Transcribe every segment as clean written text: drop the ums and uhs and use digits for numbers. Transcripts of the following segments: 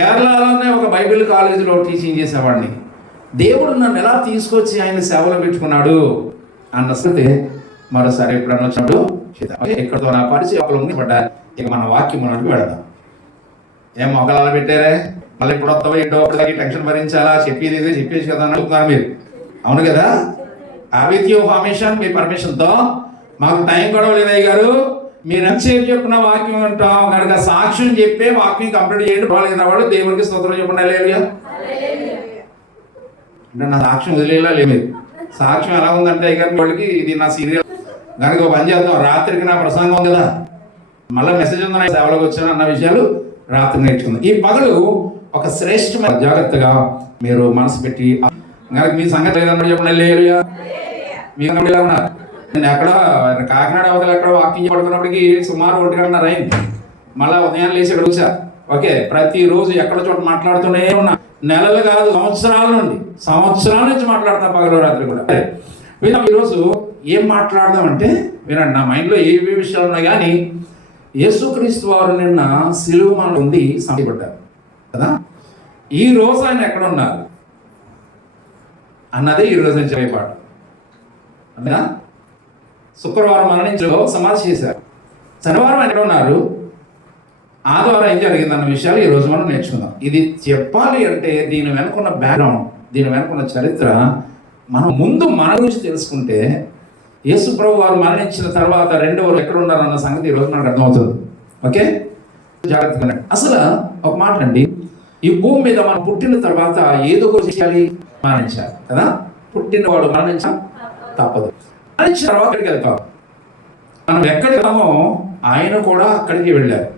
కేరళలోనే ఒక బైబిల్ కాలేజీలో టీచింగ్ చేసేవాడిని. దేవుడు నన్ను ఎలా తీసుకొచ్చి ఆయన సేవలో పెట్టుకున్నాడు అన్న సంగతి మరోసారి ఎప్పుడన్నా వచ్చినప్పుడు ఎక్కడితో నా పరిచయం ఒకరు పడ్డా. ఇక మన వాక్యం మనకు పెడదాం. ఏం మొక్కలు పెట్టారే, మళ్ళీ ఇప్పుడు వస్తావో ఏంటో ఒకటి టెన్షన్ భరించాలా, చెప్పేది చెప్పేసి కదా అని అడుగుతున్నారు మీరు. అవును కదా? విత్ యువర్ పర్మిషన్, మీ పర్మిషన్తో మాకు టైం కూడా లేదయ్య గారు, మీరు ఎంతసేపు చెప్పిన వాక్యం అంటాం కనుక సాక్ష్యం చెప్పే వాక్యం కంప్లీట్ చేయండి. బాగాలేదు వాళ్ళు దేవునికి స్తోత్రం చెప్పండి. హల్లెలూయా. అంటే నా సాక్ష్యం వదిలేలా లేదు. సాక్ష్యం ఎలా ఉందంటే ఇక వాళ్ళకి ఇది నా సీరియల్ కనుక ఒక పని చేద్దాం. రాత్రికి నా ప్రసంగం కదా, మళ్ళీ మెసేజ్ ఉందని సేవలోకి వచ్చాను అన్న విషయాలు రాత్రి నేర్చుకుందాం. ఈ పగలు ఒక శ్రేష్టమైన జాగ్రత్తగా మీరు మనసు పెట్టి కనుక మీ సంగతి లేదన్నట్టు చెప్పండి. హల్లెలూయా. మీ ఎలా ఉన్నారు? నేను ఎక్కడ కాకినాడ అవతల ఎక్కడ వాకింగ్ పడుతున్నప్పటికీ సుమారు 1 గంటన్నర అయింది. మళ్ళీ ఉదయం లేచి ఇక్కడ వచ్చా. ఓకే, ప్రతిరోజు ఎక్కడ చోట మాట్లాడుతూనే ఉన్నా. నెలలు కాదు, సంవత్సరాల నుంచి మాట్లాడతాం పగలు రాత్రి కూడా. ఈరోజు ఏం మాట్లాడదామంటే వినండి, నా మైండ్లో ఏ విషయాలు ఉన్నాయి కానీ యేసుక్రీస్తు వారు నిన్న సిలువ మనలో ఉంది సమయపడ్డారు కదా. ఈ రోజు ఆయన ఎక్కడ ఉన్నారు అన్నదే ఈరోజు నుంచి చెప్పేపాటు. అంతేనా? శుక్రవారం మరణించి సమాధి చేశారు. శనివారం ఎక్కడ ఉన్నారు, ఆదివారం ఏం జరిగిందన్న విషయాలు ఈరోజు మనం నేర్చుకుందాం. ఇది చెప్పాలి అంటే దీని వెనుకున్న బ్యాక్గ్రౌండ్, దీని వెనుకున్న చరిత్ర మనం ముందు మన గురించి తెలుసుకుంటే యేసు ప్రభు వారు మరణించిన తర్వాత రెండవ ఎక్కడ ఉన్నారన్న సంగతి ఈరోజు మనకు అర్థమవుతుంది. ఓకే, జాగ్రత్తగా. అసలు ఒక మాట అండి, ఈ భూమి మీద మనం పుట్టిన తర్వాత ఏదో ఒకటి చేయాలి, మరణించాలి కదా. పుట్టినవాడు మరణించా తప్పదు. మరణించిన తర్వాత ఎక్కడికి వెళ్తాం? మనం ఎక్కడికి వెళ్తామో ఆయన కూడా అక్కడికి వెళ్ళారు.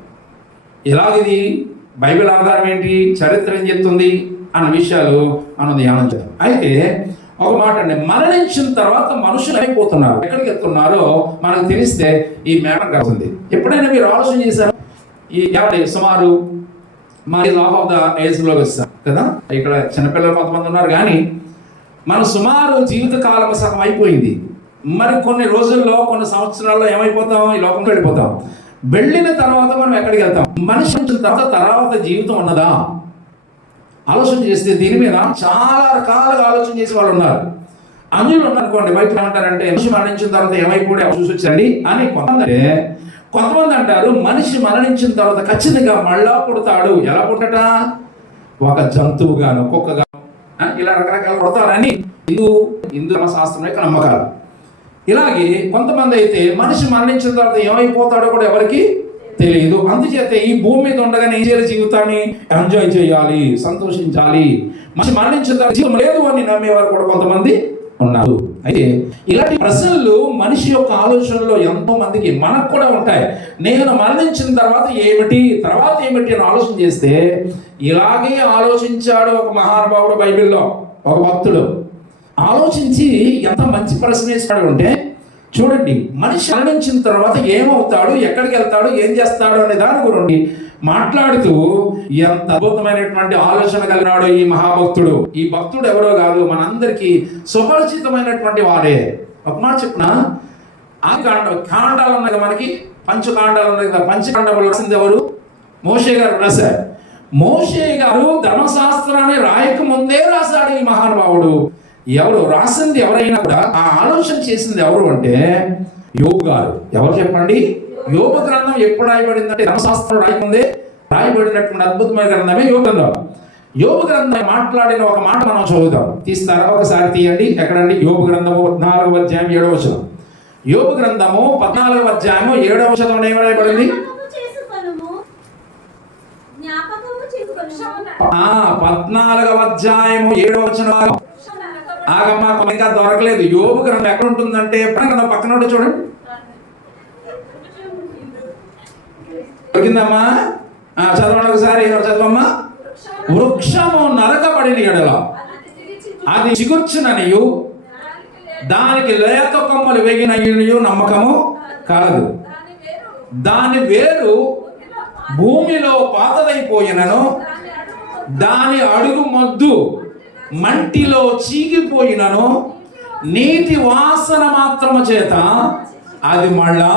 ఇలాగిది బైబిల్ ఆధారం ఏంటి, చరిత్ర ఏం చెప్తుంది అన్న విషయాలు మనం ధ్యానం చేద్దాం. అయితే ఒక మాట అండి, మరణించిన తర్వాత మనుషులు అయిపోతున్నారు. ఎక్కడికి వెళ్తున్నారో మనకు తెలిస్తే ఈ మేడం కాస్తుంది. ఎప్పుడైనా మీరు ఆలోచన చేశారు? ఈ 50 సుమారు మరి లాఫ్ ఆఫ్ ద ఏజ్లోకి వస్తాం కదా. ఇక్కడ చిన్నపిల్లలు కొంతమంది ఉన్నారు కానీ మన సుమారు జీవిత కాలం సగం అయిపోయింది. మరి కొన్ని రోజుల్లో కొన్ని సంవత్సరాల్లో ఏమైపోతాం, ఈ లోకంలో వెళ్ళిపోతాం. వెళ్ళిన తర్వాత మనం ఎక్కడికి వెళ్తాం? మనిషి వచ్చిన తర్వాత జీవితం ఉన్నదా ఆలోచన చేస్తే దీని మీద చాలా రకాలుగా ఆలోచన చేసే వాళ్ళు ఉన్నారు. అన్యులు ఉన్నారనుకోండి, బయట ఏమంటారంటే మనిషి మరణించిన తర్వాత ఏమైపోయి చూసి వచ్చండి అని. కొంతమంది అంటారు మనిషి మరణించిన తర్వాత ఖచ్చితంగా మళ్ళా పుడతాడు. ఎలా పుట్టట? ఒక జంతువుగాను, కుక్కగాను, ఇలా రకరకాలు పుడతారని హిందూ శాస్త్రం యొక్క నమ్మకాలు. ఇలాగే కొంతమంది అయితే మనిషి మరణించిన తర్వాత ఏమైపోతాడో కూడా ఎవరికి తెలియదు. అందుచేత ఈ భూమి మీద ఉండగానే ఈ జీవితాన్ని ఎంజాయ్ చేయాలి, సంతోషించాలి. మనిషి మరణించిన తర్వాత జీవితం లేదు అని నమ్మేవారు కూడా కొంతమంది ఉన్నారు. అయితే ఇలాంటి ప్రశ్నలు మనిషి యొక్క ఆలోచనలో ఎంతో మందికి, మనకు కూడా ఉంటాయి. నేను మరణించిన తర్వాత ఏమిటి అని ఆలోచన చేస్తే ఇలాగే ఆలోచించాడు ఒక మహానుభావుడు బైబిల్లో, ఒక భక్తుడు. ఆలోచించి ఎంత మంచి ప్రశ్న వేస్తాడు అంటే చూడండి, మనిషి మరణించిన తర్వాత ఏమవుతాడు, ఎక్కడికి వెళ్తాడు, ఏం చేస్తాడు అనే దాని గురించి మాట్లాడుతూ ఎంత అద్భుతమైనటువంటి ఆలోచన కలిగినాడు ఈ మహాభక్తుడు. ఈ భక్తుడు ఎవరో కాదు, మనందరికీ సుపరిచితమైనటువంటి వాడే. ఒక మాట చెప్పిన ఆ కాండాలు ఉన్నాయి కదా, మనకి పంచకాండాలు ఉన్నాయి కదా. పంచకాండాలు రాసింది ఎవరు? మోషే గారు రాశారు. మోషే గారు ధర్మశాస్త్రాన్ని రాయక ముందే రాశాడు ఈ మహానుభావుడు. ఎవరు రాసింది? ఎవరైనా కూడా ఆ ఆలోచన చేసింది ఎవరు అంటే యోబు గారు. ఎవరు చెప్పండి? యోబు గ్రంథం ఎప్పుడు రాయబడిందంటే ధర్మశాస్త్రం రాయకముందే రాయబడినటువంటి అద్భుతమైన గ్రంథమే యోబు గ్రంథం. యోబు గ్రంథం మాట్లాడిన ఒక మాట మనం చదువుతాం. తీస్తారా? ఒకసారి తీయండి. ఎక్కడండి? యోబు గ్రంథము 14వ అధ్యాయం 7వ వచనం. యోబు గ్రంథము 14వ అధ్యాయము 7వ వచనం ఏం రాయబడింది? 14వ అధ్యాయము 7వ వచనం. ఆగమ్మా, ఇంకా దొరకలేదు. యోబు గ్రంథం ఎక్కడ ఉంటుందంటే పక్కన ఉంటే చూడండి. దొరికిందమ్మా? చదవండి ఒకసారి. చదవమ్మా. వృక్షము నరకబడిన ఎడల అది చిగుర్చుననియు దానికి లేత కొమ్మలు వేగినయు నమ్మకము కాదు. దాని వేరు భూమిలో పాతదైపోయినను దాని అడుగు మొద్దు మంటిలో చీగిపోయినను నీటి వాసన మాత్రము చేత అది మళ్ళా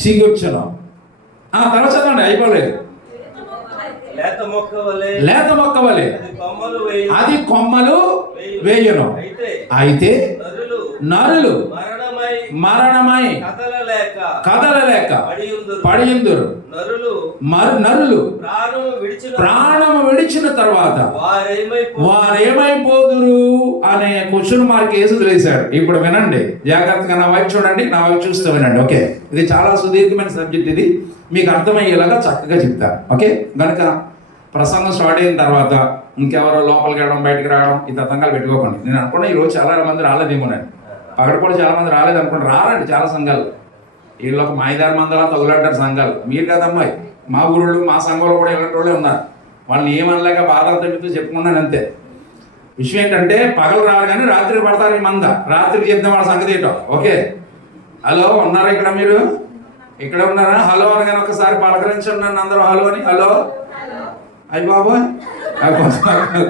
చిగుర్చును. తర్వాత చదవండి, అయిపోలేదు. లేత మొక్క వలె అది కొమ్మలు వేయును. అయితే నరులు మరణమై కదలలేక పడియుందురు. నరులు ప్రాణము విడిచిన తర్వాత వారేమైపోదురు అనే క్వశ్చన్ మార్క్ వేసి వదిలేశాడు. ఇప్పుడు వినండి జాగ్రత్తగా, నా వైపు చూడండి, నా వైపు చూస్తూ వినండి. ఓకే, ఇది చాలా సుదీర్ఘమైన సబ్జెక్ట్. ఇది మీకు అర్థమయ్యేలాగా చక్కగా చెప్తా. ఓకే, కనుక ప్రసంగం స్టార్ట్ అయిన తర్వాత ఇంకెవరో లోపలికి వెళ్ళడం బయటకు రావడం ఈ తతంగాలు పెట్టుకోకండి. నేను అనుకున్నా ఈరోజు చాలా మంది రాలేదేమోనండి, పగడపూడి చాలా మంది రాలేదు అనుకుంటే రారండి. చాలా సంఘాలు వీళ్ళు ఒక మాయిదారు మందలా తగులాడ్డారు సంఘాలు. మీరు కదమ్మాయి, మా ఊళ్ళు మా సంఘంలో కూడా ఇలాంటి వాళ్ళే ఉన్నారు. వాళ్ళని ఏమనలేక బాధలు తగ్గుతూ చెప్పుకున్నాను అంతే. విషయం ఏంటంటే పగలు రారు కానీ రాత్రి పడతారు ఈ మంద. రాత్రికి చెప్తాం వాళ్ళ సంగతి ఏంటో. ఓకే, హలో ఉన్నారా ఇక్కడ? మీరు ఇక్కడ ఉన్నారా? హలో అనగానే ఒకసారి పలకరించండి అందరూ హలో అని. హలో అయ్యి బాబోయ్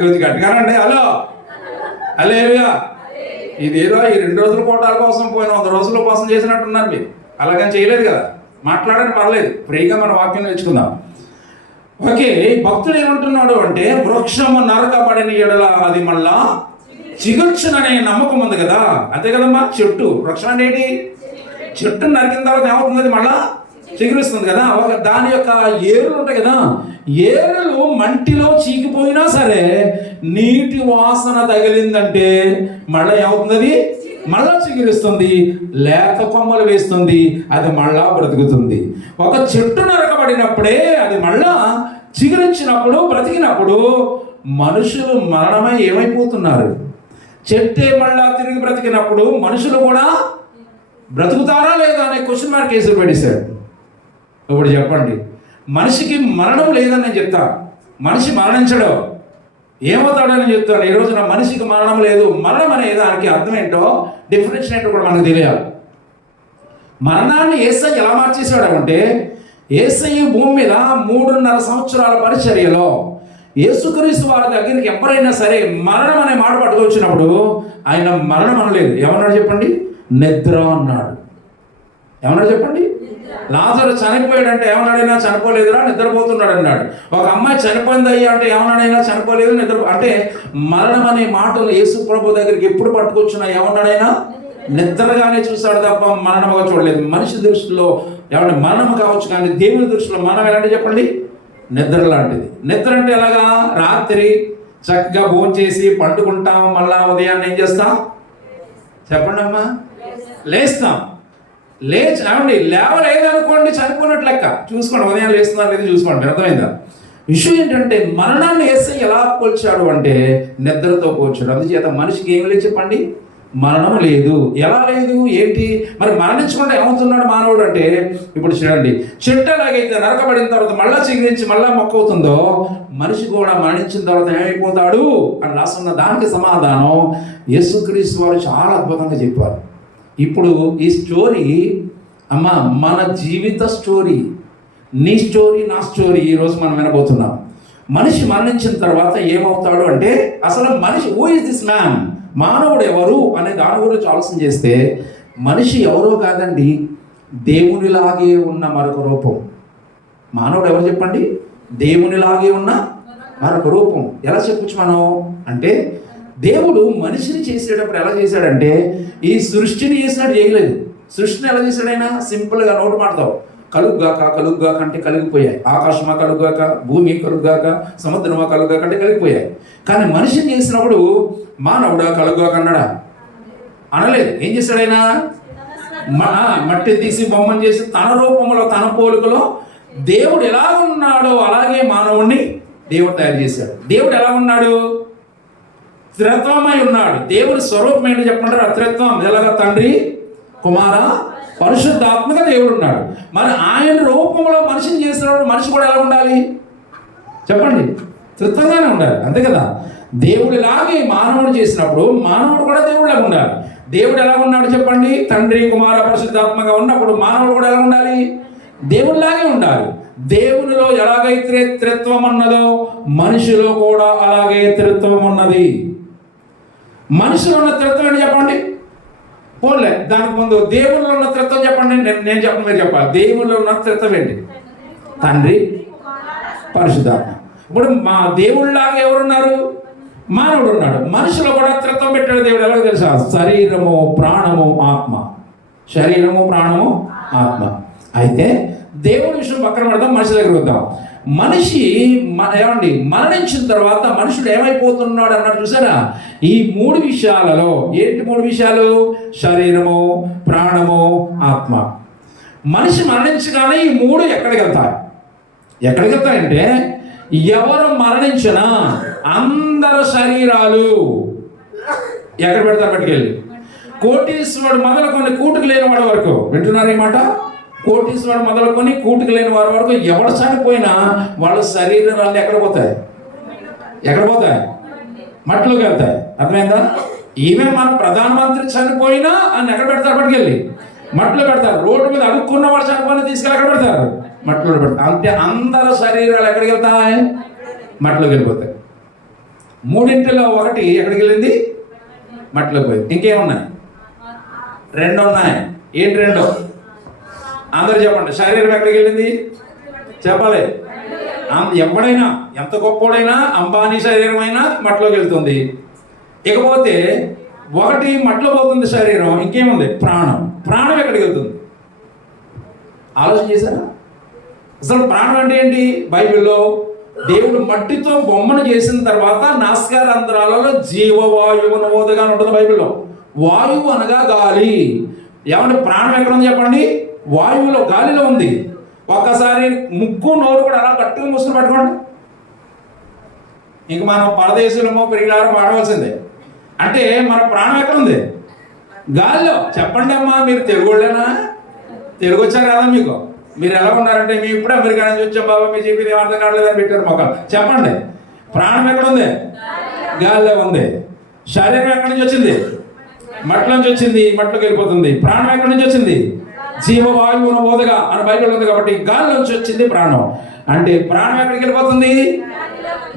కొంచెం గట్టిగానండి. హలో హల్లెలూయా. ఇదేదో ఈ 2 రోజుల కోటాల కోసం పోయిన 100 రోజుల కోసం చేసినట్టున్నారు మీరు. అలాగని చేయలేదు కదా, మాట్లాడని పర్లేదు, ఫ్రీగా మన వాక్యం నేర్చుకుందాం. ఓకే, భక్తుడు ఏమంటున్నాడు అంటే వృక్షము నరకబడిన ఎడల అది మళ్ళా చిగుర్చుననే నమ్మకం ఉంది కదా. అంతే కదమ్మా. చెట్టు వృక్షం అనేది చెట్టు నరికిన తర్వాత ఏమవుతుంది? అది మళ్ళా చిగురిస్తుంది కదా. ఒక దాని యొక్క ఏరులు ఉంటాయి కదా, ఏరులు మంటిలో చీకిపోయినా సరే నీటి వాసన తగిలిందంటే మళ్ళీ ఏమవుతుంది? అది మళ్ళా చిగురిస్తుంది, లేత కొమ్మలు వేస్తుంది, అది మళ్ళా బ్రతుకుతుంది. ఒక చెట్టు నరకబడినప్పుడే అది మళ్ళా చిగురించినప్పుడు బ్రతికినప్పుడు మనుషులు మరణమై ఏమైపోతున్నారు? చెట్టే మళ్ళా తిరిగి బ్రతికినప్పుడు మనుషులు కూడా బ్రతుకుతారా లేదా అనే క్వశ్చన్ మార్క్ వేసి పెట్టేశాడు. ఇప్పుడు చెప్పండి, మనిషికి మరణం లేదని నేను చెప్తా, మనిషి మరణించడు, ఏమవుతాడని చెప్తాను. ఈ రోజున మనిషికి మరణం లేదు. మరణం అనే దానికి అర్థం ఏంటో, డెఫినేషన్ ఏంటో కూడా మనకు తెలియాలి. మరణాన్ని యేసయ్య ఎలా మార్చేశాడు అంటే, యేసయ్య భూమి మీద 3.5 సంవత్సరాల పరిచర్యలో యేసుక్రీస్తు వారి దగ్గరికి ఎవరైనా సరే మరణం అనే మాట పట్టుకొచ్చినప్పుడు ఆయన మరణం అనలేదు. ఏమన్నాడు చెప్పండి? నిద్ర అన్నాడు. ఏమన్నాడు చెప్పండి? లాజరు చనిపోయాడంటే ఏమన్నాడైనా? చనిపోలేదురా, నిద్రపోతున్నాడు అన్నాడు. ఒక అమ్మాయి చనిపోయింది అయ్యా అంటే ఏమన్నాడైనా? చనిపోలేదు, నిద్ర. అంటే మరణం అనే మాటలు యేసు ప్రభు దగ్గరికి ఎప్పుడు పట్టుకొచ్చినా ఏమన్నాడైనా? నిద్రగానే చూశాడు తప్ప మరణముగా చూడలేదు. మనిషి దృష్టిలో ఏమంటే మరణం కావచ్చు, కానీ దేవుని దృష్టిలో మరణం ఎలాంటి చెప్పండి? నిద్ర లాంటిది. నిద్ర అంటే ఎలాగా? రాత్రి చక్కగా భోజనం చేసి పండుకుంటాం, మళ్ళా ఉదయాన్నే ఏం చేస్తాం చెప్పండి అమ్మా? లేస్తాం. ఏమండి లేవలేదనుకోండి చనిపోయినట్లు లెక్క. చూసుకోండి, ఉదయం లేస్తున్నారు లేదు చూసుకోండి. అర్థమైందా? విషయం ఏంటంటే మరణాన్ని యేసయ్య ఎలా పోల్చాడు అంటే నిద్రతో పోల్చాడు. అందుచేత మనిషికి ఏమి లేదు చెప్పండి? మరణం లేదు. ఎలా లేదు? ఏంటి మరి? మరణించకుండా ఏమవుతున్నాడు మానవుడు అంటే, ఇప్పుడు చూడండి, చెట్టు ఎలాగైతే నరకబడిన తర్వాత మళ్ళా చిగురించి మళ్ళా మొక్క అవుతుందో, మనిషి కూడా మరణించిన తర్వాత ఏమైపోతాడు అని రాస్తున్న దానికి సమాధానం యేసుక్రీస్తు వారు చాలా అద్భుతంగా చెప్పారు. ఇప్పుడు ఈ స్టోరీ అమ్మ మన జీవిత స్టోరీ, నీ స్టోరీ నా స్టోరీ ఈరోజు మనం వినబోతున్నాం. మనిషి మరణించిన తర్వాత ఏమవుతాడు అంటే, అసలు మనిషి హూ ఇస్ దిస్ మ్యాన్, మానవుడు ఎవరు అనే దాని గురించి ఆలోచన చేస్తే మనిషి ఎవరో కాదండి, దేవునిలాగే ఉన్న మరొక రూపం. మానవుడు ఎవరు చెప్పండి? దేవునిలాగే ఉన్న మరొక రూపం. ఎలా చెప్పచ్చు మనం అంటే, దేవుడు మనిషిని చేసేటప్పుడు ఎలా చేశాడంటే, ఈ సృష్టిని చేసినట్టు చేయలేదు. సృష్టిని ఎలా చేశాడు ఆయన? సింపుల్గా నోటు మాడతావు, కలుగుగాక కలుగుగాక అంటే కలిగిపోయాయి. ఆకాశమా కలుగుగాక, భూమి కలుగుగాక, సముద్రమా కలుగుగాక అంటే కలిగిపోయాయి. కానీ మనిషిని చేసినప్పుడు మానవుడా కలుగుగాక అన్నాడా? అనలేదు. ఏం చేశాడు ఆయన? మట్టి తీసి బొమ్మను చేసి తన రూపంలో తన పోలికలో దేవుడు ఎలా ఉన్నాడో అలాగే మానవుణ్ణి దేవుడు తయారు చేశాడు. దేవుడు ఎలా ఉన్నాడు? త్రిత్వమై ఉన్నాడు. దేవుడి స్వరూపం ఏంటో చెప్పంటారు? అత్రిత్వం. ఎలాగా? తండ్రి, కుమార, పరిశుద్ధాత్మగా దేవుడు ఉన్నాడు. మరి ఆయన రూపంలో మనిషిని చేసినప్పుడు మనిషి కూడా ఎలా ఉండాలి చెప్పండి? త్రిత్వంగానే ఉండాలి. అంతే కదా? దేవుడిలాగే మానవుడు చేసినప్పుడు మానవుడు కూడా దేవుడిలాగా ఉండాలి. దేవుడు ఎలా ఉన్నాడు చెప్పండి? తండ్రి, కుమార, పరిశుద్ధాత్మగా ఉన్నప్పుడు మానవుడు కూడా ఎలా ఉండాలి? దేవుడిలాగే ఉండాలి. దేవునిలో ఎలాగైతే త్రిత్వం ఉన్నదో మనిషిలో కూడా అలాగే త్రిత్వం ఉన్నది. మనిషిలో ఉన్న త్రిత్వం ఏంటి చెప్పండి? పోలే, దానికి ముందు దేవునిలో ఉన్న త్రిత్వం చెప్పండి. నేను చెప్పను, మీరు చెప్పాలి. దేవునిలో ఉన్న త్రిత్వం ఏంటి? తండ్రి, పరిశుద్ధాత్మ. ఇప్పుడు మా దేవుళ్ళలాగా ఎవరున్నారు? మానవుడు ఉన్నాడు. మనుషులు కూడా త్రిత్వం పెట్టాడు దేవుడు. ఎలాగో తెలుసా? శరీరము, ప్రాణము, ఆత్మ. శరీరము, ప్రాణము, ఆత్మ. అయితే దేవుడి విషయం పక్కన పెడదాం, మనిషి దగ్గర వద్దాం. మనిషి ఏమండి మరణించిన తర్వాత మనుషుడు ఏమైపోతున్నాడు అన్నాడు చూసారా? ఈ 3 విషయాలలో. ఏంటి 3 విషయాలు? శరీరము, ప్రాణము, ఆత్మ. మనిషి మరణించగానే ఈ 3 ఎక్కడికి వెళ్తాయి? ఎక్కడికి వెళ్తాయంటే, ఎవరు మరణించినా అందరు శరీరాలు ఎక్కడ పెడతారు? పట్టుకెళ్ళి కోటీశ్వరుడు మొదలుకొని కూటుకు లేని వాడి వరకు. వింటున్నారు ఈ మాట? కోటీశ్వరుడు మొదలుకొని కూటుకు లేని వారి వరకు ఎవరు చనిపోయినా వాళ్ళ శరీరాలు ఎక్కడ పోతాయి? ఎక్కడ పోతాయి? మట్టిలోకి వెళ్తాయి. అర్థమైందా? ఈవెన్ మన ప్రధానమంత్రి చనిపోయినా అని ఎక్కడ పెడతారు? పట్టుకెళ్ళి మట్టిలో పెడతారు. రోడ్డు మీద అడుక్కున్న వాడు చనిపోయినా తీసుకెళ్ళి ఎక్కడ పెడతారు? మట్టిలో పెడతారు. అంటే అందరు శరీరాలు ఎక్కడికి వెళ్తాయి? మట్టిలోకి వెళ్ళిపోతాయి. 3 ఒకటి ఎక్కడికి వెళ్ళింది? మట్టిలోకి పోయింది. ఇంకేమున్నాయి? 2 ఉన్నాయి. ఏంటి 2? అందరు చెప్పండి. శరీరం ఎక్కడికి వెళ్ళింది? చెప్పాలి. ఎవడైనా, ఎంత గొప్పోడైనా, అంబానీ శరీరం అయినా మట్టిలోకి వెళ్తుంది. ఇకపోతే 1 మట్టిలో పోతుంది శరీరం. ఇంకేముంది? ప్రాణం. ప్రాణం ఎక్కడికి వెళ్తుంది? ఆలోచన చేశారా? అసలు ప్రాణం అంటే ఏంటి? బైబిల్లో దేవుడు మట్టితో బొమ్మను చేసిన తర్వాత నాసికారంధ్రాలలో జీవవాయువును ఓదగా ఉంటుంది బైబిల్లో. వాయువు అనగా గాలి. ఏమంటే ప్రాణం ఎక్కడ ఉంది చెప్పండి? వాయువులో, గాలిలో ఉంది. ఒక్కసారి ముక్కు నోరు కూడా అలా గట్టిగా మూసుకుని పట్టుకోండి. ఇంక మనం పరదేశులమో పెరిగిలారో పాడవలసిందే. అంటే మన ప్రాణం ఎక్కడ ఉంది? గాలిలో. చెప్పండి అమ్మా, మీరు తెలుగుళ్ళేనా? తెలుగు వచ్చారు కదా మీకు? మీరు ఎలా ఉన్నారంటే, మేము ఇప్పుడే అమెరికా నుంచి వచ్చాం బాబా, మీ చెప్పింది అర్థం కావట్లేదని పెట్టారు మొక్కలు. చెప్పండి, ప్రాణం ఎక్కడ ఉంది? గాలిలో ఉంది. శరీరం ఎక్కడి నుంచి వచ్చింది? మట్టిలో నుంచి వచ్చింది, మట్టిలోకి వెళ్ళిపోతుంది. ప్రాణం ఎక్కడి నుంచి వచ్చింది? జీవవాయువును ఓదగా అని బైబిల్ ఉంది కాబట్టి గాలి నుంచి వచ్చింది ప్రాణం. అంటే ప్రాణం ఎక్కడికి వెళ్ళిపోతుంది?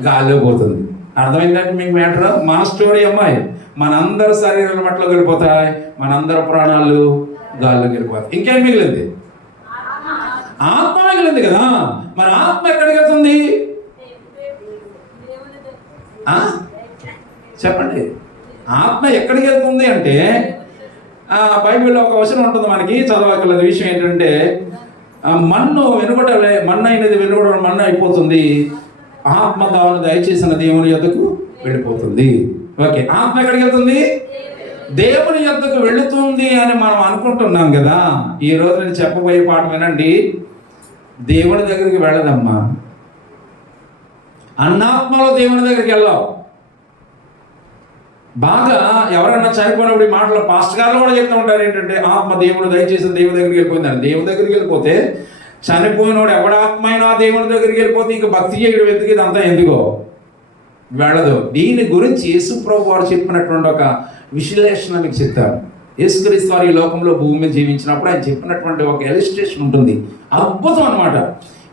గాలిలో పోతుంది. అర్థమైందంటే మీకు మ్యాటర్? మన స్టోరీ అమ్మాయి. మనందరి శరీరాలు మట్టిలోకి వెళ్ళిపోతాయి, మనందరి ప్రాణాలు గాలిలోకి వెళ్ళిపోతాయి. ఇంకేం మిగిలింది? ఆత్మ మిగిలింది కదా. మరి ఆత్మ ఎక్కడికి వెళ్తుంది? చెప్పండి, ఆత్మ ఎక్కడికి వెళ్తుంది అంటే, బైబిల్లో ఒక వచనం ఉంటుంది మనకి, చదవగల విషయం ఏంటంటే, మన్ను వెనుకడలే, మన్ను అయినది వెనుకడ మన్ను అయిపోతుంది, ఆత్మ దాన్ని దయచేసిన దేవుని యొద్దకు వెళ్ళిపోతుంది. ఓకే, ఆత్మ ఎక్కడికి వెళ్తుంది? దేవుని యొద్దకు వెళుతుంది అని మనం అనుకుంటున్నాం కదా. ఈ రోజు నేను చెప్పబోయే పాట వినండి. దేవుని దగ్గరికి వెళ్ళదమ్మా. అన్నాత్మలో దేవుని దగ్గరికి వెళ్ళావు. బాగా ఎవరైనా చనిపోయినప్పుడు ఈ మాటలు పాస్టర్ గారు కూడా చెప్తూ ఉంటారు ఏంటంటే, ఆత్మ దేవుడు దయచేసిన దేవుని దగ్గరికి వెళ్ళిపోయిందని. దేవుని దగ్గరికి వెళ్ళిపోతే, చనిపోయినోడు ఎవడ ఆత్మ అయినా దేవుని దగ్గరికి వెళ్ళిపోతే ఇంక భక్తి చేయడం ఎందుకు? ఇదంతా ఎందుకో వెళ్ళదు. దీని గురించి యేసుప్రభు వారు చెప్పినటువంటి ఒక విశ్లేషణ మీకు చెప్తారు. యేసుక్రీస్తు వారు ఈ లోకంలో భూమి మీద జీవించినప్పుడు ఆయన చెప్పినటువంటి ఒక ఇలిస్ట్రేషన్ ఉంటుంది. అద్భుతం అన్నమాట.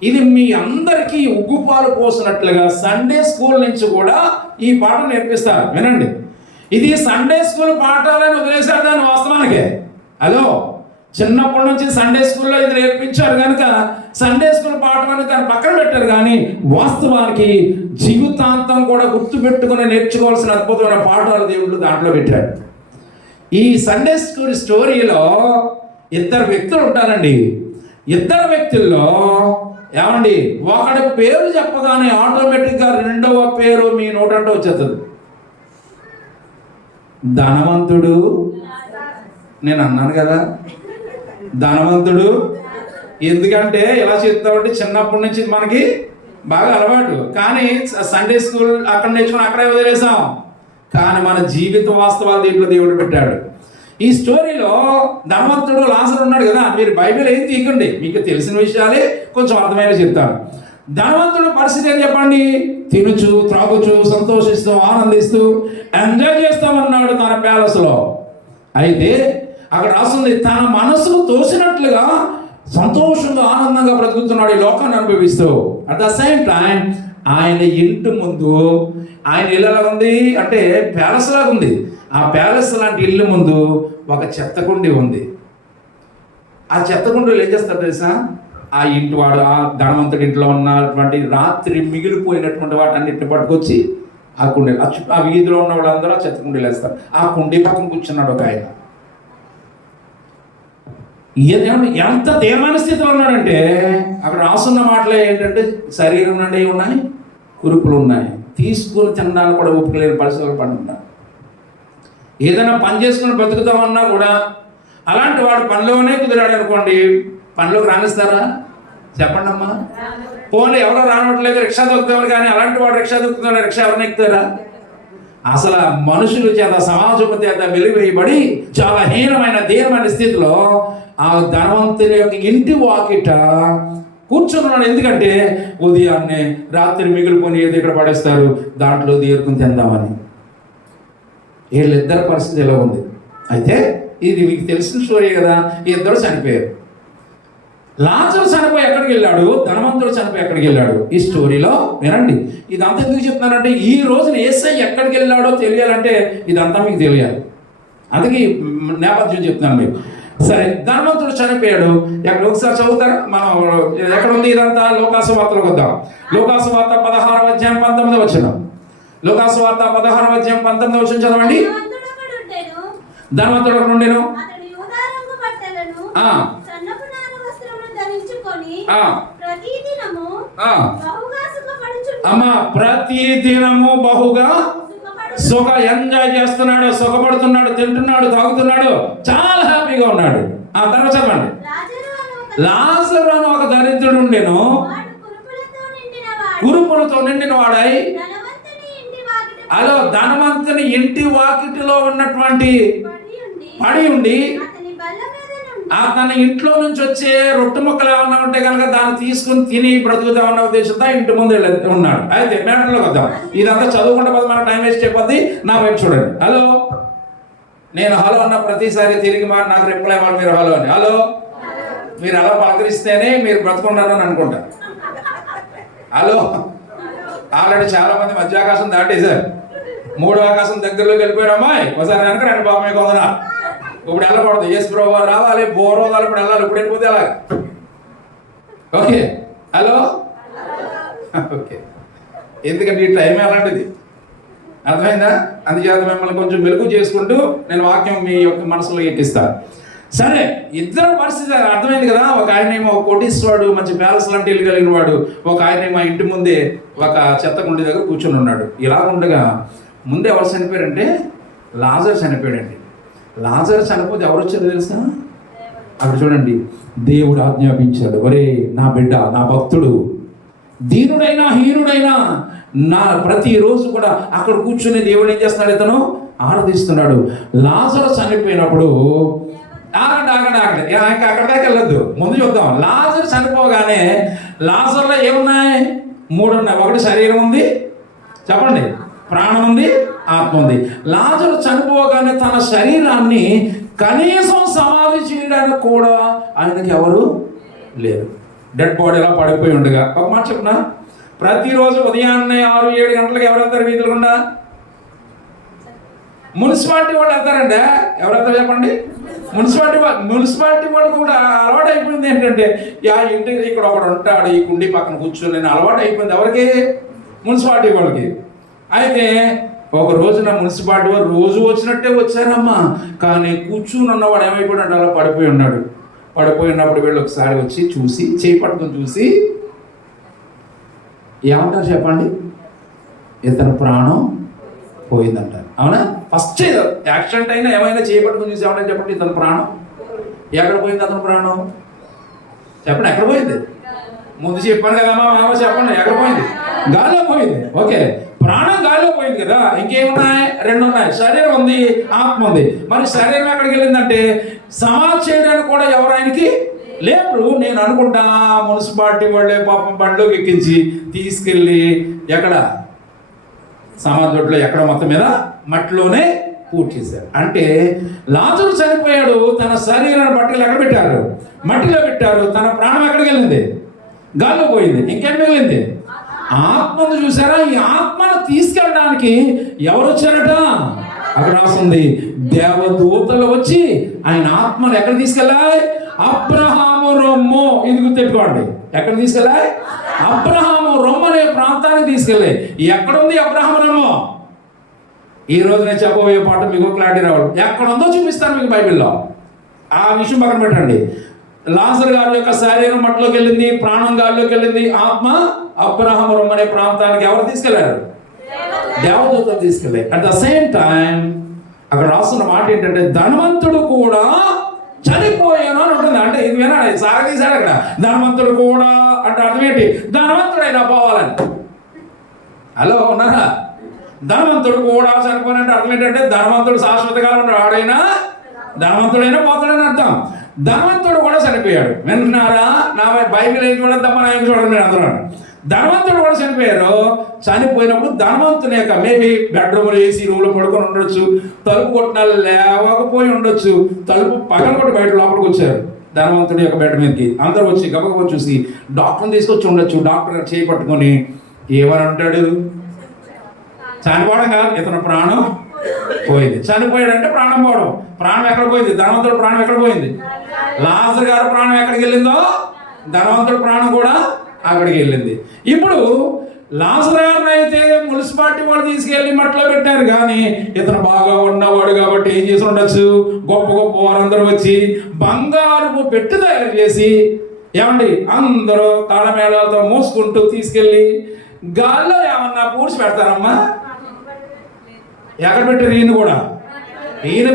ఇది మీ అందరికీ ఉగ్గుపాలు పోసినట్లుగా సండే స్కూల్ నుంచి కూడా ఈ పాఠం నేర్పిస్తారు. వినండి, ఇది సండే స్కూల్ పాఠాలని వదిలేశారు దాని వాస్తవానికే. హలో, చిన్నప్పటి నుంచి సండే స్కూల్లో ఇది నేర్పించారు కనుక సండే స్కూల్ పాఠం అని దాన్ని పక్కన పెట్టారు. కానీ వాస్తవానికి జీవితాంతం కూడా గుర్తుపెట్టుకుని నేర్చుకోవాల్సిన అద్భుతమైన పాఠాలు దేవుళ్ళు దాంట్లో పెట్టారు. ఈ సండే స్కూల్ స్టోరీలో 2 వ్యక్తులు ఉంటారండి. 2 వ్యక్తుల్లో ఏమండి, ఒకటి పేరు చెప్పగానే ఆటోమేటిక్గా 2వ పేరు మీ నోటంటే వచ్చేస్తుంది. ధనవంతుడు. నేను అన్నాను కదా ధనవంతుడు. ఎందుకంటే ఇలా చెప్తామంటే చిన్నప్పటి నుంచి మనకి బాగా అలవాటు. కానీ సండే స్కూల్ అక్కడ నేర్చుకుని అక్కడే వదిలేసాం. కానీ మన జీవిత వాస్తవాలు దీంట్లో దేవుడు పెట్టాడు. ఈ స్టోరీలో ధనవంతుడు లాజరు ఉన్నాడు కదా. మీరు బైబిల్ ఏం తీయకండి, మీకు తెలిసిన విషయాలే కొంచెం అర్థమైన చెప్తాను. ధనవంతుడు పరిస్థితి ఏం చెప్పండి? తినుచు, త్రాగుచు, సంతోషిస్తూ, ఆనందిస్తూ, ఎంజాయ్ చేస్తామన్నాడు తన ప్యాలెస్లో. అయితే అక్కడ రాస్తుంది, తన మనసుకు తోసినట్లుగా సంతోషంగా, ఆనందంగా బ్రతుకుతున్నాడు ఈ లోకాన్ని అనుభవిస్తూ. అట్ ద సేమ్ టైం ఆయన ఇంటి ముందు, ఆయన ఇల్లు ఎలా ఉంది అంటే ప్యాలెస్ లాగా ఉంది. ఆ ప్యాలెస్ లాంటి ఇల్లు ముందు ఒక చెత్తకుండి ఉంది. ఆ చెత్తకుండీలు ఏం చేస్తారు తెలుసా? ఆ ఇంటి వాడు, ఆ ధనవంతుడి ఇంట్లో ఉన్నటువంటి రాత్రి మిగిలిపోయినటువంటి వాటన్నిటిని పట్టుకొచ్చి ఆ కుండీ, ఆ వీధిలో ఉన్న వాళ్ళందరూ ఆ చెత్త కుండీలు వేస్తారు. ఆ కుండీ పక్కన కూర్చున్నాడు ఒక ఆయన. ఎంత దేమాన స్థితిలో ఉన్నాడంటే అక్కడ రాసున్న మాటలే ఏంటంటే శరీరం నుండి ఉన్నాయి, కురుపులు ఉన్నాయి, తీసుకుని తినడానికి కూడా ఒప్పుకోలేని పరిస్థితులు పడుతున్నాడు. ఏదైనా పని చేసుకుని బతుకుతామన్నా కూడా అలాంటి వాడు పనిలోనే కుదిరాడు అనుకోండి, పనిలోకి రానిస్తారా? చెప్పండి అమ్మా. పోనీ ఎవరో రానట్లేదు, రిక్షా దొక్కుతామని, కానీ అలాంటి వాడు రిక్షా దొక్కుతాడు, రిక్షా ఎవరిని ఎక్కుతారా? అసలు మనుషుల చేత, సమాజం చేత వెలివేయబడి చాలా హీనమైన దీనమైన స్థితిలో ఆ ధనవంతుని యొక్క ఇంటి వాకిట కూర్చున్నాడు. ఎందుకంటే ఉదయాన్నే రాత్రి మిగిలిపోయి ఏది ఇక్కడ పడేస్తారు, దాంట్లో దీర్ఘం తిందామని. వీళ్ళిద్దరి పరిస్థితి ఎలా ఉంది? అయితే ఇది మీకు తెలిసిన స్టోరీ కదా. ఇద్దరు చనిపోయారు. లాజరు చనిపోయి ఎక్కడికి వెళ్ళాడు, ధనవంతుడు చనిపోయి ఎక్కడికి వెళ్ళాడు? ఈ స్టోరీలో వినండి. ఇదంతా ఎందుకు చెప్తున్నానంటే ఈ రోజున యేసయ్య ఎక్కడికి వెళ్ళాడో తెలియాలంటే ఇదంతా మీకు తెలియాలి. అందుకే నేపథ్యం చెప్తున్నాను మీకు. సరే, ధనవంతుడు చనిపోయాడు. ఎక్కడ ఒకసారి చదువుతారా? మనం ఎక్కడ ఉంది ఇదంతా? లోకాసు వార్తలోకి వద్దాం. లోకాసు వార్త 16వ అధ్యాయం 19వ వచనం. లోకాసు వార్త 16వ అధ్యాయం 19వ వచనం చదవండి. ధనవంతుడు ఒకడు ఉండెను. అమ్మా, ప్రతి దినము బహుగా ఎంజాయ్ చేస్తున్నాడు, సుఖపడుతున్నాడు, తింటున్నాడు, తాగుతున్నాడు, చాలా హ్యాపీగా ఉన్నాడు. ఆ తర్వాత చదవండి. లాజరు అని ఒక దరిద్రుడు ఉండెను, కురుపులతో నిండిన వాడై. అలో, ధనవంతుని ఇంటి వాకిటిలో ఉన్నటువంటి పడి ఉండి తన ఇంట్లో నుంచి వచ్చే రొట్టె ముక్కలు ఏమన్నా ఉంటే కనుక దాన్ని తీసుకుని తిని బ్రతుకుతామన్న ఉద్దేశంతో ఇంటి ముందు ఉన్నాడు. అయితే మేటలోకి వద్దాం. ఇదంతా చదువుకుంటే పోతే మన టైం వేస్ట్ అయిపోద్ది. నా వైపు చూడండి. హలో, నేను హలో అన్న ప్రతిసారి తిరిగి నాకు రిప్లై ఇవ్వాలి మీరు హలో అని. హలో, మీరు అలా పలకరిస్తేనే మీరు బ్రతుకుంటారని అనుకుంటారు. హలో, ఆల్రెడీ చాలా మంది మధ్యాకాశం దాటేశారు, 3వ ఆకాశం దగ్గరలోకి వెళ్ళిపోయారు. అమ్మాయి ఒకసారి వెనక రండి బాబాయ్ కొందన, ఇప్పుడు వెళ్ళకూడదు, యేసు ప్రభు రావాలి, బోరోగాలు ఇప్పుడు వెళ్ళాలి, ఇప్పుడు వెళ్ళిపోతే అలా. Okay, hello, okay. ఎందుకంటే ఈ టైం అలాంటిది, అర్థమైందా? అందుచేత మిమ్మల్ని కొంచెం వెలుగు చేసుకుంటూ నేను వాక్యం మీ యొక్క మనసులో ఎక్కిస్తాను. సరే, ఇద్దరు పరిస్థితి అర్థమైంది కదా. ఒక ఆయనేమో కోటీశ్వరుడు, మంచి ప్యాలెస్ లాంటి ఇల్లు కలిగిన వాడు. ఒక ఆయనేమో ఇంటి ముందే ఒక చెత్త కుండి దగ్గర కూర్చొని ఉన్నాడు. ఇలా ఉండగా ముందే ఎవరు చనిపోయారంటే లాజరు చనిపోయాడండి. లాజరు చనిపోతే ఎవరు వచ్చారో తెలుసా? అక్కడ చూడండి, దేవుడు ఆజ్ఞాపించాడు, ఒరే నా బిడ్డ, నా భక్తుడు, దీనుడైనా హీనుడైనా నా ప్రతిరోజు కూడా అక్కడ కూర్చుని దేవుడు ఏం చేస్తున్నాడు? ఇతను ఆరాధిస్తున్నాడు. లాజరు చనిపోయినప్పుడు అక్కడ దాకా వెళ్ళొద్దు, ముందు చూద్దాం. లాజరు చనిపోగానే లాజర్లో ఏమున్నాయి? 3 ఉన్నాయి. ఒకటి శరీరం ఉంది, చెప్పండి, ప్రాణం ఉంది, ఆత్మ ఉంది. లాజరు చనిపోగానే తన శరీరాన్ని కనీసం సమాధి చేయడానికి కూడా ఆయనకి ఎవరు లేరు. డెడ్ బాడీ ఎలా పడిపోయి ఉండగా. ఒక మాట చెప్పనా, ప్రతిరోజు ఉదయాన్నే 6-7 గంటలకు ఎవరు వెళ్తారు వీధులు గుండా? మున్సిపాలిటీ వాళ్ళు వెళ్తారండి. ఎవరు వెళ్తారు చెప్పండి? మున్సిపాలిటీ వాళ్ళు కూడా అలవాటు అయిపోయింది ఏంటంటే, ఇంటికి ఇక్కడ ఒకడు ఉంటాడు ఈ కుండీ పక్కన కూర్చొని, నేను అలవాటు అయిపోయింది. ఎవరికి? మున్సిపాలిటీ వాళ్ళకి. అయితే ఒక రోజున మున్సిపాలిటీ వారు రోజు వచ్చినట్టే వచ్చారమ్మా, కానీ కూర్చుని ఉన్నవాడు ఏమైపోయాడు? అలా పడిపోయి ఉన్నాడు. పడిపోయి ఉన్నప్పుడు వీళ్ళు ఒకసారి వచ్చి చూసి, చేయి పట్టుకొని చూసి ఏమంటారు చెప్పండి? ఇతను ప్రాణం పోయిందంటారు. అవునా? ఫస్ట్ యాక్సిడెంట్ అయినా ఏమైనా చేపట్టుకుని చూసి ఏమంటారు చెప్పండి? ఇతను ప్రాణం ఎక్కడ పోయింది? అతను ప్రాణం చెప్పండి, ఎక్కడ పోయింది? ముందు చెప్పాను కదమ్మా, చెప్పండి, ఎక్కడ పోయింది? గాల్లో పోయింది. ఓకే, ప్రాణం గాల్లో పోయింది కదా. ఇంకేమున్నాయి? 2 ఉన్నాయి. శరీరం ఉంది, ఆత్మ ఉంది. మరి శరీరం ఎక్కడికి వెళ్ళిందంటే సమాధి చేయడానికి కూడా ఎవరు ఆయనకి లేరు. నేను అనుకుంటా మున్సిపాలిటీ వాళ్ళే పాపం బండిలోకి ఎక్కించి తీసుకెళ్ళి ఎక్కడ సమాధి దొడ్లో ఎక్కడ మొత్తం మీద మట్టిలోనే పూర్తి చేశారు. అంటే లాజరు చనిపోయాడు, తన శరీరాన్ని బట్టలు ఎక్కడ పెట్టారు? మట్టిలో పెట్టారు. తన ప్రాణం ఎక్కడికి వెళ్ళింది? గాల్లో పోయింది. ఇంకేం మిగిలింది? ఆత్మను చూసారా? ఈ ఆత్మను తీసుకెళ్ళడానికి ఎవరు వచ్చారట? అక్కడ రాస్తుంది, దేవదూతలు వచ్చి ఆయన ఆత్మను ఎక్కడ తీసుకెళ్ళాలి? అబ్రహాము అబ్రహాము రొమ్ము, ఇది గుర్తెట్టుకోండి. ఎక్కడ తీసుకెళ్ళా? అబ్రహాము రొమ్ము అనే ప్రాంతానికి తీసుకెళ్ళి. ఎక్కడుంది అబ్రహాము రొమ్ము? ఈ రోజు నేను చెప్పబోయే పాట మీకు క్లారిటీ రావాలి. ఎక్కడ ఉందో చూపిస్తాను మీకు బైబిల్లో. ఆ విషయం పక్కన పెట్టండి. లాజరు గారి యొక్క శరీరం మట్టిలోకి వెళ్ళింది, ప్రాణం గాలిలోకి వెళ్ళింది, ఆత్మ అబ్రహాము రొమ్ము అనే ప్రాంతానికి ఎవరు తీసుకెళ్లారు? దేవదూతలు తీసుకెళ్ళారు. అట్ ద సేమ్ టైం అక్కడ రాస్తున్న మాట ఏంటంటే ధనవంతుడు కూడా చనిపోయాను అని ఉంటుంది. అంటే ఇది వినాలి, సాగదీశాడు అక్కడ. ధనవంతుడు కూడా అంటే అర్థం ఏంటి? ధనవంతుడైనా పోవాలని. హలో ఉన్నారా? ధనవంతుడు కూడా చనిపోయినంటే అర్థం ఏంటంటే ధనవంతుడు శాశ్వత కాలం వాడైనా ధనవంతుడైనా పోతాడని అర్థం. ధనవంతుడు కూడా చనిపోయాడు. వింటున్నారా? నా బైబిల్ ఏం చూడద్దమ్మా, నా ఏం చూడండి మీరు అందరూ. ధనవంతుడు కూడా చనిపోయారు. చనిపోయినప్పుడు ధనవంతుని యొక్క మేబీ బెడ్రూమ్లో ఏసీ రూమ్లో పడుకొని ఉండొచ్చు, తలుపు కొట్టిన లేవకపోయి ఉండొచ్చు, తలుపు పగల కొట్టి బయట లోపలికి వచ్చారు ధనవంతుడి యొక్క బెడ్ మీదకి. అందరూ వచ్చి గబగబా చూసి డాక్టర్ని తీసుకొచ్చి ఉండొచ్చు. డాక్టర్ చేపట్టుకొని ఏమని అంటాడు? చనిపోవడం కాదు, ఇతను ప్రాణం పోయింది. చనిపోయాడంటే ప్రాణం పోవడం. ప్రాణం ఎక్కడ పోయింది? ధనవంతుడు ప్రాణం ఎక్కడ పోయింది? లాజరు గారి ప్రాణం ఎక్కడికి వెళ్ళిందో ధనవంతుడి ప్రాణం కూడా అక్కడికి వెళ్ళింది. ఇప్పుడు లాజరు గారిని అయితే మున్సిపాలిటీ వాళ్ళు తీసుకెళ్ళి మట్లో పెట్టారు, కానీ ఇతను బాగా ఉన్నవాడు కాబట్టి ఏం చేసి ఉండొచ్చు? గొప్ప గొప్ప వారందరూ వచ్చి బంగారు పెట్టు తయారు చేసి ఏమండి అందరూ తాళమేళాలతో మోసుకుంటూ తీసుకెళ్ళి గాల్లో ఏమన్నా పూడ్చి పెడతారమ్మా? ఎక్కడ పెట్టారు? ఈయన కూడా ఈయన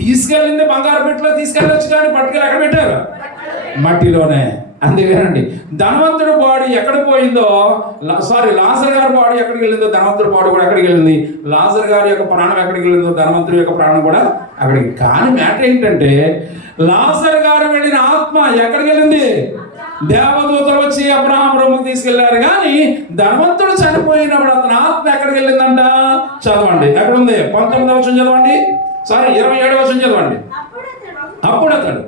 తీసుకెళ్ళింది బంగారు పెట్టిలో తీసుకెళ్ళొచ్చు, కానీ పట్టుకెళ్ళి ఎక్కడ పెట్టారు? మట్టిలోనే. అందుకేనండి ధనవంతుడు బాడీ ఎక్కడ పోయిందో, లాజరు గారి బాడీ ఎక్కడికి వెళ్ళిందో ధనవంతుడి బాడీ కూడా ఎక్కడికి వెళ్ళింది. లాజరు గారి యొక్క ప్రాణం ఎక్కడికి వెళ్ళిందో ధనవంతుడి యొక్క ప్రాణం కూడా అక్కడికి. కానీ మ్యాటర్ ఏంటంటే లాజరు గారు వెళ్ళిన ఆత్మ ఎక్కడికి వెళ్ళింది? దేవదూతలు వచ్చి అబ్రహాము రొమ్ముకు తీసుకెళ్లారు, కానీ ధనవంతుడు చనిపోయినప్పుడు అతని ఆత్మ ఎక్కడికి వెళ్ళిందంట? చదవండి, ఎక్కడ ఉంది? 19వ వచనం చదవండి. 27వ వచనం చదవండి. అప్పుడు అతడు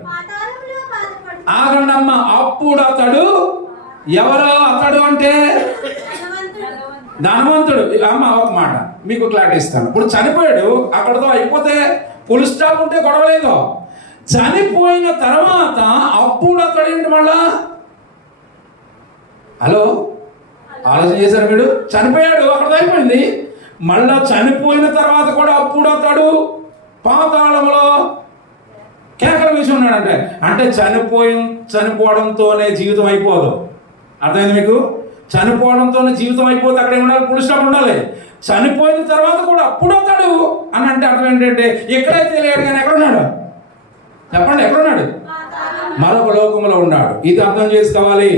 ఆగండమ్మ. అప్పుడు అతడు ఎవరో? అతడు అంటే ధనవంతుడు. అమ్మ ఒక మాట మీకు క్లారిటీ ఇస్తాను. ఇప్పుడు చనిపోయాడు, అక్కడతో అయిపోతే ఫుల్ స్టాప్ ఉంటే గొడవలేదు. చనిపోయిన తర్వాత అప్పుడు అతడు ఏంటి మళ్ళా? హలో, ఆలోచన చేశారు మీరు? చనిపోయాడు, అక్కడతో అయిపోయింది. మళ్ళా చనిపోయిన తర్వాత కూడా అప్పుడు అతడు పాతాళంలో కేకలు వేసి ఉన్నాడంటే, అంటే చనిపోవడంతోనే జీవితం అయిపోదు. అర్థమైంది మీకు? చనిపోవడంతోనే జీవితం అయిపోతే అక్కడ ఉండాలి, ఫుల్ స్టాప్ ఉండాలి. చనిపోయిన తర్వాత కూడా అప్పుడు అతడు అని అంటే అర్థం ఏంటంటే ఎక్కడైతే లేడు, కానీ ఎక్కడున్నాడు చెప్పండి? ఎక్కడున్నాడు? మరొక లోకంలో ఉన్నాడు. ఇది అర్థం చేసుకోవాలి.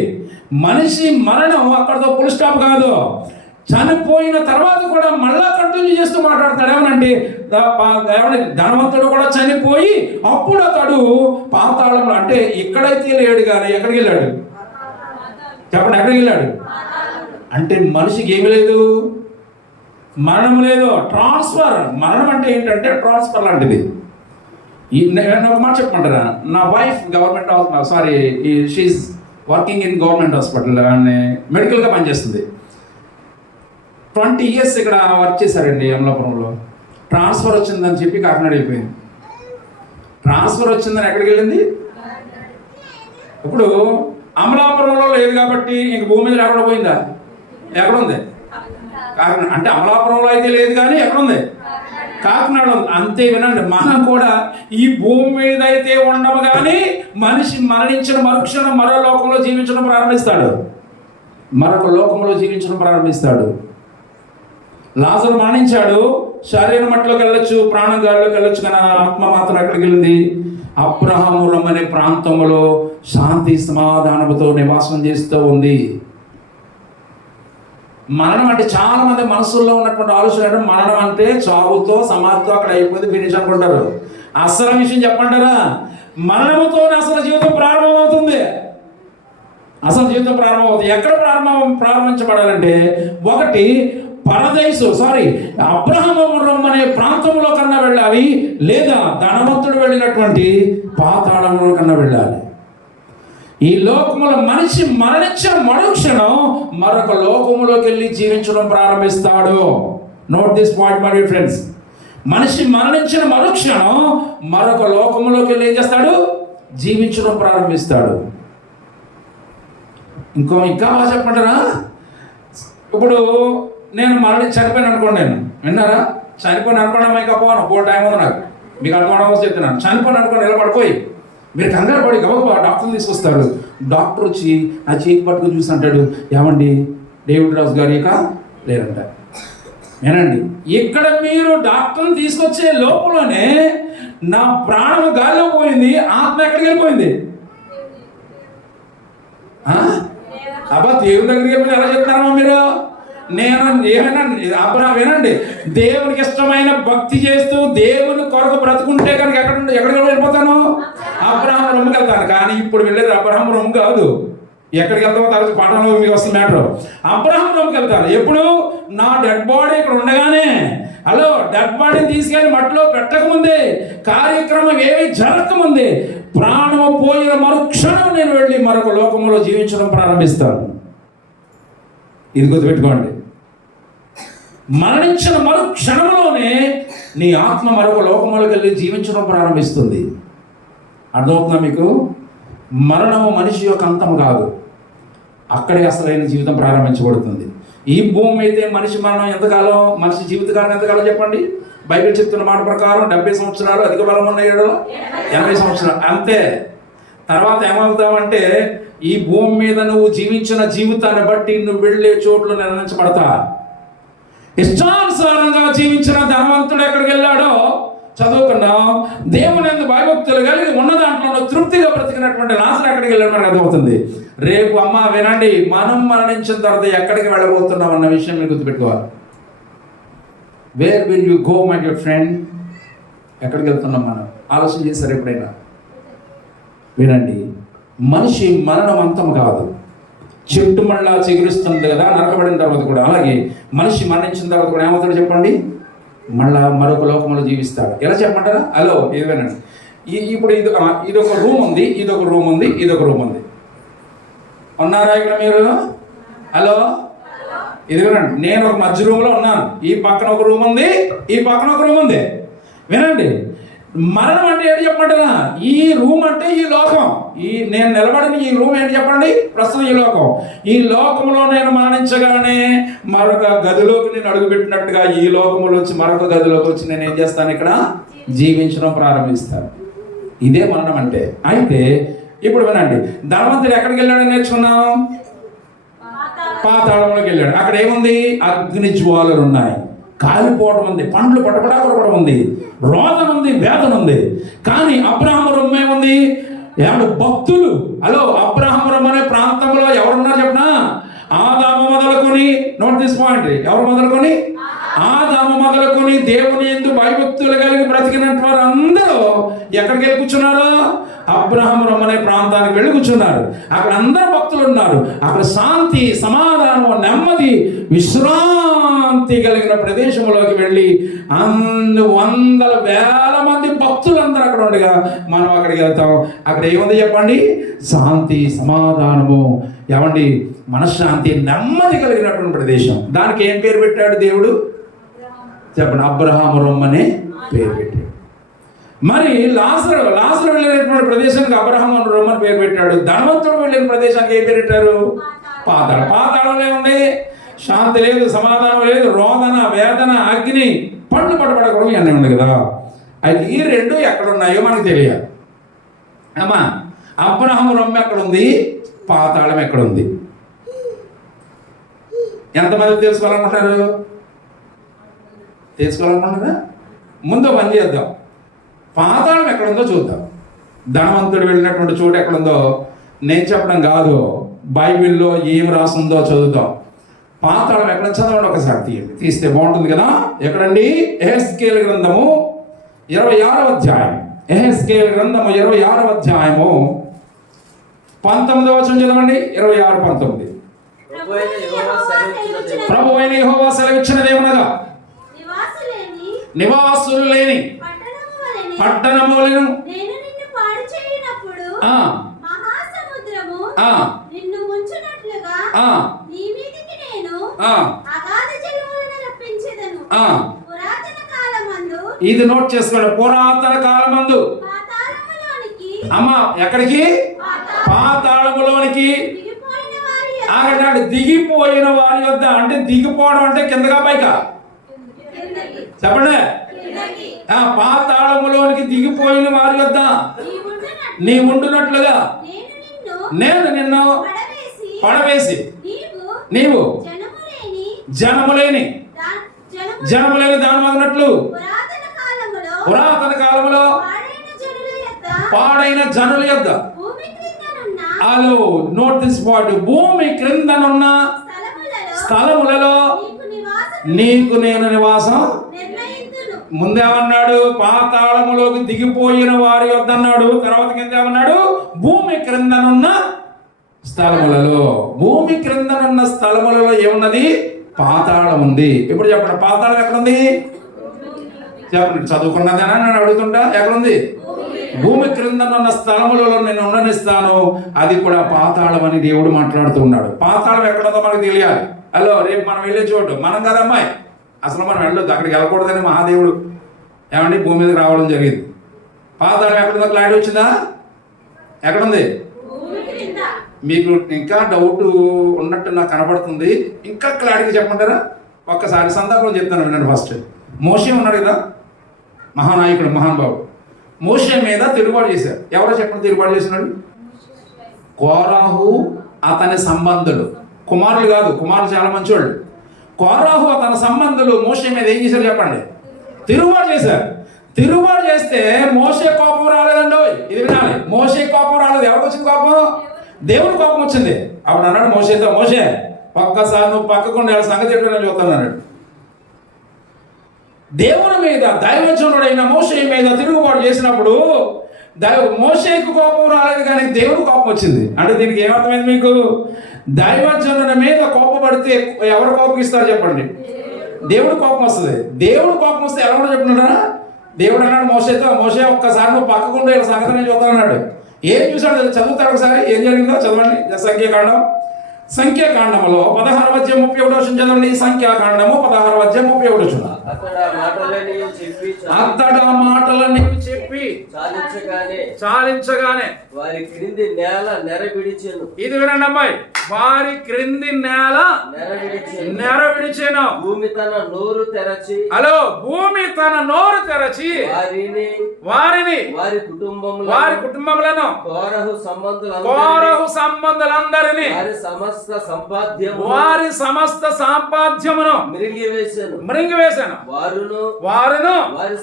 మనిషి మరణం అక్కడతో ఫుల్ స్టాప్ కాదు. చనిపోయిన తర్వాత కూడా మళ్ళా కంటిన్యూ చేస్తూ మాట్లాడతాడు. ఏమనంటే ధనవంతుడు కూడా చనిపోయి అప్పుడు అతడు పాతాళంలో, అంటే ఇక్కడైతే లేడు కానీ ఎక్కడికి వెళ్ళాడు చెప్పండి? ఎక్కడికి వెళ్ళాడు? అంటే మనిషికి ఏమి లేదు, మరణం లేదు, ట్రాన్స్ఫర్. మరణం అంటే ఏంటంటే ట్రాన్స్ఫర్ లాంటిది. నేను ఒక మాట చెప్పమంటారా? నా wife government she working in government hospital, మెడికల్గా పనిచేస్తుంది. 20 years ఇక్కడ వర్క్ చేశారండి అమలాపురంలో. ట్రాన్స్ఫర్ వచ్చిందని చెప్పి కాకినాడ వెళ్ళిపోయింది. ట్రాన్స్ఫర్ వచ్చిందని ఎక్కడికి వెళ్ళింది? ఇప్పుడు అమలాపురంలో లేదు కాబట్టి ఇంక భూమి మీద ఎక్కడ పోయిందా? ఎక్కడుంది? కాకినాడ. అంటే అమలాపురంలో అయితే లేదు, కానీ ఎక్కడుంది? కాకినాడ ఉంది. అంతే వినండి, మనం కూడా ఈ భూమి మీద అయితే ఉండము, కానీ మనిషి మరణించిన మరుక్షణం మరో లోకంలో జీవించడం ప్రారంభిస్తాడు. మరొక లోకంలో జీవించడం ప్రారంభిస్తాడు. లాజరు మరణించాడు, శరీరం మట్టిలోకి వెళ్ళొచ్చు, ప్రాణం గాలిలోకి వెళ్ళొచ్చు, కానీ ఆత్మ మాత్రం ఎక్కడికి వెళ్ళింది? అబ్రహాము రొమ్ము అనే ప్రాంతంలో శాంతి సమాధానంతో నివాసం చేస్తూ ఉంది. మరణం అంటే చాలా మంది మనసుల్లో ఉన్నటువంటి ఆలోచన, మరణం అంటే చావుతో సమాధితో అక్కడ అయిపోయింది, ఫినిష్ అనుకుంటారు. అసలు విషయం చెప్పంటారా? మరణముతోనే అసలు జీవితం ప్రారంభమవుతుంది. అసలు జీవితం ప్రారంభమవుతుంది. ఎక్కడ ప్రారంభించబడాలంటే ఒకటి అబ్రహాము రొమ్ము అనే ప్రాంతంలో కన్నా వెళ్ళాలి, లేదా ధనవంతుడు వెళ్ళినటువంటి పాతాళంలో కన్నా వెళ్ళాలి. ఈ లోకములో మనిషి మరణించిన మరుక్షణం మరొక లోకములోకి వెళ్ళి జీవించడం ప్రారంభిస్తాడు. Note this point my dear friends. మనిషి మరణించిన మరుక్షణం మరొక లోకములోకి వెళ్ళి ఏం చేస్తాడు? జీవించడం ప్రారంభిస్తాడు. ఇంకా బాగా చెప్పమంటారా? ఇప్పుడు నేను చనిపోయాను అనుకోండి, నేను విన్నారా? చనిపోయిన అనుకోవడం మీకు అపోను ఓ టైం ఉంది, నాకు మీకు అనుకోవడం కోసం చెప్తున్నాను. చనిపోయిన అనుకోండి, నిలబడిపోయి మీరు కంగారు పడి గబగబా డాక్టర్ని తీసుకొస్తారు. డాక్టర్ వచ్చి ఆ చేతి పట్టుకుని చూసి అంటాడు, ఏమండి డేవిడ్ రాజు గారు ఇక లేరంట. ఏనండి, ఇక్కడ మీరు డాక్టర్ని తీసుకొచ్చే లోపలనే నా ప్రాణం గాలిలో పోయింది, ఆత్మ ఎక్కడికి వెళ్ళిపోయింది? అబ్బా దేవుని దగ్గరికి వెళ్ళి ఎలా చెప్తారమ్మా మీరు? నేను ఏమైనా అబ్రహాం వినండి, దేవునికి ఇష్టమైన భక్తి చేస్తూ దేవుని కొరకు బ్రతుకుంటే కనుక ఎక్కడికి వెళ్ళిపోతాను? అబ్రహాం రొమ్ముకి వెళ్తాను. కానీ ఇప్పుడు వెళ్ళేది అబ్రహాం రొమ్ము కాదు. ఎక్కడికి వెళ్తామో తర్వాత పాఠంలో మీకు వస్తుంది మ్యాటర్. అబ్రహాం రొమ్ముకి వెళ్తాను ఎప్పుడు? నా డెడ్ బాడీ ఇక్కడ ఉండగానే. హలో, డెడ్ బాడీని తీసుకెళ్ళి మట్టిలో పెట్టకముందే, కార్యక్రమం ఏమి జరగకముందే, ప్రాణము పోయిన మరుక్షణం నేను వెళ్ళి మరొక లోకంలో జీవించడం ప్రారంభిస్తాను. ఇది గుర్తుపెట్టుకోండి. మరణించిన మరుక్షణంలోనే నీ ఆత్మ మరొక లోకంలోకి వెళ్ళి జీవించడం ప్రారంభిస్తుంది. అర్థమవుతుందా మీకు? మరణము మనిషి యొక్క అంతం కాదు, అక్కడే అసలైన జీవితం ప్రారంభించబడుతుంది. ఈ భూమి అయితే మనిషి మరణం ఎంతకాలం, మనిషి జీవితకాలం ఎంతకాలం చెప్పండి? బైబిల్ చెప్తున్న మాట ప్రకారం 70 సంవత్సరాలు, అధిక బలం ఉన్న 80 సంవత్సరాలు అంతే. తర్వాత ఏమవుతావంటే ఈ భూమి మీద నువ్వు జీవించిన జీవితాన్ని బట్టి నువ్వు వెళ్ళే చోట్లు నిర్ణయించబడతా. ఇష్టానుసారంగా జీవించిన ధనవంతుడు ఎక్కడికి వెళ్ళాడో చదువుకున్నాం. దేవుని యందు భయభక్తులు కలిగి ఉన్న దాంట్లో తృప్తిగా బ్రతికినటువంటి లాజరు ఎక్కడికి వెళ్ళాడు మనకు అర్థమవుతుంది. రేపు అమ్మ వినండి, మనం మరణించిన తర్వాత ఎక్కడికి వెళ్ళబోతున్నాం అన్న విషయం మీరు గుర్తుపెట్టుకోవాలి. Where will you go my dear friend? ఎక్కడికి వెళ్తున్నాం మనం? ఆలోచన చేశారు ఎప్పుడైనా? వినండి, మనిషి మరణం అంతం కాదు. చెట్టు మళ్ళా చిగురిస్తుంది కదా నరకబడిన తర్వాత కూడా, అలాగే మనిషి మరణించిన తర్వాత కూడా ఏమవుతాడు చెప్పండి? మళ్ళా మరొక లోకంలో జీవిస్తాడు. ఎలా చెప్పమంటారా? హలో, ఇది వినండి. ఇప్పుడు ఇదొక రూమ్ ఉంది, ఇదొక రూమ్ ఉంది, ఇదొక రూమ్ ఉంది. ఉన్నారా ఇక్కడ మీరు? హలో, ఇది వినండి. నేను ఒక మధ్య రూమ్లో ఉన్నాను. ఈ పక్కన ఒక రూమ్ ఉంది, ఈ పక్కన ఒక రూమ్ ఉంది. వినండి, మరణం అంటే ఏంటి చెప్పంటారా? ఈ రూమ్ అంటే ఈ లోకం. నేను నిలబడిన ఈ రూమ్ ఏంటి చెప్పండి? ప్రస్తుతం ఈ లోకం. ఈ లోకంలో నేను మరణించగానే మరొక గదిలోకి నేను అడుగుపెట్టినట్టుగా ఈ లోకంలోంచి మరొక గదిలోకి వచ్చి నేను ఏం చేస్తాను? ఇక్కడ జీవించడం ప్రారంభిస్తాను. ఇదే మరణం అంటే. అయితే ఇప్పుడు వినండి, ధనవంతుడు ఎక్కడికి వెళ్ళాడని నేర్చుకున్నాం? పాతాళంలోకి వెళ్ళాడు. అక్కడ ఏముంది? అగ్ని జ్వాలలు ఉన్నాయి, కాలిపోవడం ఉంది, పండ్లు పటపడా కొరపడం ఉంది, రోదన ఉంది, వేదన ఉంది. కానీ అబ్రహాము రొమ్ము ఏముంది? భక్తులు. హలో, అబ్రహాము రొమ్ము అనే ప్రాంతంలో ఎవరున్నారు చెప్పనా? ఆదాము మొదలుకొని, నోట్ దిస్ పాయింట్, ఎవరు మొదలుకొని? ఆదాము మొదలుకొని దేవుని యందు భయభక్తులు కలిగి బ్రతికినట్టు వారు అందరూ ఎక్కడికి వెళ్ళి కూర్చున్నారు? అబ్రహాము రొమ్ము అనే ప్రాంతానికి వెళ్ళి కూర్చున్నారు. అక్కడ అందరు భక్తులు ఉన్నారు. అక్కడ శాంతి, సమాధానం, నెమ్మది, విశ్రాంతి కలిగిన ప్రదేశంలోకి వెళ్ళి వందల వేల మంది భక్తులు అందరూ అక్కడ ఉండగా మనం అక్కడికి వెళ్తాం. అక్కడ ఏముంది చెప్పండి? శాంతి, సమాధానము, ఏమండి, మనశ్శాంతి, నెమ్మది కలిగినటువంటి ప్రదేశం. దానికి ఏం పేరు పెట్టాడు దేవుడు చెప్పండి? అబ్రహాము రొమ్ము అనే పేరు పెట్టాడు. మరి లాజరు వెళ్ళినటువంటి ప్రదేశానికి అబ్రహాము రొమ్ము అని పేరు పెట్టాడు. ధనవంతుడు వెళ్ళిన ప్రదేశానికి ఏం పేరు పెట్టారు? పాతాళం. పాతాళంలో ఉంది శాంతి లేదు, సమాధానం లేదు, రోదన, వేదన, అగ్ని, పండ్లు పట్టబడకూడదు ఇవన్నీ ఉంది కదా. అయితే ఈ రెండు ఎక్కడున్నాయో మనకు తెలియాలి. అమ్మా, అబ్రహాము రొమ్ము ఎక్కడుంది? పాతాళం ఎక్కడుంది? ఎంతమంది తెలుసుకోవాలనుకుంటారు? తెలుసుకోవాలనుకుంటారా? ముందు పని చేద్దాం. పాతాళం ఎక్కడుందో చూద్దాం. ధనవంతుడు వెళ్ళినటువంటి చోటు ఎక్కడుందో నేను చెప్పడం కాదు, బైబిల్లో ఏం రాస్తుందో చదువుతాం. పాతాళం ఎక్కడ చదవండి ఒకసారి, తీస్తే బాగుంటుంది కదా. ఎక్కడండి? యెహెజ్కేలు గ్రంథము 26వ అధ్యాయం. యెహెజ్కేలు గ్రంథము 26వ అధ్యాయము 19వ వచనం చదవండి. 26:19. ప్రభు అయిన యెహోవా సెలవిచ్చినదేమనగా, నివాసులు లేని పట్టణములను నేను నిన్ను పాడు చేయనప్పుడు మహాసముద్రము నిన్ను ముంచునట్లుగా నీ మీదికి నేను అగాధ జలములను రప్పించెదను. పురాతన కాలమందు, ఇది నోట్ చేసుకోండి, పురాతన కాలమందు అమ్మ ఎక్కడికి? పాతాళములోనికి. దిగిపోయిన వారి యొద్ద ఆగండి, దిగిపోయిన వారి యొద్ద. అంటే దిగిపోవడం అంటే కిందగా పైకా కిందకి, చెప్పండి. కిందకి పాతాళములోనికి దిగిపోయిన వారి యొద్ద నీవుండునట్లు నీ ఉండునట్లుగా నేను నిన్ను పడవేసి నీవు జనములేని దాని మగినట్లు పురాతన కాలములో పాడైన జనుల యొద్ద. Hello, note this word. భూమి క్రిందనున్న స్థలములలో నీకు నేను నివాసం. ముందేమన్నాడు? పాతాళములోకి దిగిపోయిన వారి యొద్ద అన్నాడు. తర్వాత కింద ఏమన్నాడు? భూమి క్రిందనున్న స్థలములలో. భూమి క్రిందనున్న స్థలములలో ఏమున్నది? పాతాళం ఉంది. ఇప్పుడు చెప్పండి, పాతాళం ఎక్కడుంది? చెప్పండి, చదువుకున్నదేనా నేను అడుగుతుంటా? ఎక్కడుంది? భూమి క్రిందనున్న స్థలములలో నేను ఉండనిస్తాను. అది కూడా పాతాళం అని దేవుడు మాట్లాడుతూ ఉన్నాడు. పాతాళం ఎక్కడుందో మనకు తెలియాలి. హలో, రేపు మనం వెళ్ళే చోటు మనం కదా అమ్మాయి, అసలు మనం వెళ్ళొద్దు, అక్కడికి వెళ్ళకూడదని మహాదేవుడు ఏమండి భూమి మీదకి రావడం జరిగింది. పాతాళం ఎక్కడుందో క్లారిటీ వచ్చిందా? ఎక్కడుంది? మీకు ఇంకా డౌట్ ఉన్నట్టు నాకు కనబడుతుంది. ఇంకా క్లారిటీ చెప్పమంటారా? ఒక్కసారి సందర్భం చెప్తాను వినండి. ఫస్ట్ మోషే ఉన్నాడు కదా, మహానాయకుడు, మహానుభావుడు. మోషే మీద తిరుగుబాటు చేశారు. ఎవరో చెప్పండి తిరుగుబాటు చేసినాడు? కోరాహు అతని సంబంధులు. కుమారులు కాదు, కుమారులు చాలా మంచివాళ్ళు. కోరాహు అతని సంబంధులు మోషే మీద ఏం చేశారు చెప్పండి? తిరుగుబాటు చేశారు. తిరుగుబాటు చేస్తే మోషే కోపం రాలేదండి. ఇది వినాలి, మోషే కోపం రాలేదు. ఎవరికి వచ్చింది కోపం? దేవుడి కోపం వచ్చింది. అప్పుడు అన్నాడు మోషేతో, మోషే ఒక్కసారి నువ్వు పక్కకుండా సంగతి ఏంటో నేను చూస్తాను అన్నాడు. దేవుని మీద, దైవజనుడైన మోషే మీద తిరుగుబాటు చేసినప్పుడు మోషేకు కోపం రాలేదు కానీ దేవుడు కోపం వచ్చింది. అంటే దీనికి ఏమర్థమైంది మీకు? దైవజనుల మీద కోపపడితే ఎవరు కోపం ఇస్తారు చెప్పండి? దేవుడు కోపం వస్తుంది. దేవుడు కోపం వస్తే ఎలా కూడా చెప్తున్నాడా? దేవుడు అన్నాడు మోషేతో, మోషే ఒక్కసారి నువ్వు పక్కకుండా ఇలా సంగతి నేను చూస్తాను అన్నాడు. ఏం చూశాడు? చదువుతాడు ఒకసారి, ఏం జరిగిందో చదవండి. సంఖ్యాకాండములో 16:31 చదవండి. సంఖ్యాకాండము 16:31. అతడు ఆ మాటలన్నీ చెప్పి చాలించగానే వారి క్రింది నేల నెరవిడిచెను. ఇది వినండి అమ్మాయి, వారి క్రింది నేల నెరవిడిచెను. భూమి తన నోరు తెరచి, హలో, భూమి తన నోరు తెరచి వారిని వారి కుటుంబములను కోరహు సంబంధులందరినీ వారి సమస్త సంపాద్యమును మృంగివేశాను. వారును వారి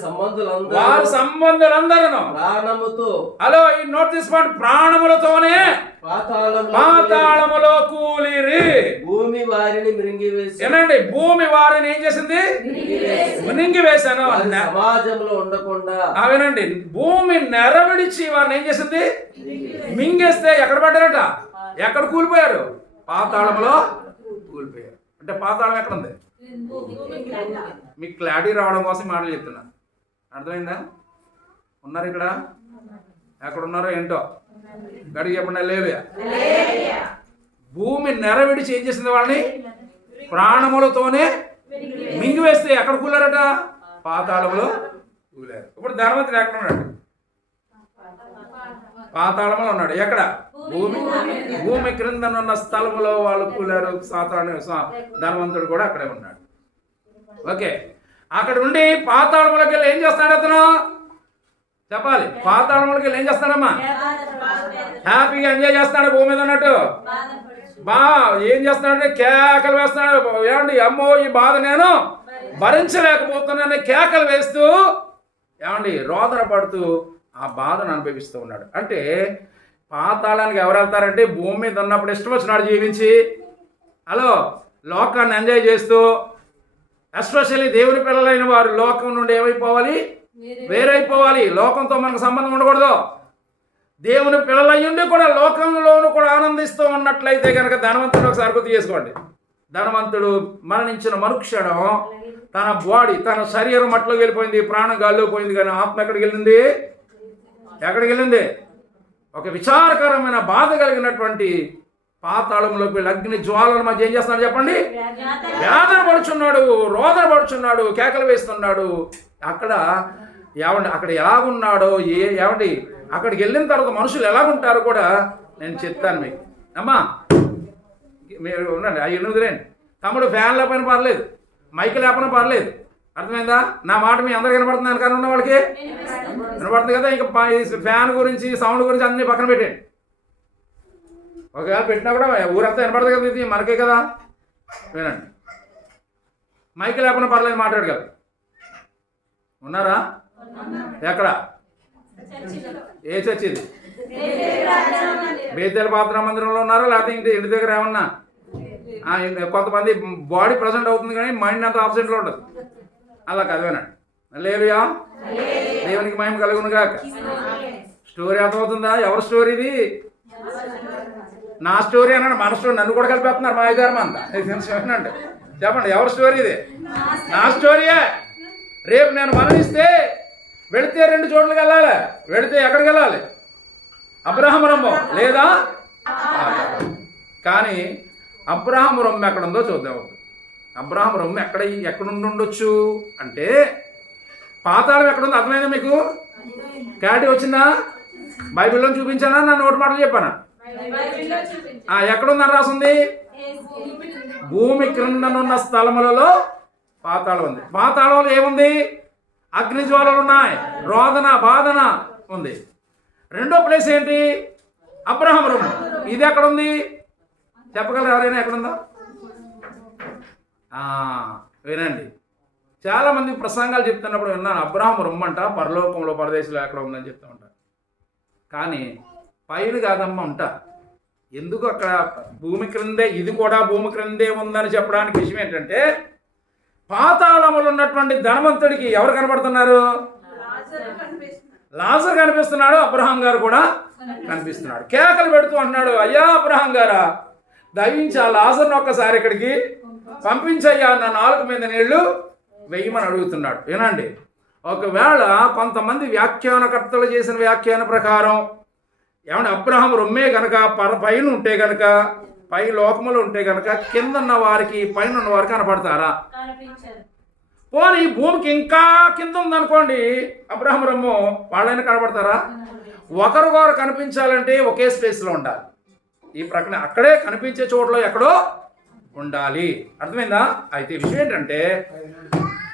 సంబంధులందరూ ప్రాణముతో, హలో, ఈ నోట్ దిస్ పాయింట్, ప్రాణములతోనే పాతాళములో కూలిరి. భూమి వారిని మృంగివేసి, ఏనండి, భూమి వారిని ఏం చేసింది? మృంగివేశాను. సమాజంలో ఉండకుండా, వినండి, భూమి నెరవిడిచి వారిని ఏం చేసింది? మింగేస్తే ఎక్కడ పడ్డారట? ఎక్కడ కూలిపోయారు? పాతాళంలో కూలిపోయారు. అంటే పాతాళం ఎక్కడ ఉంది? మీకు క్లారిటీ రావడం కోసం మాటలు చెప్తున్నా. అర్థమైందా? ఉన్నారు ఇక్కడ? ఎక్కడ ఉన్నారో ఏంటో గడికి చెప్పండి. లేవే. భూమి నెరవిడిచి ఏం చేసింది? వాళ్ళని ప్రాణములతోనే మింగివేస్తే ఎక్కడ కూలారట? పాతాళంలో కూలారు. ఇప్పుడు ధనవంతుడు ఎక్కడ ఉన్నాడు? పాతాళంలో ఉన్నాడు. ఎక్కడ? భూమి క్రిందనున్న స్థలములో వాళ్ళు కూలారు. ధనవంతుడు కూడా అక్కడే ఉన్నాడు. ఓకే, అక్కడ ఉండి పాతాళంలోకి వెళ్ళి ఏం చేస్తాడు అతను? చెప్పాలి. పాతాళంలోకి వెళ్ళి ఏం చేస్తాడమ్మా? హ్యాపీగా ఎంజాయ్ చేస్తాడు భూమి మీద ఉన్నట్టు. ఏం చేస్తున్నాడంటే కేకలు వేస్తున్నాడు. ఏమండి, అమ్మో ఈ బాధ నేను భరించలేకపోతున్నానని కేకలు వేస్తూ, ఏమండి, రోదన పడుతూ ఆ బాధను అనుభవిస్తూ ఉన్నాడు. అంటే పాతాళానికి ఎవరు వెళ్తారంటే భూమి మీద ఉన్నప్పుడు ఇష్టం వచ్చినాడు జీవించి, హలో, లోకాన్ని ఎంజాయ్ చేస్తూ, ఎస్పెషల్లీ దేవుని పిల్లలైన వారు లోకం నుండి ఏమైపోవాలి? వేరైపోవాలి. లోకంతో మనకు సంబంధం ఉండకూడదు. దేవుని పిల్లలయ్యుండి కూడా లోకంలోనూ కూడా ఆనందిస్తూ ఉన్నట్లయితే కనుక ధనవంతుడు ఒకసారి గుర్తు చేసుకోండి. ధనవంతుడు మరణించిన మరుక్షణం తన బాడీ, తన శరీరం మట్లోకి వెళ్ళిపోయింది, ప్రాణం గాల్లో పోయింది, కానీ ఆత్మ ఎక్కడికి వెళ్ళింది? ఎక్కడికి వెళ్ళింది? ఒక విచారకరమైన బాధ కలిగినటువంటి పాతాళంలోకి వెళ్ళి అగ్ని జ్వాలల మధ్య ఏం చేస్తున్నాడు చెప్పండి? వేదన పడుచున్నాడు, రోదన పడుచున్నాడు, కేకలు వేస్తున్నాడు. అక్కడ ఏమండి, అక్కడ ఎలాగున్నాడో, ఏమండి, అక్కడికి వెళ్ళిన తర్వాత మనుషులు ఎలా ఉంటారో కూడా నేను చెప్తాను మీకు. అమ్మా మీరు ఉండండి, అవి ఎన్నుదిలేండి. తమ్ముడు ఫ్యాన్ లేకపోయినా పర్లేదు, మైక్ లేకపోయినా పర్లేదు, అర్థమైందా? నా మాట మీ అందరికి వినపడుతుంది వెనకాల ఉన్న వాళ్ళకి వినపడుతుంది కదా. ఇంకా ఫ్యాన్ గురించి సౌండ్ గురించి అన్ని పక్కన పెట్టండి. ఒకవేళ పెట్టినా కూడా ఊరంతా వినపడదు కదా, ఇది మనకే కదా. వినండి, మైక్ లేకుండా పర్లేదు, మాట్లాడు కదా. ఉన్నారా? ఎక్కడ? ఏ చర్చ్ ఇది? బేతేల పాత్ర మందిరంలో ఉన్నారా, లేకపోతే ఇంటి దగ్గర ఏమన్నా? కొంతమంది బాడీ ప్రజెంట్ అవుతుంది కానీ మైండ్ అంతా ఆబ్సెంట్లో ఉండదు. అలా కదవేనండి. హల్లెలూయా, దేవునికి మహిమ కలుగును గాక. స్టోరీ అర్థమవుతుందా? ఎవరి స్టోరీ ఇది? నా స్టోరీ అన్నాడు. మన స్టోరీ నన్ను కూడా కలిపేస్తున్నారు మా ఐదారు అంతా. వినండి, చెప్పండి, ఎవరి స్టోరీ ఇది? నా స్టోరీయే. రేపు నేను మరణిస్తే వెళితే 2 చోట్లకి వెళ్ళాలి. వెళితే ఎక్కడికి వెళ్ళాలి? అబ్రహాము రొమ్ము లేదా? కానీ అబ్రహాము రొమ్ము ఎక్కడుందో చూద్దాం. అబ్రహాము రొమ్ము ఎక్కడుండి ఉండొచ్చు అంటే, పాతాళం ఎక్కడుందో అర్థమైందా మీకు? క్లారిటీ వచ్చిందా? బైబిల్లో చూపించానా, నా నోటి మాటలు చెప్పానా? ఎక్కడుందని రాసింది? భూమి క్రిందనున్న స్థలములలో పాతాళం ఉంది. పాతాళంలో ఏముంది? అగ్నిజ్వాలలు ఉన్నాయి, రోదన బాధన ఉంది. రెండో ప్లేస్ ఏంటి? అబ్రహాము రొమ్ము. ఇది ఎక్కడుంది చెప్పగలరు ఎవరైనా? ఎక్కడుందో వినండి. చాలామంది ప్రసంగాలు చెప్తున్నప్పుడు విన్నాను, అబ్రహాము రొమ్మంట పరలోకంలో పరదేశంలో ఎక్కడ ఉందని చెప్తూ ఉంటారు. కానీ పైన కాదమ్మ ఉంటా. ఎందుకు అక్కడ భూమి క్రిందే, ఇది కూడా భూమి క్రిందే ఉందని చెప్పడానికి విషయం ఏంటంటే, పాతాళములో ఉన్నటువంటి ధనవంతుడికి ఎవరు కనబడుతున్నారు? లాజరు కనిపిస్తున్నాడు, అబ్రహాం గారు కూడా కనిపిస్తున్నాడు. కేకలు పెడుతూ అంటున్నాడు, అయ్యా అబ్రహాం గారా, దయించి ఆ లాజర్ను ఒక్కసారి ఇక్కడికి పంపించయ్యా, నా నాలుగు మీద నీళ్లు వెయ్యమని అడుగుతున్నాడు. వినండి, ఒకవేళ కొంతమంది వ్యాఖ్యానకర్తలు చేసిన వ్యాఖ్యాన ప్రకారం ఏమంటే అబ్రహాం రొమ్మే కనుక పైన ఉంటే కనుక, పై లోకములు ఉంటే కనుక కింద ఉన్న వారికి పైన ఉన్న వారికి కనపడతారా? పోనీ భూమికి ఇంకా కింద ఉందనుకోండి అబ్రహాం రొమ్ము, వాళ్ళైనా కనపడతారా? ఒకరికొకరు కనిపించాలంటే ఒకే స్పేస్లో ఉండాలి. ఈ ప్రకటన అక్కడే కనిపించే చోట్ల ఎక్కడో ఉండాలి. అర్థమైందా? అయితే విషయం ఏంటంటే,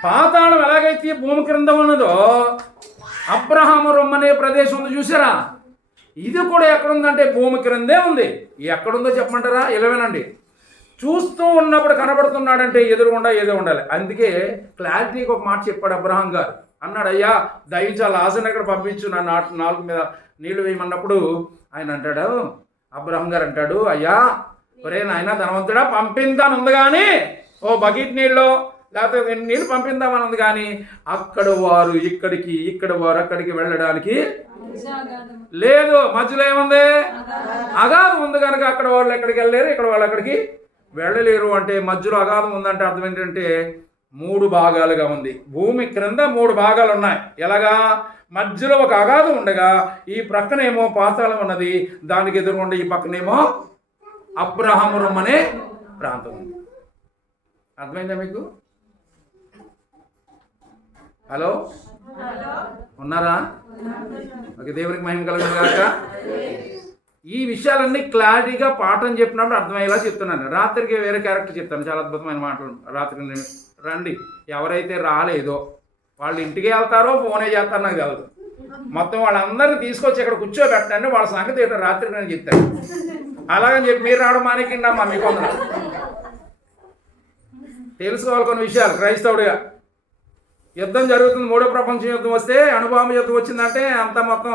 పాతాళం ఎలాగైతే భూమి క్రింద ఉన్నదో అబ్రహాము రొమ్ము అనే ప్రదేశం ఉంది చూసారా, ఇది కూడా ఎక్కడుందంటే భూమి క్రిందే ఉంది. ఎక్కడుందో చెప్పమంటారా? ఇలవేనండి. చూస్తూ ఉన్నప్పుడు కనబడుతున్నాడంటే ఎదురుగుండా ఏదో ఉండాలి. అందుకే క్లారిటీకి ఒక మాట చెప్పాడు అబ్రహాం గారు. అన్నాడు, అయ్యా దయించి లాజర్ని ఎక్కడ పంపించు, నా నాలుగు మీద నీళ్లు వేయమన్నప్పుడు ఆయన అంటాడు, అబ్రహాం గారు అంటాడు, అయ్యా ఒరే నాయన ధనవంతుడా, పంపిందాని ఉంది కానీ ఓ బకెట్ నీళ్ళు లేకపోతే నీళ్ళు పంపిందామని ఉంది కానీ అక్కడ వారు ఇక్కడికి, ఇక్కడ వారు అక్కడికి వెళ్ళడానికి లేదు. మధ్యలో ఏముంది? అగాధం ఉంది కనుక అక్కడ వాళ్ళు ఎక్కడికి వెళ్ళలేరు, ఇక్కడ వాళ్ళు అక్కడికి వెళ్ళలేరు. అంటే మధ్యలో అగాధం ఉందంటే అర్థం ఏంటంటే 3 భాగాలుగా ఉంది. భూమి క్రింద 3 భాగాలు ఉన్నాయి. ఎలాగా? మధ్యలో ఒక అగాధం ఉండగా ఈ ప్రక్కనేమో పాతాళం ఉన్నది, దానికి ఎదురుకుండా ఈ పక్కనేమో అబ్రహాము రొమ్ము అనే ప్రాంతం ఉంది. అర్థమైందా మీకు? హలో, ఉన్నారా? ఓకే, దేవునికి మహిమ కలుగును గాక. ఈ విషయాలన్నీ క్లారిటీగా పాఠం చెప్పినప్పుడు అర్థమయ్యేలా చెప్తున్నాను. రాత్రికి వేరే క్యారెక్టర్ చెప్తాను, చాలా అద్భుతమైన మాటలు. రాత్రికి రండి, ఎవరైతే రాలేదో వాళ్ళు ఇంటికి వెళ్తారో ఫోనే చేస్తారో నాకు తెలియదు. మొత్తం వాళ్ళందరినీ తీసుకొచ్చి ఇక్కడ కూర్చోబెట్టండి, వాళ్ళ సంగతి ఏంటో రాత్రికి నేను చెప్తాను. అలాగని చెప్పి మీరు రావడం మానేకండి అమ్మా, మీకు వందనాలు. తెలుసుకోవాలి కొన్ని విషయాలు క్రైస్తవుడిగా. యుద్ధం జరుగుతుంది, 3వ ప్రపంచ యుద్ధం వస్తే, అణుబాంబు యుద్ధం వచ్చిందంటే అంత మొత్తం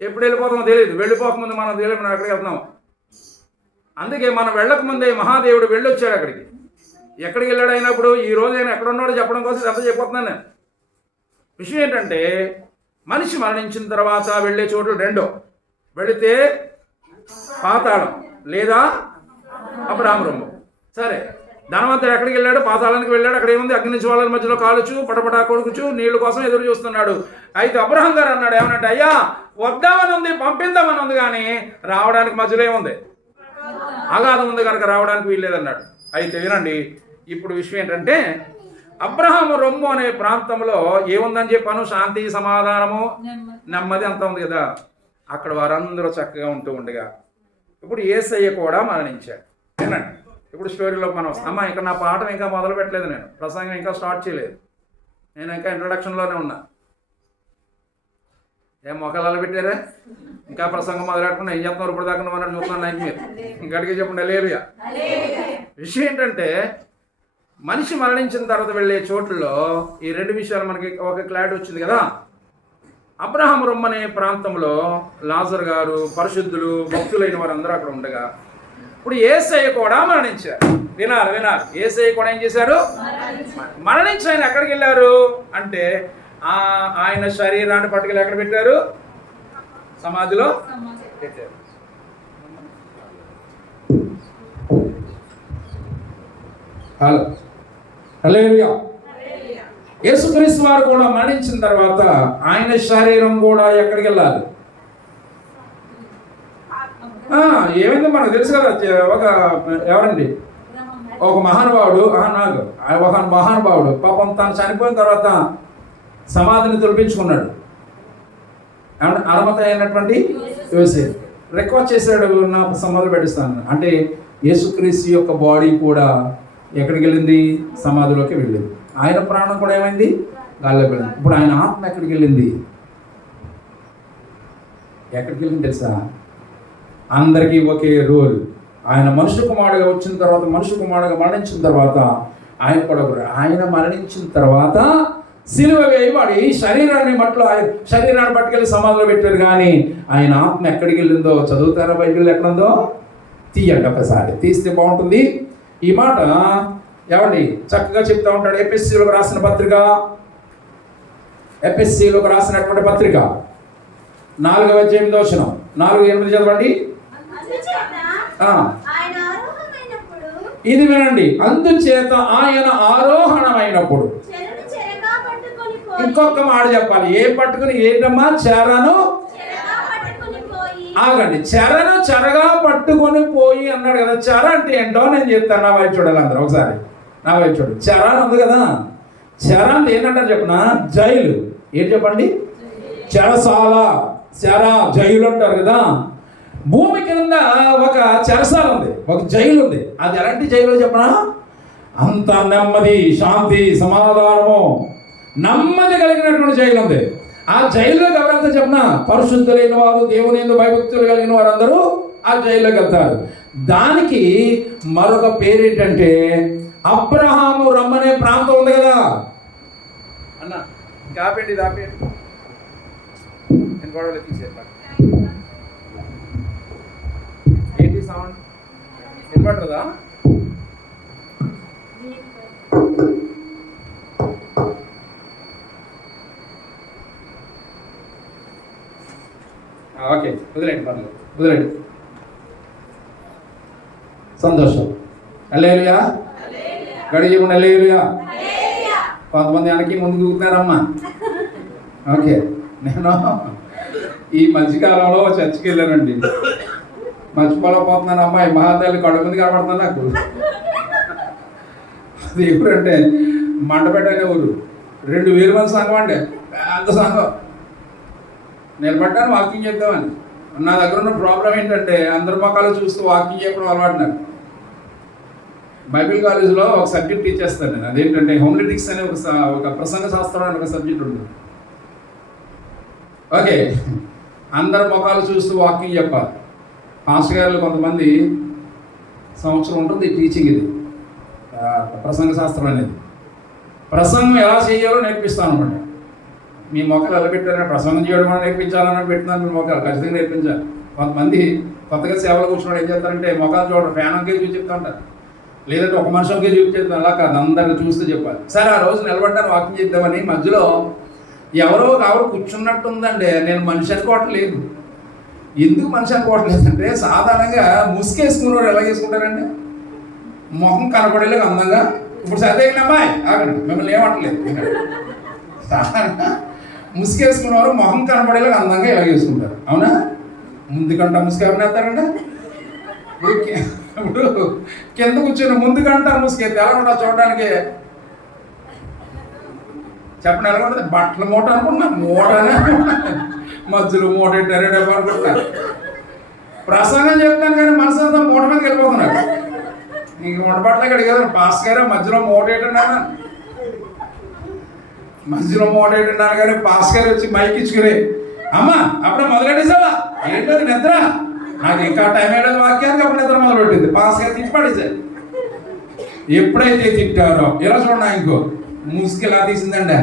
ఎప్పుడు వెళ్ళిపోతామో తెలియదు. వెళ్ళిపోకముందు మనం తెలియదు మనం అక్కడికి వెళ్తున్నాం. అందుకే మనం వెళ్ళకముందే మహాదేవుడు వెళ్ళొచ్చాడు అక్కడికి. ఎక్కడికి వెళ్ళాడు అయినప్పుడు ఈ రోజు ఆయన ఎక్కడున్నాడో చెప్పడం కోసం ఎంత చెప్పిపోతున్నాను నేను. విషయం ఏంటంటే, మనిషి మరణించిన తర్వాత వెళ్ళే చోట్లు 2. వెళితే పాతాళం లేదా అబ్రహాము రొమ్ము. సరే, ధనవంతుడు ఎక్కడికి వెళ్ళాడు? పాతాళానికి వెళ్ళాడు. అక్కడ ఏముంది? అగ్ని జ్వాలల మధ్యలో కాలుచు పటపటా కొడుకుచు నీళ్ల కోసం ఎదురు చూస్తున్నాడు. అయితే అబ్రహాం గారు అన్నాడు, ఏమనంటే, అయ్యా వద్దామని ఉంది, పంపిందామని ఉంది, కానీ రావడానికి మధ్యలో ఏముంది? అగాధం ఉంది కనుక రావడానికి వీల్లేదన్నాడు. అయితే వినండి, ఇప్పుడు విషయం ఏంటంటే, అబ్రహాము రొమ్ము అనే ప్రాంతంలో ఏముందని చెప్పాను? శాంతి, సమాధానము, నెమ్మది అంతా ఉంది కదా. అక్కడ వారందరూ చక్కగా ఉంటూ ఉండగా ఇప్పుడు యేసయ్య కూడా మరణించాడు. వినండి, ఇప్పుడు స్టోరీలోకి మనం వస్తాం. అమ్మ, ఇక్కడ నా పాఠం ఇంకా మొదలు పెట్టలేదు, నేను ప్రసంగం ఇంకా స్టార్ట్ చేయలేదు, నేను ఇంకా ఇంట్రొడక్షన్లోనే ఉన్నా. ఏం మొక్కలు పెట్టారా? ఇంకా ప్రసంగం మొదలెట్టుకున్నా ఏం చెప్తున్నారు ఇప్పుడు దాకా నువ్వు అన్నట్టు చూస్తున్నాను. నాకు మీరు ఇంకడికి చెప్పండి. హల్లెలూయా. విషయం ఏంటంటే, మనిషి మరణించిన తర్వాత వెళ్ళే చోట్లలో ఈ రెండు విషయాలు మనకి ఒక క్లారిటీ వచ్చింది కదా. అబ్రహాము రొమ్ము అనే ప్రాంతంలో లాజరు గారు, పరిశుద్ధులు, భక్తులైన వారందరూ అక్కడ ఉండగా ఇప్పుడు యేసయ్య కూడా మరణించారు. వినాలి, యేసయ్య కూడా ఏం చేశారు? మరణించి ఆయన ఎక్కడికి వెళ్ళారు అంటే, ఆయన శరీరాన్ని పట్టుకెళ్ళి ఎక్కడ పెట్టారు? సమాధిలో పెట్టారు. హల్లెలూయా. యేసుక్రీస్తు వారు కూడా మరణించిన తర్వాత ఆయన శరీరం కూడా ఎక్కడికి వెళ్ళాలి? ఏమైందో మనకు తెలుసు కదా. ఎవరండి? ఒక మహానుభావుడు పాపం తాను చనిపోయిన తర్వాత సమాధిని తొలగించుకున్నాడు. అర్హత అయినటువంటి యోసేపు రిక్వెస్ట్ చేశాడు, నా సమాధి పెట్టిస్తాను అంటే. యేసుక్రీస్తు యొక్క బాడీ కూడా ఎక్కడికి వెళ్ళింది? సమాధిలోకి వెళ్ళింది. ఆయన ప్రాణం కూడా ఏమైంది? గాల్లోకి వెళ్ళింది. ఇప్పుడు ఆయన ఆత్మ ఎక్కడికి వెళ్ళింది? ఎక్కడికి వెళ్ళింది తెలుసా? అందరికీ ఒకే రూల్. ఆయన మనుష్య కుమారుడుగా వచ్చిన తర్వాత, మనుష్య కుమారుడుగా మరణించిన తర్వాత ఆయన కూడా ఆయన మరణించిన తర్వాత సిలువ వేయబడి శరీరాన్ని పట్టుకెళ్ళి సమాధిలో పెట్టారు. కానీ ఆయన ఆత్మ ఎక్కడికి వెళ్ళిందో చదువుతారా? బైబిల్ ఎక్కడ ఉందో తీయండి ఒకసారి, తీస్తే బాగుంటుంది. ఈ మాట ఏమండి చక్కగా చెప్తా ఉంటాడు. ఎఫెసీయులకు రాసినటువంటి పత్రిక 4వ అధ్యాయం 8వ వచనం, 4:8 చదవండి. ఇది వినండి. అందుచేత ఆయన ఆరోహణమైనప్పుడు, ఇంకొక మాట చెప్పాలి. ఏ పట్టుకుని? ఏంటమ్మా? చెరను ఆగండి, చెరగా పట్టుకొని పోయి అన్నాడు కదా. చెర అంటే ఏంటో నేను చెప్తాను. నా వైపు చూడాలి అందరూ ఒకసారి. నా వైపు చూడు. చెర అని ఉంది కదా. చెర అంటే ఏంటంటారు చెప్పనా? జైలు. ఏంటి చెప్పండి? చెరసాల, జైలు అంటారు కదా. భూమి కింద ఒక చెరసాల ఉంది, ఒక జైలు ఉంది. అది ఎలాంటి జైలు చెప్పనా? అంత నెమ్మది, శాంతి, సమాధానము, నెమ్మది కలిగినటువంటి జైలు ఉంది. ఆ జైల్లోకి ఎవరంతా చెప్పిన? పరిశుద్ధులైన వారు, దేవుని యందు భయభక్తులు కలిగిన వారందరూ ఆ జైల్లోకి వెళ్తారు. దానికి మరొక పేరేంటంటే అబ్రహాము రమ్మనే ప్రాంతం ఉంది కదా అన్న. కాపేంటి ఏంటి సౌండ్ వినపడదా? ఓకే, వదిలేండి. సంతోషం. హల్లెలూయా. గడి చెప్పండి. హల్లెలూయా. కొంతమంది వెనక్కి ముందుకు దూకుతారమ్మా. ఓకే, నేను ఈ మధ్యకాలంలో చర్చికి వెళ్ళానండి. మర్చిపోలేకపోతున్నాను. అమ్మాయి మహాతల్లి కళ్ళు ముందు కనబడుతుంది నాకు. అది ఎప్పుడంటే మండపేట అనే ఊరు, 2000 మంది సంఘం అండి, పెద్ద సంఘం. నిలబడ్డాను వాకింగ్ చేద్దామని. నా దగ్గర ఉన్న ప్రాబ్లం ఏంటంటే అందరి మొక్కలు చూస్తూ వాకింగ్ చేయడం అలవాటు నాకు. బైబిల్ కాలేజీలో ఒక సబ్జెక్ట్ టీచ్ చేస్తాను నేను. అదేంటంటే హోమిలెటిక్స్ అనే ఒక ప్రసంగ శాస్త్రం అనే ఒక సబ్జెక్ట్ ఉంటుంది. ఓకే, అందరి మొక్కలు చూస్తూ వాకింగ్ చెప్పాలి. మాస్టర్ గారు కొంతమంది సంవత్సరం ఉంటుంది టీచింగ్. ఇది ప్రసంగ శాస్త్రం అనేది. ప్రసంగం ఎలా చేయాలో నేర్పిస్తాను అనమాట. మీ మొక్కలు ఎలా పెట్టారని ప్రసంగం చేయడం కూడా నేర్పించాలని పెట్టినాను. మీ మొక్కలు ఖచ్చితంగా నేర్పించాలి. కొంతమంది కొత్తగా సేవలు కూర్చున్నాడు ఏం చేస్తారంటే మొక్కలు చూడడం, ఫ్యాన్ ఒకే చూసి చెప్తా ఉంటారు, లేదంటే ఒక మనిషి ఒకే చూసి చెప్తాను. అలా కాదు, అందరిని చూస్తూ చెప్పాలి. సరే, ఆ రోజు నిలబడ్డాను వాకింగ్ చేద్దామని. మధ్యలో ఎవరో కూర్చున్నట్టుందండి. నేను మనిషి అనుకోవట్లేదు. ఎందుకు మనిషి అనుకోవట్లేదంటే, సాధారణంగా ముసుకేసుకునేవారు ఎలా చేసుకుంటారండి? మొహం కనపడేలాగా అందంగా. ఇప్పుడు సరిగ్గా అమ్మాయి ఆగండి, మిమ్మల్ని ఏమట్లేదు. సాధారణంగా ముసుకేసుకునేవారు మొహం కనపడేలాగా అందంగా ఎలా చేసుకుంటారు, అవునా? ముందుకంట ముసుగు ఎవరిని వేస్తారండి? ఇప్పుడు కింద కూర్చొని ముందుకంట ముసుగు ఎలా ఉంటా చూడడానికి. చెప్పండి ఎలా ఉంటుంది? బట్టల మూట అనుకున్నా, మూటనే మధ్యలో మూట పెట్టారేటో అనుకుంటా. ప్రసంగం చెప్తాను కానీ మనసు అంతా మూట మీదకి వెళ్ళిపోతున్నాడు. ఇంక మూట బట్టలు ఇక్కడ కదా పాస్ గారు మధ్యలో మూట ఏంటన్నాను, మధ్యలో మూట ఏంటన్నాను కానీ పాస్ గారు వచ్చి మైక్ ఇచ్చుకుని, అమ్మా అప్పుడే మొదలెట్టేసావా ఏంటది నిద్ర, నాకు ఇంకా టైం అయ్యేది వాక్యానికి అప్పుడు నిద్ర మొదలుపెట్టింది. పాస్ గారు తిట్టి పడేసారు. ఎప్పుడైతే తిట్టారో ఇలా చూడండి, ఇంకో ముసుగు ఇలా తీసిందండి,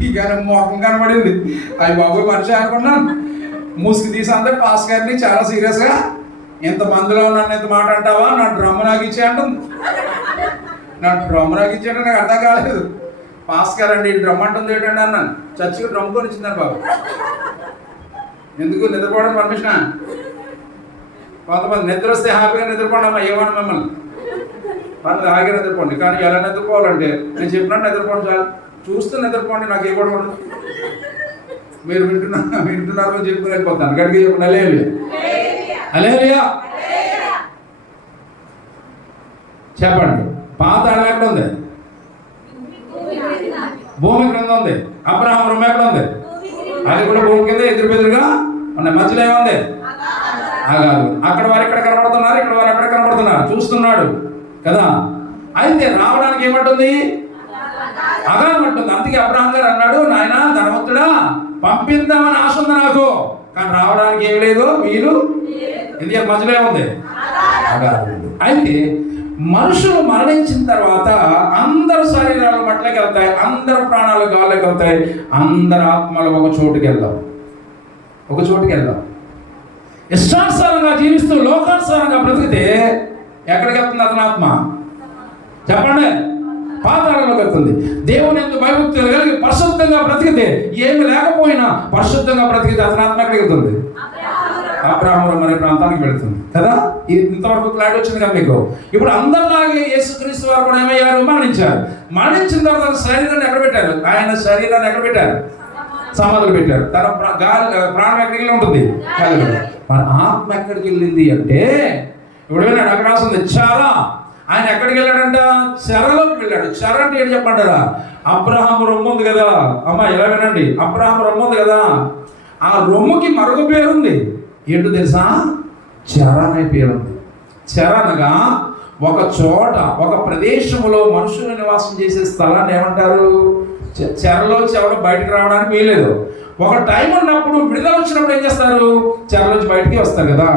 తీగానే మోకం కనబడింది. అవి బాబు మనిషి అనుకున్నాను. ముసుగు తీసి అందరు పాస్ గారిని చాలా సీరియస్గా, ఇంత మందిలో నన్ను ఎంత మాట అంటావా, నా డ్రమ్ము నాకు ఇచ్చే అంటుంది. నా డ్రమ్ము నాకు ఇచ్చేయంటే నాకు అర్థం కాలేదు. పాస్ గారు అండి డ్రమ్ అంటుంది ఏంటండి అన్నాను. చర్చికి డ్రమ్ కొని ఇచ్చిందని బాబు. ఎందుకు నిద్రపోవడం పర్మిషన్? కొంతమంది నిద్ర వస్తే హ్యాపీగా నిద్రపోండి అమ్మా, ఏమన్నా మిమ్మల్ని వాళ్ళు హాయిగా నిద్రపోండి. కానీ ఎలా నిద్రపోవాలంటే నేను చెప్పినట్టు నిద్రపోండి చాలు, చూస్తూ నిద్రపోండి, నాకు ఏ కూడా ఉండదు. మీరు వింటున్నారు చెప్పుకోలేకపోతాను. గడికి చెప్పండి హల్లెలూయా, హల్లెలూయా చెప్పండి. పాతాళం ఎక్కడ ఉంది? భూమి క్రింద ఉంది. అబ్రహాం రొమ్మ ఎక్కడ ఉంది? అది కూడా భూమి కింద ఎదురుబెదురుగా ఉన్నాయి. మధ్యలో ఏముంది? ఆగాదు. అక్కడ వారు ఇక్కడ కనబడుతున్నారు, ఇక్కడ వారు అక్కడ కనబడుతున్నారు, చూస్తున్నాడు కదా. అయితే రావడానికి ఏమంటుంది? అగాధం అంటుంది. అందుకే అబ్రహాం గారు అన్నాడు, నాయన ధనవంతుడా పంపిద్దామని ఆశ ఉంది నాకు, కానీ రావడానికి ఏమి లేదు, వీలు. ఎందుకంటే మధ్యలో ఏముంది? అగాధం. అయితే మనుషులు మరణించిన తర్వాత అందరు శరీరాలు మట్లకి వెళ్తాయి, అందరు ప్రాణాలు గాల్లోకి వెళ్తాయి, అందరు ఆత్మలు ఒక చోటుకి వెళ్దాం, ఒక చోటుకి వెళ్దాం. ఇష్టానుసారంగా జీవిస్తూ లోకానుసారంగా బ్రతికితే ఎక్కడికి వెళ్తుంది అతని ఆత్మ? చెప్పండి. పాతాళంలోకి వెళ్తుంది. దేవుని యందు భయభక్తులు కలిగి పరిశుద్ధంగా బ్రతికితే, ఏమి లేకపోయినా పరిశుద్ధంగా బ్రతికితే అతని ఆత్మ ఎక్కడికి వెళ్తుంది? అబ్రహాము అనే ప్రాంతానికి వెళుతుంది కదా. ఇంతవరకు క్లారిటీ వచ్చింది కదా మీకు. ఇప్పుడు అందరిలాగే యేసుక్రీస్తు వారు కూడా ఏమయ్యారు? మరణించారు. మరణించిన తర్వాత శరీరాన్ని ఎక్కడ పెట్టారు? ఆయన శరీరాన్ని ఎక్కడ పెట్టారు? సమాధులు పెట్టారు. తన ప్రాణం ఎక్కడికి వెళ్ళి ఉంటుంది? మన ఆత్మ ఎక్కడికి వెళ్ళింది అంటే, ఇప్పుడు విన్నాడు అక్కడ రాస్తుంది చెర. ఆయన ఎక్కడికి వెళ్ళాడంట? చెరలోకి వెళ్ళాడు. చెర అంటే ఏంటి చెప్పంటారా? అబ్రహాము రొమ్ము ఉంది కదా అమ్మ, ఇలా వినండి. అబ్రహాము రొమ్ము ఉంది కదా, ఆ రొమ్ముకి మరొక పేరుంది. ఏంటో తెలుసా? చెర అనే పేరుంది. చెర అనగా ఒక చోట, ఒక ప్రదేశంలో మనుషులు నివాసం చేసే స్థలాన్ని ఏమంటారు? చెరలోంచి ఎవరు బయటకు రావడానికి వీలేదు. ఒక టైం ఉన్నప్పుడు, విడుదల వచ్చినప్పుడు ఏం చేస్తారు? చెరలోంచి బయటికి వస్తారు కదా.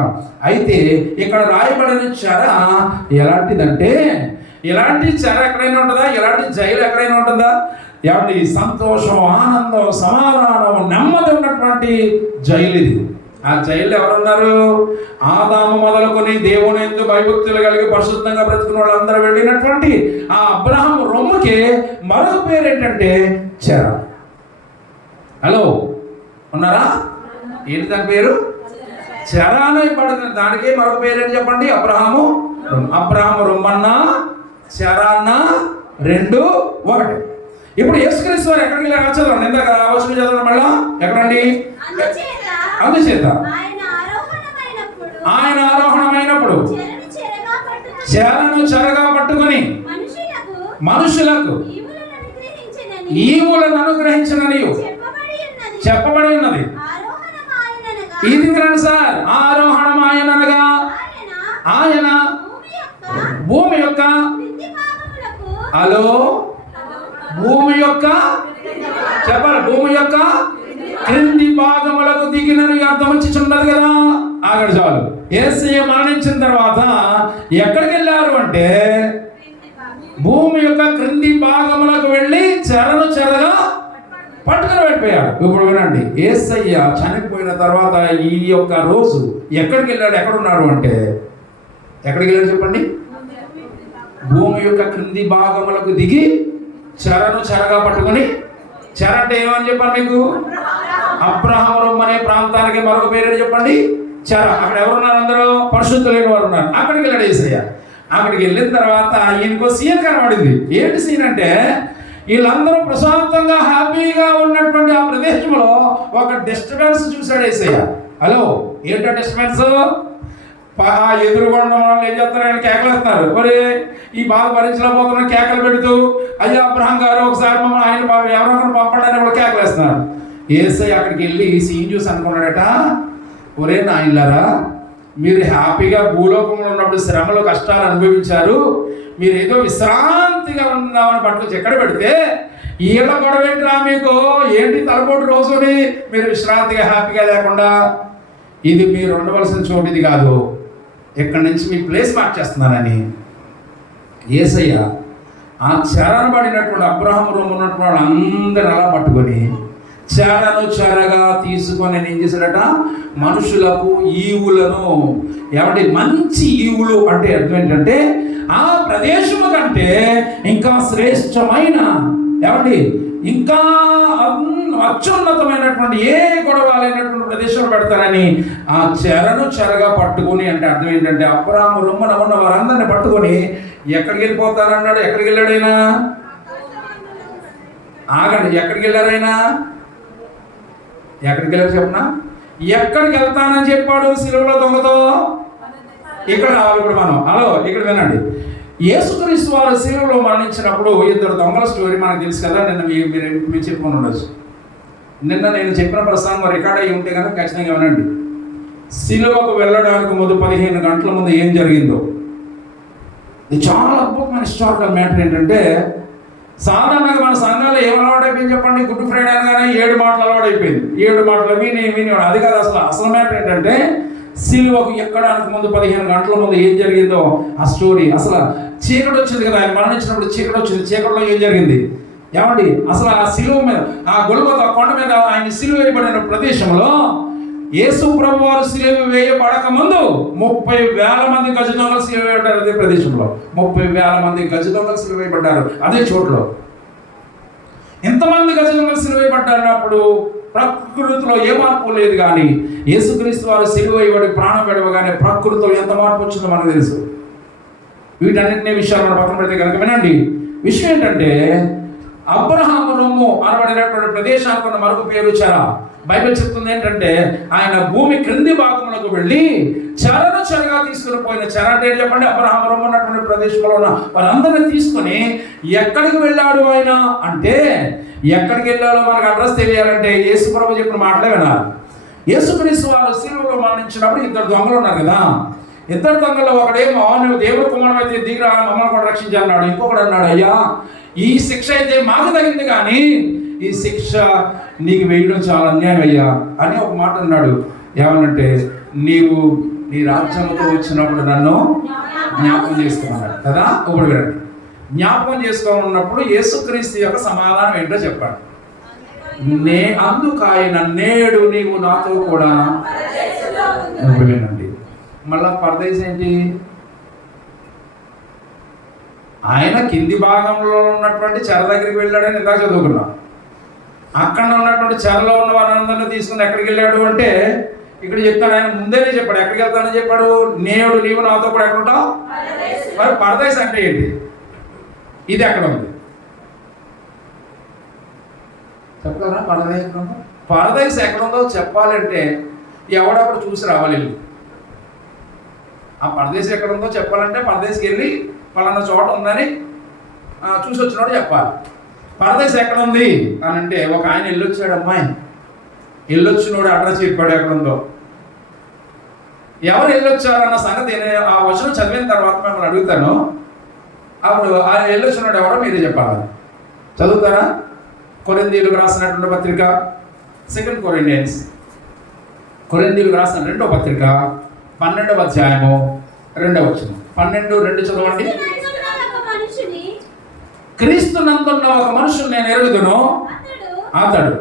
అయితే ఇక్కడ రాయబడిన చెర ఎలాంటిదంటే, ఎలాంటి చెర ఎక్కడైనా ఉంటుందా? ఎలాంటి జైలు ఎక్కడైనా ఉంటుందా? ఎలాంటి సంతోషం, ఆనందం, సమాధానం, నెమ్మది ఉన్నటువంటి జైలు ఇది. ఆ జైల్లో ఎవరున్నారు? ఆదాము మొదలుకొని దేవుని యందు భయభక్తులు కలిగి పరిశుద్ధంగా బ్రతుకున్న వాళ్ళందరూ వెళ్ళినటువంటి ఆ అబ్రహాం రొమ్ముకి మరొక పేరు ఏంటంటే చెర. హలో ఉన్నారా? ఏంటి దాని పేరు? చెర అనే పడుతుంది. దానికి మరొక పేరు ఏంటి చెప్పండి? అబ్రహాము రొమ్మన్నా చెరన్నా రెండు ఒకటి. ఇప్పుడు యేసుక్రీస్తు వారు ఎక్కడికి వెళ్ళారు? చదవండి. ఇందాక అవసరం చదవండి మళ్ళా. ఎక్కడండి? అందుచేత ఆయన ఆరోహణమైనప్పుడు చెరను చెరగా పట్టుకొని మనుషులకు ఈవులను అనుగ్రహించనని చెప్పబడి ఉన్నది. ఇది వినండి సార్. ఆరోహణం ఆయన అనగా ఆయన భూమి యొక్క, హలో, భూమి యొక్క చెప్పాలి, భూమి యొక్క క్రింది భాగములకు దిగినని అర్థం వచ్చిచున్నది కదా. ఆగడ చాలు. యేసయ్య మరణించిన తర్వాత ఎక్కడికి వెళ్ళారు అంటే, భూమి యొక్క క్రింది భాగములకు వెళ్ళి చెరను చెరగా పట్టుకుని వెళ్ళిపోయాడు. ఇప్పుడు వినండి, యేసయ్య చనిపోయిన తర్వాత ఈ యొక్క రోజు ఎక్కడికి వెళ్ళాడు? ఎక్కడున్నాడు అంటే, ఎక్కడికి వెళ్ళాడు చెప్పండి? భూమి యొక్క క్రింది భాగములకు దిగి చెరను చెరగా పట్టుకుని. చెర అంటే ఏమని చెప్పాను మీకు? అబ్రహాము రొమ్ము అనే ప్రాంతానికి మరొక పేరు చెప్పండి, చెర. అక్కడ ఎవరున్నారు? అందరూ పరిశుద్ధులైన వారు ఉన్నారు. అక్కడికి వెళ్ళాడు యేసయ్య. అక్కడికి వెళ్ళిన తర్వాత ఈయనకో సీన్ కనబడింది. ఏంటి సీన్ అంటే, వీళ్ళందరూ ప్రశాంతంగా హ్యాపీగా ఉన్నటువంటి ఆ ప్రదేశంలో ఒక డిస్టర్బెన్స్ చూశాడు యేసయ్య. హలో, ఏంటో డిస్టర్బెన్స్? ఎదురుగొండ వాళ్ళు ఏం చేస్తారు, ఆయన కేకలేస్తున్నారు. మరి ఈ బాధ భరించలేకపోతున్న కేకలు పెడుతూ, అయ్యా అబ్రహాం గారు ఒకసారి మమ్మల్ని ఆయన ఎవరొకరు పంపండి అని కూడా కేకలేస్తున్నారు. యేసయ్య అక్కడికి వెళ్ళి ఈ సీన్ చూసి అనుకున్నాడట, ఒరే నాయనలారా, మీరు హ్యాపీగా భూలోకంలో ఉన్నప్పుడు శ్రమలు కష్టాలు అనుభవించారు, మీరు ఏదో విశ్రాంతిగా ఉన్నామని పట్టుకొచ్చి ఎక్కడ పెడితే ఈళ్ళ గొడవ ఏంటిరా మీకు, ఏంటి తలపోటు రోజుని మీరు విశ్రాంతిగా హ్యాపీగా లేకుండా, ఇది మీరు ఉండవలసిన చోటు ఇది కాదు, ఇక్కడి నుంచి మీ ప్లేస్ మార్చేస్తున్నానని యేసయ్య ఆ చెరను పడినటువంటి అబ్రహాము రూమ్ ఉన్నటువంటి వాళ్ళు అందరూ అలా పట్టుకొని చెరను చెరగా తీసుకొని ఏం చేశాడట, మనుషులకు ఈవులను, ఏమంటే మంచి ఈవులు అంటే అర్థం ఏంటంటే ఆ ప్రదేశము కంటే ఇంకా శ్రేష్టమైన, ఏమండి ఇంకా అత్యున్నతమైనటువంటి ఏ గొడవ లేనటువంటి ప్రదేశంలో పెడతారని ఆ చెరను చెరగా పట్టుకొని, అంటే అర్థం ఏంటంటే అబ్రహాము రొమ్మన ఉన్న వారందరిని పట్టుకొని ఎక్కడికి వెళ్ళిపోతారన్నాడు. ఎక్కడికి వెళ్ళాడైనా, ఆగండి, ఎక్కడికి వెళ్ళారైనా, ఎక్కడికి వెళ్ళారు చెప్పనా, ఎక్కడికి వెళ్తానని చెప్పాడు సిలువలో దొంగతో. ఇక్కడ రావాలి ఇప్పుడు మనం, హలో ఇక్కడ వినండి. యేసుక్రీస్తు వారు సిలువలో మరణించినప్పుడు ఇద్దరు దొంగల స్టోరీ మనకు తెలుసు కదా. నిన్న మీరు చెప్పుకొని ఉండొచ్చు. నిన్న నేను చెప్పిన ప్రసంగం రికార్డ్ అయ్యి ఉంటే కనుక ఖచ్చితంగా వినండి. సిలువకు వెళ్ళడానికి ముందు 15 గంటల ముందు ఏం జరిగిందో ఇది చాలా అద్భుతమైన హిస్టారికల్ మ్యాటర్. ఏంటంటే సాధారణంగా మన సంఘాలు ఏం అలవాటు అయిపోయింది చెప్పండి, గుడ్ ఫ్రైడే అనగానే 7 మాటలు అలవాటు అయిపోయింది. 7 మాటలు విని అది కాదు అసలు మ్యాటర్ ఏంటంటే సిలువకు ఎక్కడానికి ముందు 15 గంటల ముందు ఏం జరిగిందో ఆ స్టోరీ. అసలు చీకటి వచ్చింది కదా, ఆయన మరణించినప్పుడు చీకటి వచ్చింది. చీకటిలో ఏం జరిగింది ఏమండి, అసలు ఆ సిలువ మీద, ఆ గొల్గొతా కొండ మీద ఆయన సిలువ వేయబడిన ప్రదేశంలో యేసు ప్రభు వారు సిలువ వేయబడక ముందు 30,000 మంది గజ దొంగలు సిలువ వేయబడ్డారు. అదే ప్రదేశంలో 30,000 మంది గజ దొంగలు సిలువ వేయబడ్డారు. అదే చోట్లో ఎంతమంది గజ దొంగలు సిలువ వేయబడ్డారు. ప్రకృతిలో ఏ మార్పు లేదు, కానీ యేసుక్రీస్తు వారు సిలువ వేయబడి ప్రాణం విడవగానే ప్రకృతిలో ఎంత మార్పు వచ్చిందో మనకు తెలుసు. వీటన్నింటినీ విషయాలు మన పక్కన పెడితే కనుక వినండి. విషయం ఏంటంటే అబ్రహాము రొమ్ము అనబడినటువంటి ప్రదేశానికి ఉన్న మరొక పేరు చెర. బైబిల్ చెప్తుంది ఏంటంటే ఆయన భూమి క్రింది భాగంలోకి వెళ్ళి చెరను చెరగా తీసుకుని పోయిన చెర అంటే చెప్పండి, అబ్రహాము రొమ్ము ఉన్నటువంటి ప్రదేశంలో ఉన్న వారందరినీ తీసుకొని ఎక్కడికి వెళ్ళాడు ఆయన అంటే, ఎక్కడికి వెళ్ళాలో మనకు అడ్రస్ తెలియాలంటే యేసు ప్రభు చెప్పిన మాటలే వినాలి. యేసుక్రీస్తు వారు సిలువలో మరణించినప్పుడు 2 దొంగలు ఉన్నారు కదా. 2 దొంగల్లో ఒకడేమో నువ్వు దేవుడు కుమారుడు అయితే దిగిరా, మమ్మల్ని కూడా రక్షించాలన్నాడు. ఇంకొకడు అన్నాడు, అయ్యా ఈ శిక్ష అయితే మాకు తగింది, కానీ ఈ శిక్ష నీకు వేయడం చాలా అన్యాయం అయ్యా అని ఒక మాట అన్నాడు. ఏమనంటే, నీవు నీ రాజ్యంతో వచ్చినప్పుడు నన్ను జ్ఞాపకం చేసుకున్నాడు కదా. ఇప్పుడు వినండి, జ్ఞాపకం చేసుకోనున్నప్పుడు యేసుక్రీస్తు యొక్క సమాధానం ఏంటో చెప్పాడు. అందుకాయన నేడు నీవు నాతో కూడా. వినండి, మళ్ళా పరదేశం ఏంటి, ఆయన కింది భాగంలో ఉన్నటువంటి చెర దగ్గరికి వెళ్ళాడని ఇందాక చదువుకున్నాం. అక్కడ ఉన్నటువంటి చెరలో ఉన్న వారందరినీ తీసుకుని ఎక్కడికి వెళ్ళాడు అంటే ఇక్కడ చెప్తాడు. ఆయన ముందేనే చెప్పాడు ఎక్కడికి వెళ్తానని చెప్పాడు. నేడు నీవు నాతో కూడా ఎక్కడ ఉంటావు. మరి పరదేశం అంటే ఏంటి, ఇది ఎక్కడ ఉంది చెప్పగలరా? పరదేశం ఎక్కడ ఉందో చెప్పాలంటే ఎవడప్పుడు చూసి రావాలి. ఆ పరదేశం ఎక్కడ ఉందో చెప్పాలంటే పరదేశకి వెళ్ళి పలానా చోట ఉందని చూసి వచ్చినోడు చెప్పాలి. పరదేశం ఎక్కడ ఉంది అని అంటే ఒక ఆయన వెళ్ళొచ్చాడు, అమ్మాయి వెళ్ళొచ్చినోడు అడ్రస్ చెప్పాడు ఎక్కడ ఉందో. ఎవరు వెళ్ళొచ్చారన్న సంగతి ఆ వచనం చదివిన తర్వాత మిమ్మల్ని అడుగుతాను. అప్పుడు ఆ వెళ్ళొచ్చినోడు ఎవరో మీరే చెప్పాలి. చదువుతారా? కొరింథీయులకు రాసినటువంటి పత్రిక 2 కొరింథియన్స్, కొరింథీయులకు రాసిన 2వ పత్రిక 12వ అధ్యాయము 2వ వచనం. 12:2 చదవండి. క్రీస్తు నందున్న ఒక మనుషుని నేను ఎరుగుదును, అతడు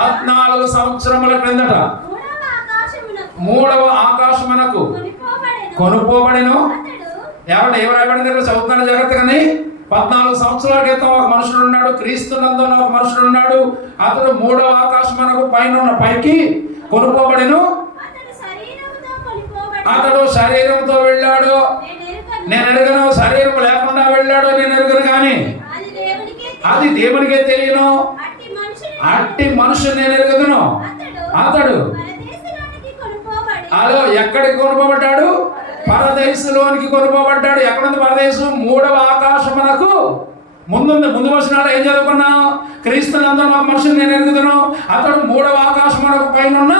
14 సంవత్సరముల క్రిందట 3వ ఆకాశమునకు కొనుక్కోబడెను. ఏం రాయబడింది చదువుతాను జాగ్రత్తగాని. 14 సంవత్సరాల క్రితం ఒక మనుషుడు ఉన్నాడు, క్రీస్తు నందున్న ఒక మనుషుడు ఉన్నాడు, అతడు 3వ ఆకాశమునకు పైకి కొనుక్కోబడెను. అతడు శరీరంతో వెళ్ళాడు, నేను ఎరుగను. శరీరం లేకుండా వెళ్ళాడు, నేను ఎరుగను. కానీ అది దేవునికే తెలియను. అట్టి మనుషుని నేను ఎరుగను. అతడు అలో ఎక్కడికి కొనుకోబడ్డాడు? పరదేశంలోనికి కొనుకోబడ్డాడు. ఎక్కడుంది పరదేశం? మూడవ ఆకాశమునకు ముందుంది. ముందు వచనాలు ఏం చదువుకున్నాం? క్రీస్తునందున్న ఒక మనుషుని నేను ఎరుగుదును, అతడు మూడవ ఆకాశమునకు పైన ఉన్న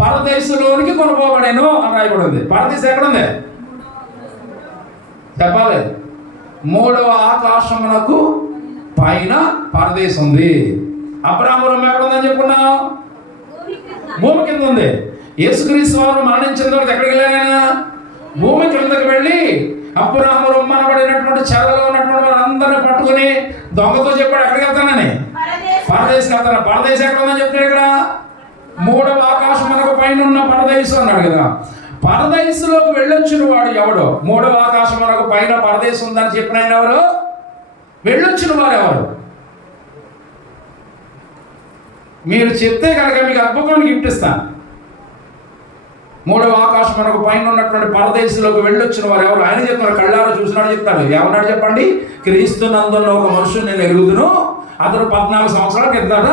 పరదేశంలోనికి కొనుకోబడేను అని రాయబడింది. పరదేశం ఎక్కడుంది చెప్పాలి? మూడవ ఆకాశమునకు పైన పరదేశం ఉంది. అబ్రాహాము ఎక్కడ ఉందని చెప్పుకున్నాం? భూమి కింద ఉంది. యేసుక్రీస్తు వారు మరణించిన తర్వాత ఎక్కడికి వెళ్ళారైనా? భూమి కిందకి వెళ్ళి అబ్రాహాము రొమ్మనబడినటువంటి చెరలో ఉన్నటువంటి వారందరిని పట్టుకుని దొంగతో చెప్పాడు ఎక్కడికి వెళ్తానని? పరదేశం వెళ్తాను. పరదేశం ఎక్కడ ఉందని చెప్తాడు ఇక్కడ? మూడవ ఆకాశమునకు పైన ఉన్న పరదేశం అన్నాడు కదా. పరదేశంలోకి వెళ్ళొచ్చిన వాడు ఎవడో? మూడవ ఆకాశమునకు పైన పరదేశం ఉందని చెప్పిన ఆయన ఎవరు? వెళ్ళొచ్చిన వారు ఎవరు? మీరు చెప్తే కనుక మీకు అద్భుతమైన గిఫ్ట్ ఇస్తాను. మూడవ ఆకాశమునకు పైన ఉన్నటువంటి పరదేశంలోకి వెళ్ళొచ్చిన వారు ఎవరు? ఆయన చెప్తున్నారు, కళ్ళారా చూసినాడు చెప్తాడు. ఏమన్నాడు చెప్పండి? క్రీస్తునందున్న ఒక మనుషుని నేను ఎరుగుదును, అతడు 14 సంవత్సరాల కిందట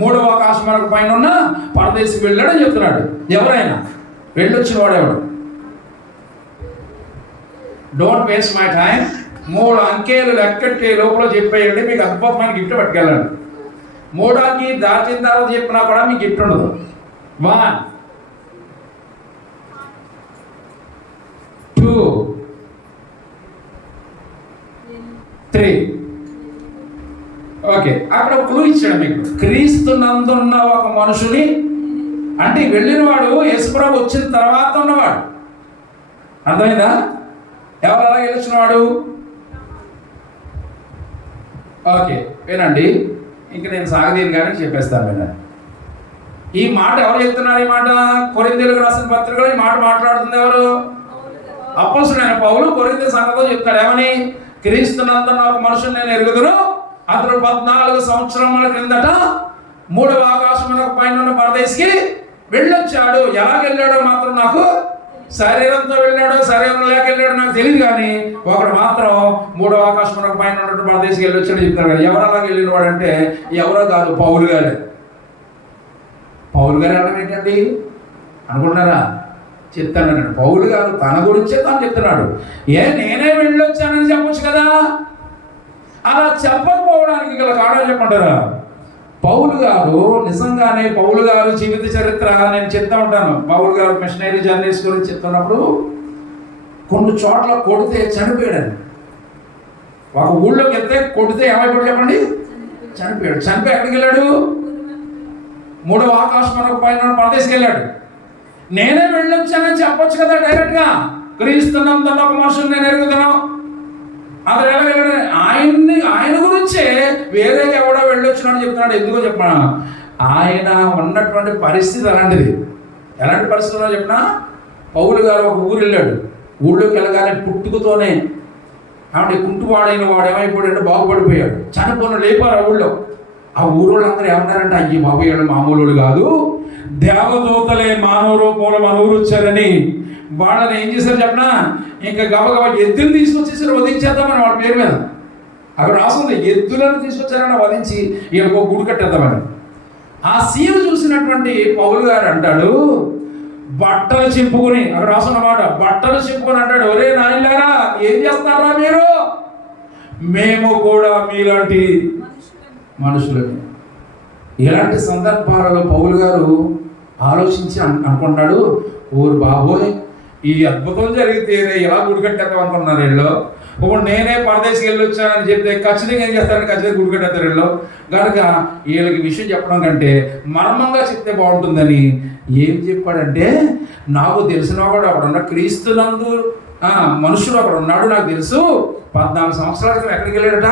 మూడవ ఆకాశమునకు పైన ఉన్న పరదేశం వెళ్ళాడని చెప్తున్నాడు. ఎవరైనా వెళ్ళొచ్చిన వాడు ఎవడు? Don't waste my time. 3 అంకెలు లెక్కెట్టే లోపల చెప్పేయండి, మీకు అద్భుతమైన గిఫ్ట్ పట్టుకెళ్ళండి. 3 అంకి దాటిన తర్వాత చెప్పినా కూడా మీకు గిఫ్ట్ ఉండదు. 1 2 3. ఓకే, అక్కడ ఒక క్లూ ఇచ్చాడు మీకు. క్రీస్తునందున్న ఒక మనుషుని అంటే వెళ్ళిన వాడు యేసుప్రభు వచ్చిన తర్వాత ఉన్నవాడు. అర్థమైందా? ఎవరు అలా వెళ్ళొచ్చిన వాడు? ఓకే వినండి, ఇంక నేను సాగదీని కానీ చెప్పేస్తాను వినండి. ఈ మాట ఎవరు చెప్తున్నారు? ఈ మాట కొరింథీయులకు రాసిన పత్రికలో ఈ మాట మాట్లాడుతుంది ఎవరు? అపోస్తలుడైన పౌలు కొరింథీ సంఘంతో చెప్తాడు. ఏమని? క్రీస్తునందున్న ఒక మనుషుని నేను ఎరుగుదును, అతడు 14 సంవత్సరముల క్రిందట మూడవ ఆకాశమునకు పైన ఉన్న పరదేశికి వెళ్ళొచ్చాడు. ఎలాగ వెళ్ళాడో మాత్రం నాకు, శరీరంతో వెళ్ళాడో శరీరం లేక వెళ్ళాడో నాకు తెలియదు, కానీ ఒకడు మాత్రం మూడవ ఆకాశమునకు పైన ఉన్నటువంటి పరదేశికి వెళ్ళొచ్చాడు చెప్తారు. కానీ ఎవరు అలాగ వెళ్ళిన వాడు అంటే ఎవరో కాదు, పౌలు గారే. పౌలు గారు అనడం ఏంటండి అనుకుంటున్నారా? చెప్తానండి. పౌలు గారు తన గురించే తాను చెప్తున్నాడు. నేనే వెళ్ళొచ్చానని చెప్పొచ్చు కదా. అలా చెప్పకపోవడానికి గల కారణం చెప్పంటారా? పౌలు గారు నిజంగానే పౌలు గారు జీవిత చరిత్ర నేను చెప్తా ఉంటాను. పౌలు గారు మిషనరీ జర్నీస్ గురించి చెప్తున్నప్పుడు కొన్ని చోట్ల కొడితే చనిపోయాడు. ఒక ఊళ్ళోకి వెళ్తే కొడితే ఏమైపోయాడు చెప్పండి? చనిపోయాడు. చనిపోయి ఎక్కడికి వెళ్ళాడు? మూడవ ఆకాశమునకు పైన పరదేశికి వెళ్ళాడు. నేనే వెళ్ళొచ్చానని చెప్పొచ్చు కదా డైరెక్ట్గా. క్రీస్తునందున్న ఒక మనుషుని నేను ఎరుగుతాను, అతను ఎలా వెళ్ళాడు? ఆయన గురించే వేరే ఎవడో వెళ్ళొచ్చినాడు చెప్తున్నాడు. ఎందుకో చెప్పనా? ఆయన ఉన్నటువంటి పరిస్థితి అలాంటిది. ఎలాంటి పరిస్థితుల్లో చెప్పినా, పౌలు గారు ఒక ఊరు వెళ్ళాడు. ఊళ్ళోకి వెళ్ళగానే పుట్టుకతోనే ఆవిడ కుంటువాడైన వాడు ఏమైపోయాడు? బాగుపడిపోయాడు. చనిపోయిన లేపారు ఆ ఊళ్ళో. ఆ ఊరోళ్ళందరూ ఏమన్నారంటే, అయ్యి బాబు మామూలు కాదు, దేవదూతలే మానవ రూపంలో మన ఊరు వచ్చారని వాళ్ళని ఏం చేశారు చెప్పనా? ఇంకా గబగబా ఎద్దులు తీసుకొచ్చేసారు, వధించేద్దామని వాళ్ళ పేరు మీద. అక్కడ రాస్తుంది ఎద్దులను తీసుకొచ్చారని వధించి వీళ్ళకి ఒక గుడి కట్టేద్దామని. ఆ సీన్ చూసినటువంటి పౌలు గారు అంటాడు, బట్టలు చింపుకొని, అక్కడ రాసున్నమాట, బట్టలు చింపుకొని అంటాడు, ఒరే నాయనలారా ఏం చేస్తారా మీరు? మేము కూడా మీలాంటి మనుషులని. ఇలాంటి సందర్భాలలో పౌలు గారు ఆలోచించి అనుకుంటాడు, ఊరు బాబోయ్ ఈ అద్భుతం జరిగితే ఎలా గుడి కట్టేద్దాం అనుకున్నారు వీళ్ళు. ఇప్పుడు నేనే పరదేశికి వెళ్ళి వచ్చానని చెప్తే ఖచ్చితంగా ఏం చేస్తారని ఖచ్చితంగా గుడి కట్టేస్తారు వీళ్ళు. కనుక వీళ్ళకి విషయం చెప్పడం కంటే మర్మంగా చెప్తే బాగుంటుందని ఏం చెప్పాడంటే, నాకు తెలిసిన వాడు అక్కడ ఉన్న క్రీస్తునందు మనుషుడు అక్కడ ఉన్నాడు నాకు తెలుసు. 14 సంవత్సరాల క్రితం ఎక్కడికి వెళ్ళాడట?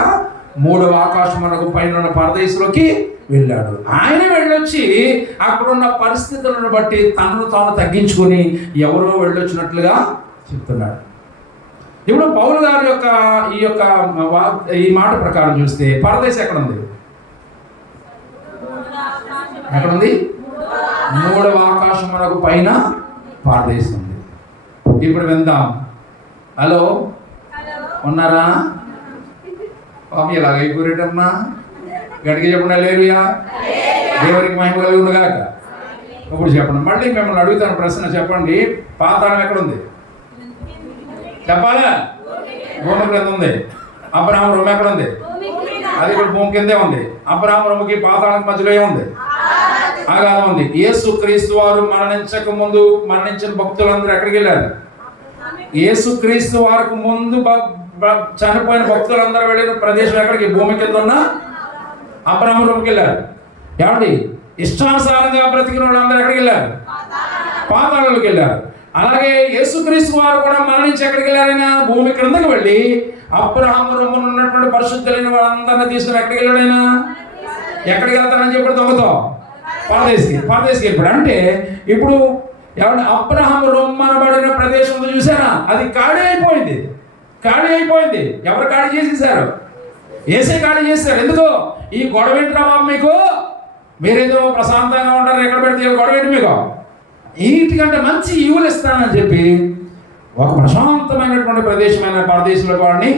మూడవ ఆకాశమునకు పైన ఉన్న పరదేశంలోకి వెళ్ళాడు. ఆయన వెళ్ళొచ్చి అక్కడున్న పరిస్థితులను బట్టి తనను తాను తగ్గించుకొని ఎవరో వెళ్ళొచ్చినట్లుగా చెప్తున్నాడు. ఇప్పుడు పౌలు గారి యొక్క ఈ మాట ప్రకారం చూస్తే పరదేశం ఎక్కడ ఉంది? ఎక్కడుంది? మూడవ ఆకాశమునకు పైన పరదేశం ఉంది. ఇప్పుడు విందాం. హలో ఉన్నారా? పాపం ఎలాగైపోరేటమ్మా? గట్టిగా చెప్పండి హల్లెలూయా. దేవునికి మహిమ కలుగునుగాక. ఇప్పుడు చెప్పండి, మళ్ళీ మిమ్మల్ని అడుగుతాను ప్రశ్న, చెప్పండి. పాతాళం ఎక్కడ ఉంది? చెప్పాలా? భూమి క్రింద ఉంది. అబ్రహాము రొమ్ము ఎక్కడ ఉంది? అది కూడా భూమి కిందే ఉంది. అబ్రహాము రొమ్ముకి పాతాళానికి మధ్యలో ఏముంది? ఆగాధం ఉంది. యేసు క్రీస్తు వారు మరణించక ముందు మరణించిన భక్తులందరూ ఎక్కడికి వెళ్ళారు? యేసు క్రీస్తు వారికి ముందు చనిపోయిన భక్తులందరూ వెళ్ళిన ప్రదేశం ఎక్కడికి? భూమి కింద ఉన్న అబ్రహాము రొమ్ముకి వెళ్ళారు. ఏమండి, ఇష్టానుసారంగా బ్రతికిన వాళ్ళందరూ ఎక్కడికి వెళ్ళారు? పాతాళాలకు వెళ్ళారు. అలాగే యేసుక్రీస్తు వారు కూడా మరణించి ఎక్కడికి వెళ్ళారైనా? భూమి క్రిందకి వెళ్ళి అబ్రహాము రొమ్మున ఉన్నటువంటి పరిశుద్ధులైన వాళ్ళందరినీ తీసుకుని ఎక్కడికి వెళ్ళాడైనా? ఎక్కడికి వెళ్తాడని చెప్పి దొంగతో పరదేశికి వెళ్ళాడు. అంటే ఇప్పుడు ఏమంటే అబ్రహాము రొమ్మనబడిన ప్రదేశం చూసారా? అది ఖాళీ అయిపోయింది. ఎవరు ఖాళీ చేసేసారు? ఏసే ఖాళీ చేశారు. ఎందుకు? ఈ గొడవ ఏంటి రామా మీకు? మీరేదో ప్రశాంతంగా ఉంటారు, ఎక్కడ పెడితే గొడవ ఏంటి మీకు? వీటికంటే మంచి ఈవులు ఇస్తానని చెప్పి ఒక ప్రశాంతమైనటువంటి ప్రదేశమైన పరదేశంలో వాడిని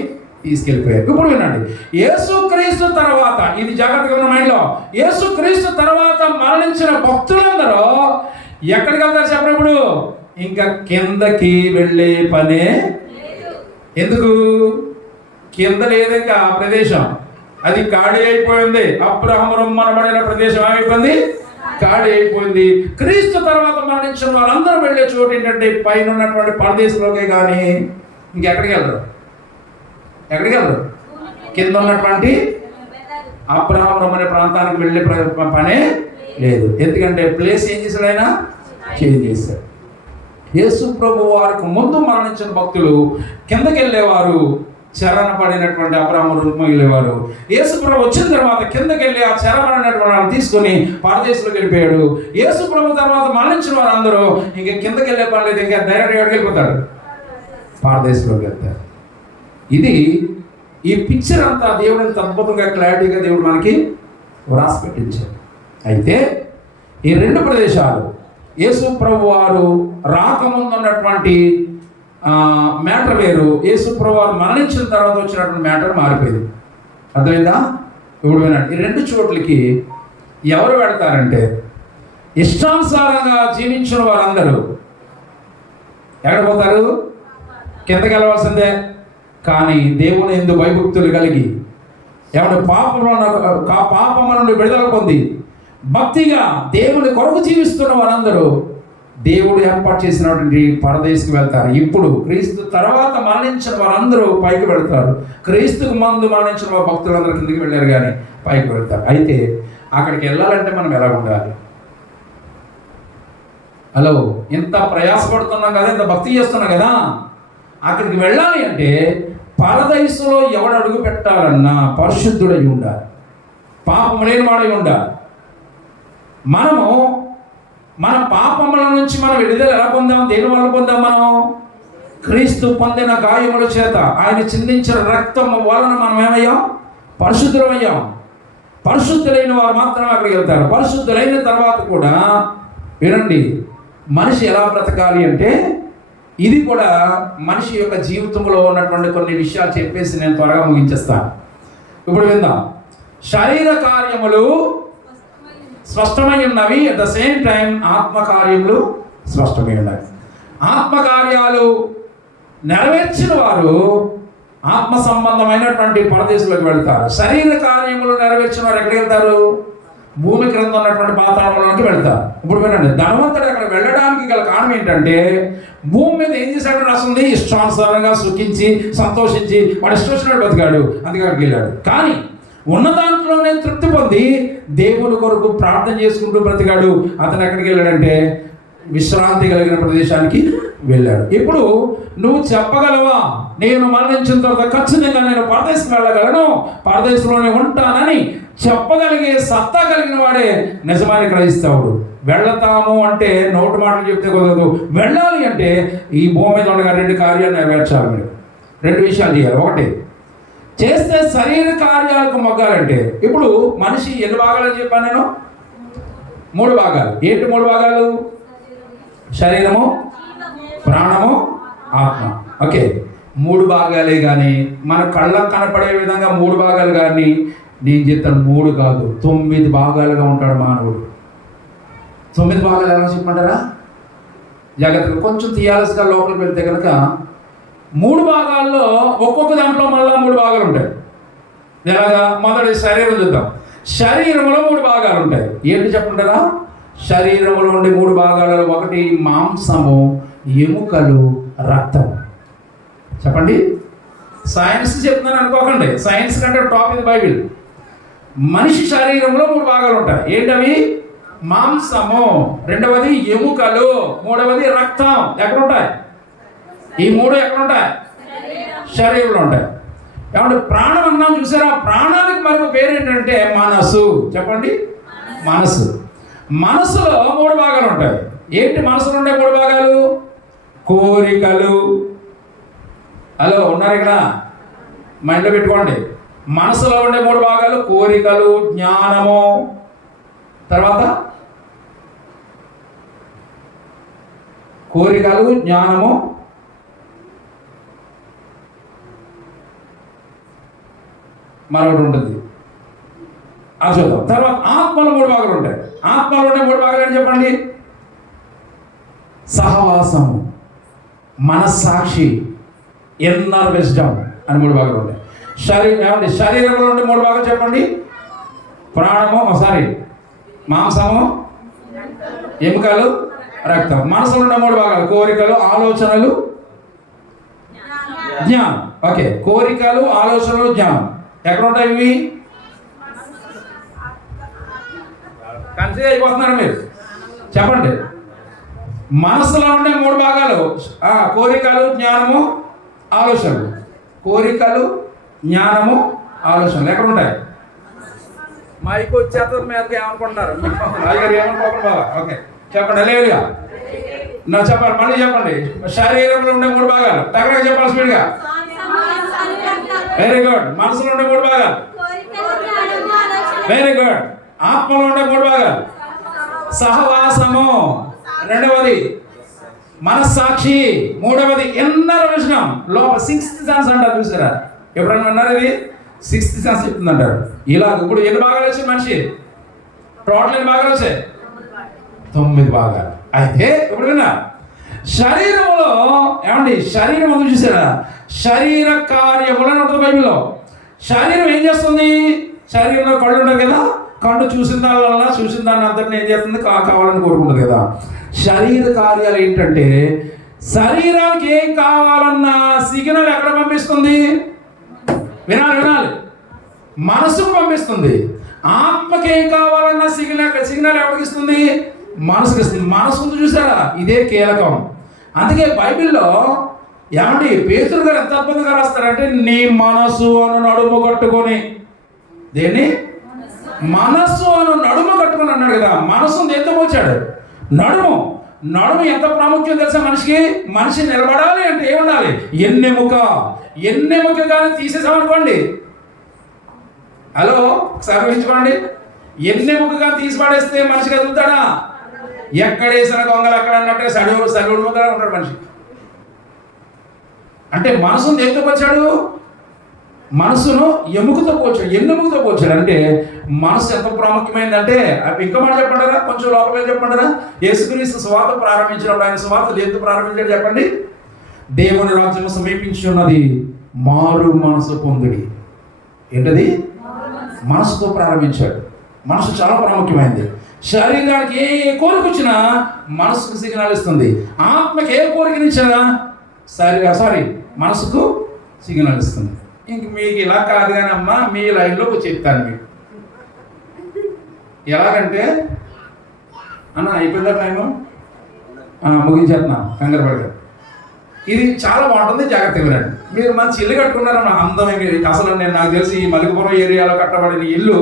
తీసుకెళ్ళిపోయారు. ఇప్పుడు వినండి, యేసుక్రీస్తు తర్వాత, ఇది జాగ్రత్తగా ఉన్న మైండ్లో, యేసుక్రీస్తు తర్వాత మరణించిన భక్తులందరూ ఎక్కడికి వెళ్తారు చెప్పండి? ఇప్పుడు ఇంకా కిందకి వెళ్ళే పనే. ఎందుకు? కింద లేదు ఇంకా ఆ ప్రదేశం, అది ఖాళీ అయిపోయింది. అబ్రహాము రొమ్మనబడిన ప్రదేశం ఏమైపోయింది? ఖాళీ అయిపోయింది. క్రీస్తు తర్వాత మరణించిన వాళ్ళందరూ వెళ్ళే చోటు ఏంటంటే పైన ఉన్నటువంటి పరదేశంలోకి, కానీ ఇంకెక్కడికి వెళ్ళరు. కింద ఉన్నటువంటి అబ్రహాము అనే ప్రాంతానికి వెళ్ళే పనే లేదు. ఎందుకంటే ప్లేస్ ఏం చేశాడు? ఆయన చేంజ్ చేశాడు. యేసు ప్రభు వారికి ముందు మరణించిన భక్తులు కిందకి వెళ్ళేవారు, చరణ పడినటువంటి అబ్రహాము రొమ్ము వెళ్ళేవారు. యేసు ప్రభు వచ్చిన తర్వాత కిందకి వెళ్ళి ఆ చరమడినటువంటి వాళ్ళని తీసుకొని పరదేశంలోకి వెళ్ళిపోయాడు. యేసు ప్రభు తర్వాత మరణించిన వారు అందరూ ఇంకా కిందకి వెళ్ళే పని లేదు, ఇంకా డైరెక్ట్గా ఎక్కడికి వెళ్ళిపోతాడు? పరదేశంలోకి వెళ్తారు. ఇది ఈ పిక్చర్ అంతా దేవుడు ఎంత అద్భుతంగా క్లారిటీగా దేవుడు మనకి వ్రాసి పెట్టించాడు. అయితే ఈ రెండు ప్రదేశాలు యేసు ప్రభు వారు రాకముందు ఉన్నటువంటి మ్యాటర్ వేరు, యేసు ప్రభు వారు మరణించిన తర్వాత వచ్చినటువంటి మ్యాటర్ మారిపోయింది. అర్థమైందా? ఇప్పుడు వినండి, ఈ రెండు చోట్లకి ఎవరు వెళతారంటే ఇష్టానుసారంగా జీవించిన వారందరూ ఎక్కడ పోతారు? కిందకి వెళ్ళవలసిందే. కానీ దేవుని యందు భయభక్తులు కలిగి ఎవరి పాపముల నుండి విడుదల పొంది భక్తిగా దేవుని కొరకు జీవిస్తున్న వారందరూ దేవుడు ఏర్పాటు చేసినటువంటి పరదేశికి వెళ్తారు. ఇప్పుడు క్రీస్తు తర్వాత మరణించిన వారందరూ పైకి వెళ్తారు. క్రీస్తుకు ముందు మరణించిన భక్తులందరూ కిందకి వెళ్ళారు కానీ పైకి వెళ్తారు. అయితే అక్కడికి వెళ్ళాలంటే మనం ఎలా ఉండాలి? హలో, ఇంత ప్రయాసపడుతున్నాం కదా, ఇంత భక్తి చేస్తున్నాం కదా, అక్కడికి వెళ్ళాలి అంటే పరదేశంలో ఎవడు అడుగు పెట్టాలన్నా పరిశుద్ధుడై ఉండాలి, పాపం లేని వాడై ఉండాలి. మనము మన పాపముల నుంచి మనం విడుదల ఎలా పొందాం? దేని వల్ల పొందాం? మనం క్రీస్తు పొందిన గాయముల చేత, ఆయన చిందించిన రక్తం వలన మనం ఏమయ్యాం? పరిశుద్ధులమయ్యాం. పరిశుద్ధులైన వారు మాత్రమే అక్కడికి వెళ్తారు. పరిశుద్ధులైన తర్వాత కూడా వినండి, మనిషి ఎలా బ్రతకాలి అంటే, ఇది కూడా మనిషి యొక్క జీవితంలో ఉన్నటువంటి కొన్ని విషయాలు చెప్పేసి నేను త్వరగా ముగించేస్తాను. ఇప్పుడు విందాం. శరీర కార్యములు స్పష్టమై ఉన్నవి, అట్ ద సేమ్ టైం ఆత్మకార్యములు స్పష్టమై ఉన్నవి. ఆత్మకార్యాలు నెరవేర్చిన వారు ఆత్మ సంబంధమైనటువంటి పరదేశంలోకి వెళ్తారు. శరీర కార్యములు నెరవేర్చిన వారు ఎక్కడికి వెళ్తారు? భూమి క్రింద ఉన్నటువంటి పాతాళంలోకి వెళ్తారు. ఇప్పుడు వినండి, ధనవంతుడు అక్కడ వెళ్ళడానికి గల కారణం ఏంటంటే, భూమి మీద ఏం చేశాడు రాసింది? ఇష్టానుసారంగా సుఖించి సంతోషించి వాడు ఇష్టం బతికాడు, అందుకే అక్కడికి వెళ్ళాడు. కానీ ఉన్న దాంట్లోనే తృప్తి పొంది దేవుని కొరకు ప్రార్థన చేసుకుంటూ బ్రతికాడు. అతను ఎక్కడికి వెళ్ళాడంటే విశ్రాంతి కలిగిన ప్రదేశానికి వెళ్ళాడు. ఇప్పుడు నువ్వు చెప్పగలవా, నేను మరణించిన తర్వాత ఖచ్చితంగా నేను పరదేశం వెళ్ళగలను, పరదేశంలోనే ఉంటానని చెప్పగలిగే సత్తా కలిగిన వాడే నిజమైన క్రైస్తవుడు. వెళతాము అంటే నోటి మాటలు చెప్తే కుదరదు. వెళ్ళాలి అంటే ఈ భూమి మీద ఉండగా రెండు కార్యాలు నెరవేర్చాలి. మీరు రెండు విషయాలు చేయాలి. ఒకటి, చేస్తే శరీర కార్యాలకు మొగ్గాలంటే, ఇప్పుడు మనిషి ఎన్ని భాగాలు చెప్పాను నేను? 3 భాగాలు. ఏంటి 3 భాగాలు? శరీరము, ప్రాణము, ఆత్మ. ఓకే, 3 భాగాలే. కానీ మన కళ్ళకు కనపడే విధంగా 3 భాగాలు, కానీ నేను చెప్తాను 3 కాదు 9 భాగాలుగా ఉంటాడు మానవుడు. 9 భాగాలు ఎలా చెప్పమంటారా? జాగ్రత్తగా కొంచెం థియాలజిగా లోపలికి వెళ్తే కనుక 3 భాగాల్లో ఒక్కొక్క దాంట్లో మళ్ళీ 3 భాగాలు ఉంటాయి. ఎలాగా? మొదటి శరీరం చూద్దాం. శరీరంలో 3 భాగాలు ఉంటాయి. ఏంటి చెప్పంటారా? శరీరంలో ఉండే 3 భాగాలలో ఒకటి మాంసము, ఎముకలు, రక్తం. చెప్పండి. సైన్స్ చెప్తున్నాను అనుకోకండి, సైన్స్ కంటే టాప్ ఇది బైబిల్. మనిషి శరీరంలో 3 భాగాలు ఉంటాయి. ఏంటవి? మాంసము, రెండవది ఎముకలు, మూడవది రక్తం. ఎక్కడ ఉంటాయి ఈ 3? ఎక్కడ ఉంటాయి? శరీరంలో ఉంటాయి. ఏమంటే ప్రాణం అన్నాం చూసారా? ప్రాణానికి మరొక పేరు ఏంటంటే మనసు. చెప్పండి. మనసు. మనసులో 3 భాగాలు ఉంటాయి. ఏంటి మనసులో ఉండే 3 భాగాలు? కోరికలు. హలో, ఉన్నారు ఇక్కడ? మైండ్లో పెట్టుకోండి. మనసులో ఉండే 3 భాగాలు కోరికలు, జ్ఞానము, తర్వాత కోరికలు, జ్ఞానము, మరొకటి ఉంటుంది, అది చూద్దాం. తర్వాత ఆత్మలో 3 భాగాలు ఉంటాయి. ఆత్మలో ఉండే 3 భాగాలు అని చెప్పండి. సహవాసము, మనస్సాక్షి, ఇన్నర్ విజ్డమ్ అని 3 భాగాలు ఉంటాయి. శరీరంలో ఉండే 3 భాగాలు చెప్పండి. ప్రాణము, మాంసము, ఎముకలు, రక్తం. మనసులో ఉండే 3 భాగాలు కోరికలు, ఆలోచనలు, జ్ఞానం. ఓకే, కోరికలు, ఆలోచనలు, జ్ఞానం. ఎక్కడ ఉంటాయి ఇవి? కన్ఫ్యూజ్ అయిపోతున్నారు మీరు. చెప్పండి. మనసులో ఉండే 3 భాగాలు కోరికలు, జ్ఞానము, ఆలోచనలు. కోరికలు, జ్ఞానము, ఆలోచనలు ఎక్కడ ఉంటాయి? మైకు వచ్చేస్తారు మీదకి ఏమనుకుంటున్నారు? ఏమనుకోకుండా బాగా. ఓకే, చెప్పండి. లేవుగా నా చెప్పాలి, మళ్ళీ చెప్పండి. శరీరంలో ఉండే 3 భాగాలు దగ్గరగా చెప్పాలి, స్పీడ్గా. Very good. మనసులో ఉండే 3 భాగాలు. Very good. ఆత్మలో ఉండే 3 భాగాలు. సహవాసము, రెండవది మనస్సాక్షి, మూడవది ఇన్నర్ విజన్. లోపల 6th సెన్స్ అంటారు చూసారా? ఎప్పుడన్నా అన్నారు ఇది? 6th sense చెప్తుందంటారు. ఇలా ఇప్పుడు ఎన్ని భాగాలు వచ్చాయి మనిషి? టోటల్ ఎన్ని భాగాలు వచ్చాయి? 9 భాగాలు. అయితే ఇప్పుడు విన్నా, శరీరంలో ఏమండి? శరీరం ముందు చూసారా? శరీర కార్యములను ఉంటుంది బైబిల్లో. శరీరం ఏం చేస్తుంది? శరీరంలో కళ్ళు ఉండదు కదా? కళ్ళు చూసిన దాన్ని అంతటిని ఏం చేస్తుంది? కావాలని కోరుకుంటుంది కదా. శరీర కార్యాలు ఏంటంటే శరీరానికి ఏం కావాలన్నా సిగ్నల్ ఎక్కడ పంపిస్తుంది? వినాలి. మనసుకు పంపిస్తుంది. ఆత్మకి ఏం కావాలన్నా సిగ్నల్ ఎవరికి ఇస్తుంది? మనసుకి ఇస్తుంది. మనసు ఉంది చూసారా? ఇదే కీలకం. అందుకే బైబిల్లో ఏమండి పేతురు గారు ఎంత అద్భుతంగా రాస్తారంటే, నీ మనసు అను నడుము కట్టుకొని. దేన్ని? మనస్సు అను నడుము కట్టుకొని అన్నాడు కదా. మనసు దేంతో పోల్చాడు? నడుము. ఎంత ప్రాముఖ్యం తెలుసా మనిషికి? మనిషి నిలబడాలి అంటే ఏముండాలి? ఎన్నెముక కానీ తీసేసామనుకోండి. హలో, సర్వించుకోండి. ఎన్నెముక కానీ తీసి పడేస్తే మనిషి కదులుతాడా? ఎక్కడేసిన గొంగలు అక్కడ అన్నట్టే సడుడు ముద్దలా ఉంటాడు మనిషి. అంటే మనసును దేంతో పోల్చాడు? మనసును ఎముకతో పోల్చాడు. ఎన్నెముకతో పోల్చాడు అంటే మనసు ఎంత ప్రాముఖ్యమైందంటే, ఇంకా మాట చెప్పంటారా? కొంచెం లోపల చెప్పంటారా? యేసుక్రీస్తు సువార్త ప్రారంభించినప్పుడు ఆయన సువార్త దేంతో ప్రారంభించాడు చెప్పండి? దేవుని రాజ్యం సమీపించి ఉన్నది, మారు మనసు పొందుడి. ఏంటది? మనసుతో ప్రారంభించాడు. మనసు చాలా ప్రాముఖ్యమైనది. శరీరానికి ఏ కోరిక వచ్చినా మనసుకు సిగ్నల్ ఇస్తుంది. ఆత్మకి ఏ కోరికనిచ్చినా మనసుకు సిగ్నల్ ఇస్తుంది. ఇంక మీకు ఇలా కాదు కానీ అమ్మా, మీ లైన్లోకి చెప్తాను మీకు. ఎలాగంటే అన్న అయిపోయిందా టైము? ముగించేస్తున్నా, కంగారు పడగా. ఇది చాలా బాగుంటుంది, జాగ్రత్తగా వినండి. మీరు మంచి ఇల్లు కట్టుకున్నారన్న అందమైన, అసలు నేను నాకు తెలిసి ఈ మలికపురం ఏరియాలో కట్టబడిన ఇల్లు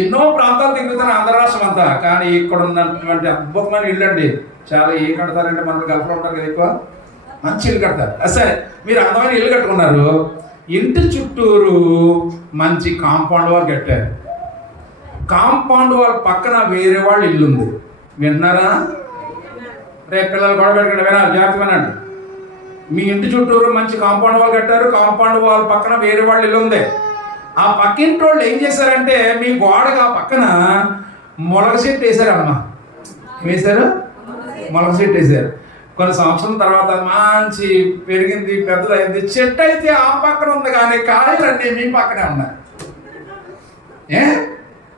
ఎన్నో ప్రాంతాలు తిరుగుతాను, ఆంధ్ర రాష్ట్రం అంతా. కానీ ఇక్కడ ఉన్నటువంటి అద్భుతమైన ఇల్లు అండి. చాలా ఏం కడతారంటే మనకు గల్ఫ్లో ఉంటారు కదా, ఎక్కువ మంచి ఇల్లు కడతారు. సరే, మీరు అందమైన ఇల్లు కట్టుకున్నారు. ఇంటి చుట్టూరు మంచి కాంపౌండ్ వాల్ కట్టారు. కాంపౌండ్ వాల్ పక్కన వేరే వాళ్ళ ఇల్లు ఉంది. వింటున్నారా? రేపు పిల్లలు గొడవ పెట్టుకుంటే వినాలి, జాగ్రత్త వినండి. మీ ఇంటి చుట్టూరు మంచి కాంపౌండ్ వాల్ కట్టారు. కాంపౌండ్ వాల్ పక్కన వేరే వాళ్ళ ఇల్లు ఉంది. ఆ పక్కింటి వాళ్ళు ఏం చేశారంటే, మీ గోడగా పక్కన మొలగ చెట్టు వేశారమ్మా. వేశారు, మొలక చెట్టు వేశారు. కొన్ని సంవత్సరం తర్వాత మంచి పెరిగింది, పెద్దదైంది. చెట్టు అయితే ఆ పక్కన ఉంది కానీ కాయలన్నీ మీ పక్కనే ఉన్నాయి.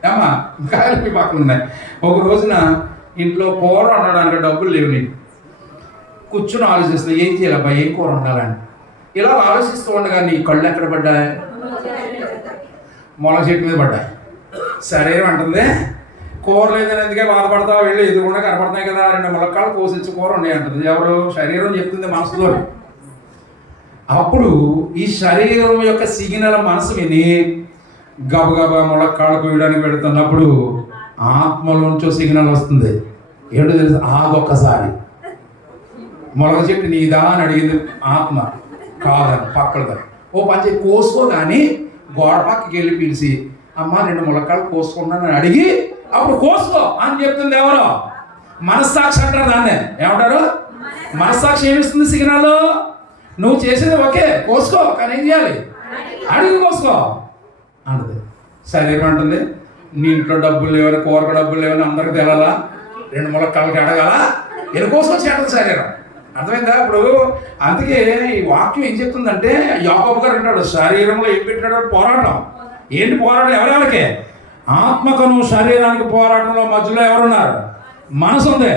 ఏమ్మా, కాయలు మీ పక్కన ఉన్నాయి. ఒక రోజున ఇంట్లో కూర వండడానికి డబ్బులు లేవు. నీకు కూర్చుని ఆలోచిస్తున్నా, ఏం చేయాలబ్బా, ఏం కూర వండాలని. ఇలా ఆలోచిస్తూ ఉండగా నీ కళ్ళు ఎక్కడ పడ్డాయి? మొలక చెట్టు మీద పడ్డాయి. శరీరం అంటుంది, కూర లేదని ఎందుకే బాధపడతావు, వెళ్ళి ఎదురుకుండా కనపడుతున్నాయి కదా, 2 ములక్కాళ్ళు కోసించి కూర ఉన్నాయి అంటుంది. ఎవరు? శరీరం చెప్తుంది మనసుతో. అప్పుడు ఈ శరీరం యొక్క సిగ్నల్ మనసు విని గబగబా ములక్కాళ్ళు కోయడానికి పెడుతున్నప్పుడు ఆత్మలోంచో సిగ్నల్ వస్తుంది. ఏంటో తెలుసు? ఆగొక్కసారి. మొలక చెట్టు నీదా అని అడిగింది ఆత్మ. కాదని పక్కడదా. ఓ పంచి కోసుకో కానీ గోడ పక్కకి వెళ్ళి పిలిచి, అమ్మ 2 ములక్కాళ్ళు కోసుకుంటానని అడిగి అప్పుడు కోసుకో అని చెప్తుంది. ఎవరో? మనస్సాక్షి అంటారు దాన్నే. ఏమంటారు? మనస్సాక్షి ఏమిస్తుంది సిగ్నల్? నువ్వు చేసేది ఓకే, కోసుకో, కానీ ఏం చేయాలి? అడిగి కోసుకో అంటది. శరీరం అంటుంది, నీ ఇంట్లో డబ్బులు లేవని, కూరకు డబ్బులు లేవని అందరికి తెలాలా, 2 ములక్కాళ్ళకి అడగాల, ఎన్ని కోసుకొచ్చి అంటది శరీరం. అర్థమైందా? ఇప్పుడు అందుకే ఈ వాక్యం ఏం చెప్తుందంటే, యాకోబు గారు అంటాడు, శరీరంలో ఏం పెట్టాడు? పోరాటం. ఏంటి పోరాటం? ఎవరెవరికి? ఆత్మకును శరీరానికి పోరాటంలో మధ్యలో ఎవరున్నారు? మనసు ఉంది.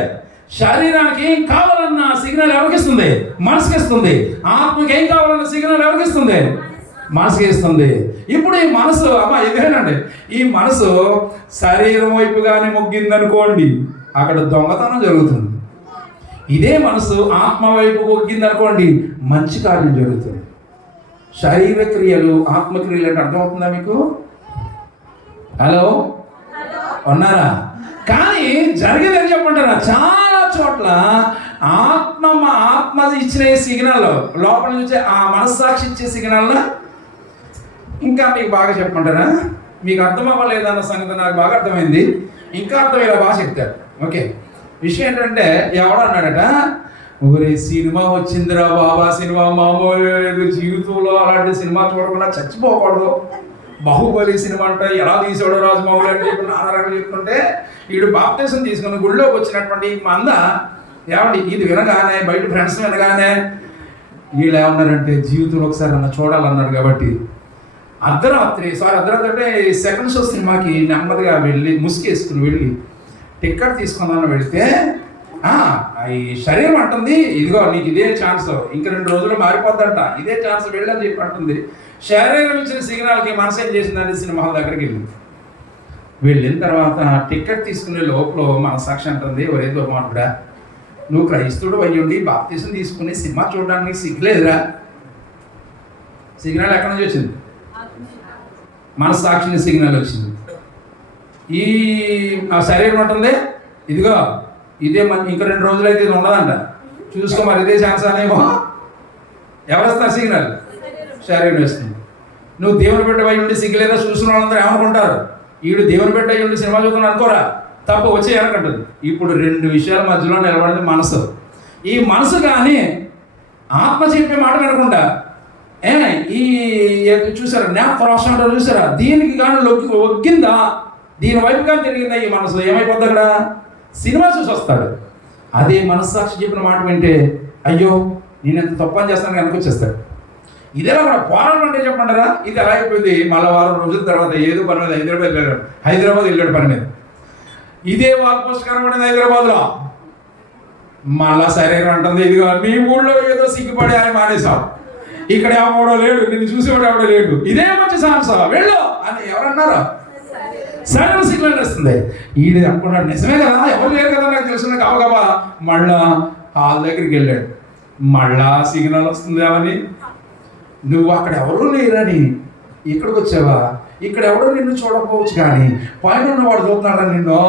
శరీరానికి ఏం కావాలన్న సిగ్నల్ ఎవరికి ఇస్తుంది? మనసుకి ఇస్తుంది. ఆత్మకి ఏం కావాలన్న సిగ్నల్ ఎవరికి ఇస్తుంది? మనసుకి ఇస్తుంది. ఇప్పుడు ఈ మనసు, అమ్మా ఇదేనండి, ఈ మనసు శరీరం వైపు కానీ మొగ్గిందనుకోండి, అక్కడ దొంగతనం జరుగుతుంది. ఇదే మనసు ఆత్మ వైపు మొగ్గిందనుకోండి, మంచి కార్యం జరుగుతుంది. శరీర క్రియలు, ఆత్మక్రియలు అంటే అర్థమవుతుందా మీకు? హలో, ఉన్నారా? కానీ జరిగేది ఏం చెప్పంటారా? చాలా చోట్ల ఆత్మ ఇచ్చిన సిగ్నల్, లోపల నుంచి ఆ మనస్సాక్షి ఇచ్చే సిగ్నల్ ఇంకా మీకు బాగా చెప్పమంటారా? మీకు అర్థం అవ్వలేదన్న సంగతి నాకు బాగా అర్థమైంది. ఇంకా అర్థమయ్యేలా బాగా చెప్తారు. ఓకే, విషయం ఏంటంటే, ఎవడు అన్నాడట, ఒరే సినిమా వచ్చిందిరా బాబా, సినిమా మామూలు జీవితంలో అలాంటి సినిమా చూడకుండా చచ్చిపోకూడదు, బాహుబలి సినిమా అంటే ఎలా తీసాడో రాజమౌళి అని చెప్పి నాన్నగారు చెప్తుంటే, వీడు బాప్తీసం తీసుకుని గుళ్ళోకి వచ్చినటువంటి మంద ఏమండి ఇది వినగానే, బయట ఫ్రెండ్స్ వినగానే వీళ్ళు ఏమన్నారంటే, జీవితంలో ఒకసారి అన్న చూడాలన్నారు. కాబట్టి అర్ధరాత్రి అంటే సెకండ్ షో సినిమాకి నెమ్మదిగా వెళ్ళి ముసుగేసుకుని వెళ్ళి టికెట్ తీసుకుందామని వెళితే, ఈ శరీరం అంటుంది, ఇదిగో నీకు ఇదే ఛాన్స్, ఇంకా 2 రోజులు మారిపోద్దంట, ఇదే ఛాన్స్ వెళ్ళని చెప్పి అంటుంది. శరీరం ఇచ్చిన సిగ్నల్కి మనసు ఏం చేసిందని సినిమా హాల్ దగ్గరికి వెళ్ళిన తర్వాత టికెట్ తీసుకునే లోపల మనసాక్షి అంటుంది, ఒరే దుర్మార్గుడా, నువ్వు క్రైస్తవుడు అయ్యుండి బాప్తీసం తీసుకుని సినిమా చూడడానికి సిగ్గులేదురా? సిగ్నల్ ఎక్కడి నుంచి వచ్చింది? మనస్సాక్షిని సిగ్నల్ వచ్చింది. ఈ శరీరం ఉంటుంది, ఇదిగో ఇదే ఇంకా 2 రోజులు అయితే ఇది ఉండదంట, చూసుకో, మరి ఇదే ఛాన్స్ అనేమో. ఎవరు వస్తారు సిగ్నల్? శరీరం వేస్తుంది. నువ్వు దేవుని బిడ్డ అయ్యి ఉండి సిగ్గులేదా చూసిన వాళ్ళందరూ ఏమనుకుంటారు? వీడు దేవుని బిడ్డ అయ్యి ఉండి సినిమా చూస్తున్నాడు అనుకోరా, తప్పు వచ్చే వెనకంటుంది. ఇప్పుడు 2 విషయాల మధ్యలో నిలబడింది మనసు. ఈ మనసు కానీ ఆత్మ చెప్పే మాట వినకుండా ఈ చూసారా, జ్ఞాపకం అంటారు చూసారా, దీనికి కానీ ఒగ్గిందా, దీని వైపు కానీ తిరిగిందా, ఈ మనసు ఏమైపోద్ది? అక్కడ సినిమా చూసి వస్తాడు. అదే మనస్సాక్షి చెప్పిన మాట వింటే, అయ్యో నేను ఎంత తప్పని చేస్తాను వెనక్కి వచ్చేస్తాడు. ఇదేలా కూడా పోరాటం అంటే చెప్పంటారా? ఇది ఎలా అయిపోయింది. మళ్ళీ 4 రోజుల తర్వాత ఏదో పని మీద హైదరాబాద్ వెళ్ళాడు పని మీద. ఇదే వాల్ పోస్ట్ కనబడింది హైదరాబాద్లో. మళ్ళా శరీరం అంటుంది, ఇదిగో మీ ఊళ్ళో ఏదో సిగ్గుపడి ఆయన మానేసావు, ఇక్కడ ఎవడో లేడు, నిన్ను చూసేవాడు ఎవడో లేడు, ఇదే మంచి ఛాన్స్, వెళ్ళు అని ఎవరన్నారా? శరీరం సిగ్నల్ ఇస్తుంది. ఈడు అనుకున్నాడు, నిజమే కదా, ఎవరు లేరు కదా నాకు తెలుసు, గబగబా మళ్ళా హాల్ దగ్గరికి వెళ్ళాడు. మళ్ళా సిగ్నల్ వస్తుంది ఏమని, నువ్వు అక్కడ ఎవరూ లేరని ఇక్కడికి వచ్చావా, ఇక్కడ ఎవడో నిన్ను చూడకపోవచ్చు కానీ పైన ఉన్నవాడు చూస్తున్నాడా నిన్ను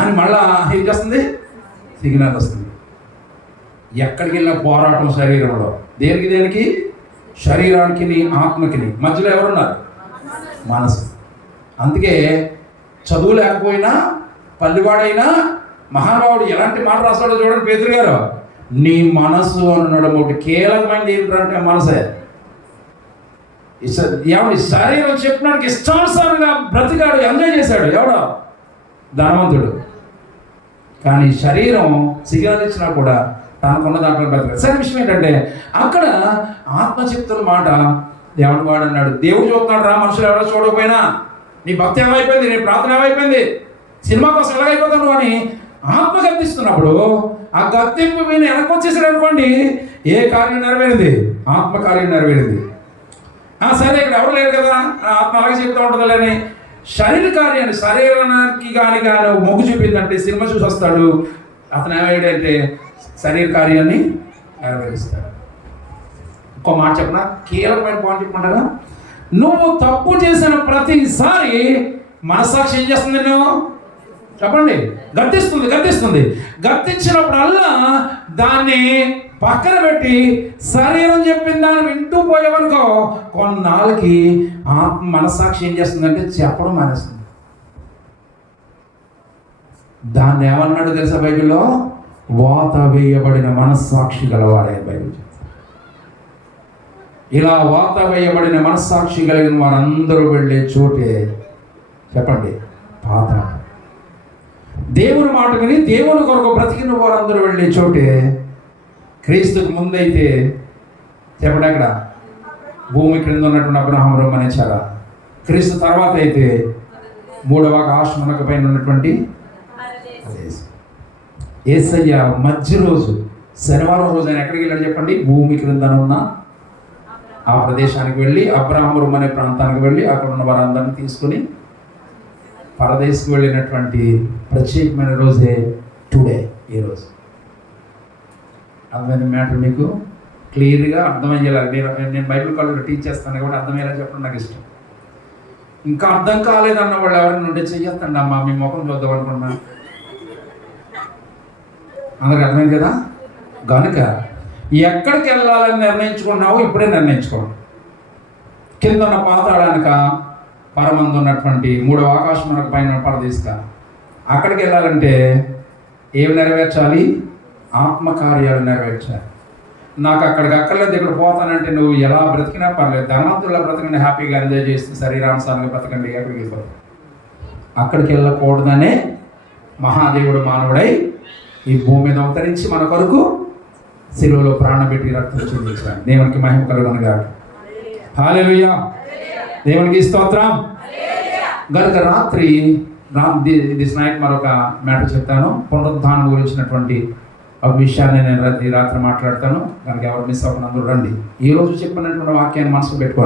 అని మళ్ళా ఏం చేస్తుంది? సిగ్నల్ వస్తుంది. ఎక్కడికి వెళ్ళిన పోరాటం శరీరంలో, దేనికి శరీరానికి ఆత్మకి మధ్యలో ఎవరున్నారు? మనసు. అందుకే చదువు లేకపోయినా పల్లివాడైనా మహానుభావుడు ఎలాంటి మాట రాస్తాడో చూడండి. పేతురు గారు, నీ మనసు అనడం ఒకటి కీలకమైనది ఏమిటంటే మనసే. ఎవడి శరీరం చెప్పినానికి ఇష్టానుసారంగా బ్రతికాడు, ఎంజాయ్ చేశాడు. ఎవడో ధనవంతుడు కానీ శరీరం సిగ్నల్ ఇచ్చినా కూడా తనకున్న దాంట్లో బ్రతకదు. సరే విషయం ఏంటంటే అక్కడ ఆత్మ చెప్తున్న మాట, దేవుడు వాడు అన్నాడు, దేవుడు చూస్తున్నాడు రా, మనుషులు ఎవరో చూడకపోయినా నీ భక్తి ఏమైపోయింది, నీ ప్రార్థన ఏమైపోయింది, సినిమా కోసం ఎలాగైపోతాను అని ఆత్మ గద్దిస్తున్నప్పుడు ఆ గద్దింపు మీరు వెనక్కి వచ్చేసాడు అనుకోండి, ఏ కార్యం నెరవేరింది? ఆత్మ కార్యం నెరవేరింది. సరే ఇక్కడ ఎవరు లేరు కదా, ఆత్మ అలాగే చెప్తూ ఉంటుందిలే అని శరీర కార్యాన్ని, శరీరానికి కానీ మొగ్గు చూపిందంటే సినిమా చూసి వస్తాడు, అతను ఏమయ్యాడంటే శరీర కార్యాన్ని నెరవేరుస్తాడు. ఇంకో మాట చెప్పనా, కీలకమైన పాయింట్ చెప్పమంటారా? నువ్వు తప్పు చేసిన ప్రతిసారి మనస్సాక్షి ఏం చేస్తుంది? నువ్వు చెప్పండి, గద్దిస్తుంది. గద్దించినప్పుడల్లా దాన్ని పక్కన పెట్టి శరీరం చెప్పిన దాన్ని వింటూ పోయావనుకో, కొన్నాళ్ళకి ఆత్మ మనస్సాక్షి ఏం చేస్తుందంటే చెప్పడం మానేస్తుంది. దాన్ని ఏమన్నాడు తెలుసా బైబిల్లో? వాత వేయబడిన మనస్సాక్షి గలవాడే బైబిల్. ఇలా వాత వేయబడిన మనస్సాక్షి కలిగిన వారందరూ వెళ్ళే చోటే చెప్పండి పాతాళం. దేవుని మాట విని దేవుని కొరకు బ్రతికిన వారందరూ వెళ్ళే చోటే, క్రీస్తుకు ముందైతే చెప్పండి అక్కడ భూమి క్రింద ఉన్నటువంటి అబ్రహాము అనే చాల, క్రీస్తు తర్వాత అయితే మూడవ ఆకాశమునక పైన ఉన్నటువంటి యేసయ్య మధ్య రోజు శనివారం రోజు ఆయన ఎక్కడికి వెళ్ళాడు చెప్పండి? భూమి క్రింద ఉన్న ఆ ప్రదేశానికి వెళ్ళి అబ్రహాము అనే ప్రాంతానికి వెళ్ళి అక్కడ ఉన్న వారందరిని తీసుకుని పరదేశకు వెళ్ళినటువంటి ప్రత్యేకమైన రోజే టుడే, ఈ రోజు. అర్థమైన మ్యాటర్ మీకు క్లియర్గా అర్థమయ్యేలా నేను బైబిల్ కాలేజ్లో టీచ్ చేస్తాను కాబట్టి అర్థమయ్యేలా చెప్పడం నాకు ఇష్టం. ఇంకా అర్థం కాలేదన్న వాళ్ళు ఎవరైనా ఉంటే చెయ్యొద్దండి అమ్మా, మీ ముఖం చూద్దాం అనుకున్నా. అందరికి అర్థమైంది కదా? కనుక ఎక్కడికి వెళ్ళాలని నిర్ణయించుకున్నావో ఇప్పుడే నిర్ణయించుకోండి. కింద ఉన్న పాతాళానిక, పరమందు ఉన్నటువంటి మూడవ ఆకాశం పైన పరదేశిక, అక్కడికి వెళ్ళాలంటే ఏమి నెరవేర్చాలి? ఆత్మకార్యాలు నెరవేర్చాలి. నాకు అక్కడికి అక్కర్లేదు, ఇక్కడ పోతానంటే నువ్వు ఎలా బ్రతికినా పర్లేదు, ధనవంతుల్లో బ్రతకండి, హ్యాపీగా ఎంజాయ్ చేస్తూ శరీరానుసారంగా బ్రతకండి, ఎక్కడికి వెళ్ళిపోతావు. అక్కడికి వెళ్ళకూడదనే మహాదేవుడు మానవుడై ఈ భూమి మీద అవతరించి మన కొరకు శిలువలో ప్రాణం పెట్టి రక్తం చెందించాడు. దేవునికి మహిమ కలుగునుగాక. హల్లెలూయా, దేవునికి స్తోత్రం. గనుక రాత్రి దిస్ నైట్ మరొక మ్యాటర్ చెప్తాను, పునరుద్ధానం గురించినటువంటి ఒక విషయాన్ని నేను ఈ రాత్రి మాట్లాడతాను. కనుక ఎవరు మిస్ అవ్వకుండా అందరూ రండి. ఈరోజు చెప్పినటువంటి వాక్యాన్ని మనసులో పెట్టుకోండి.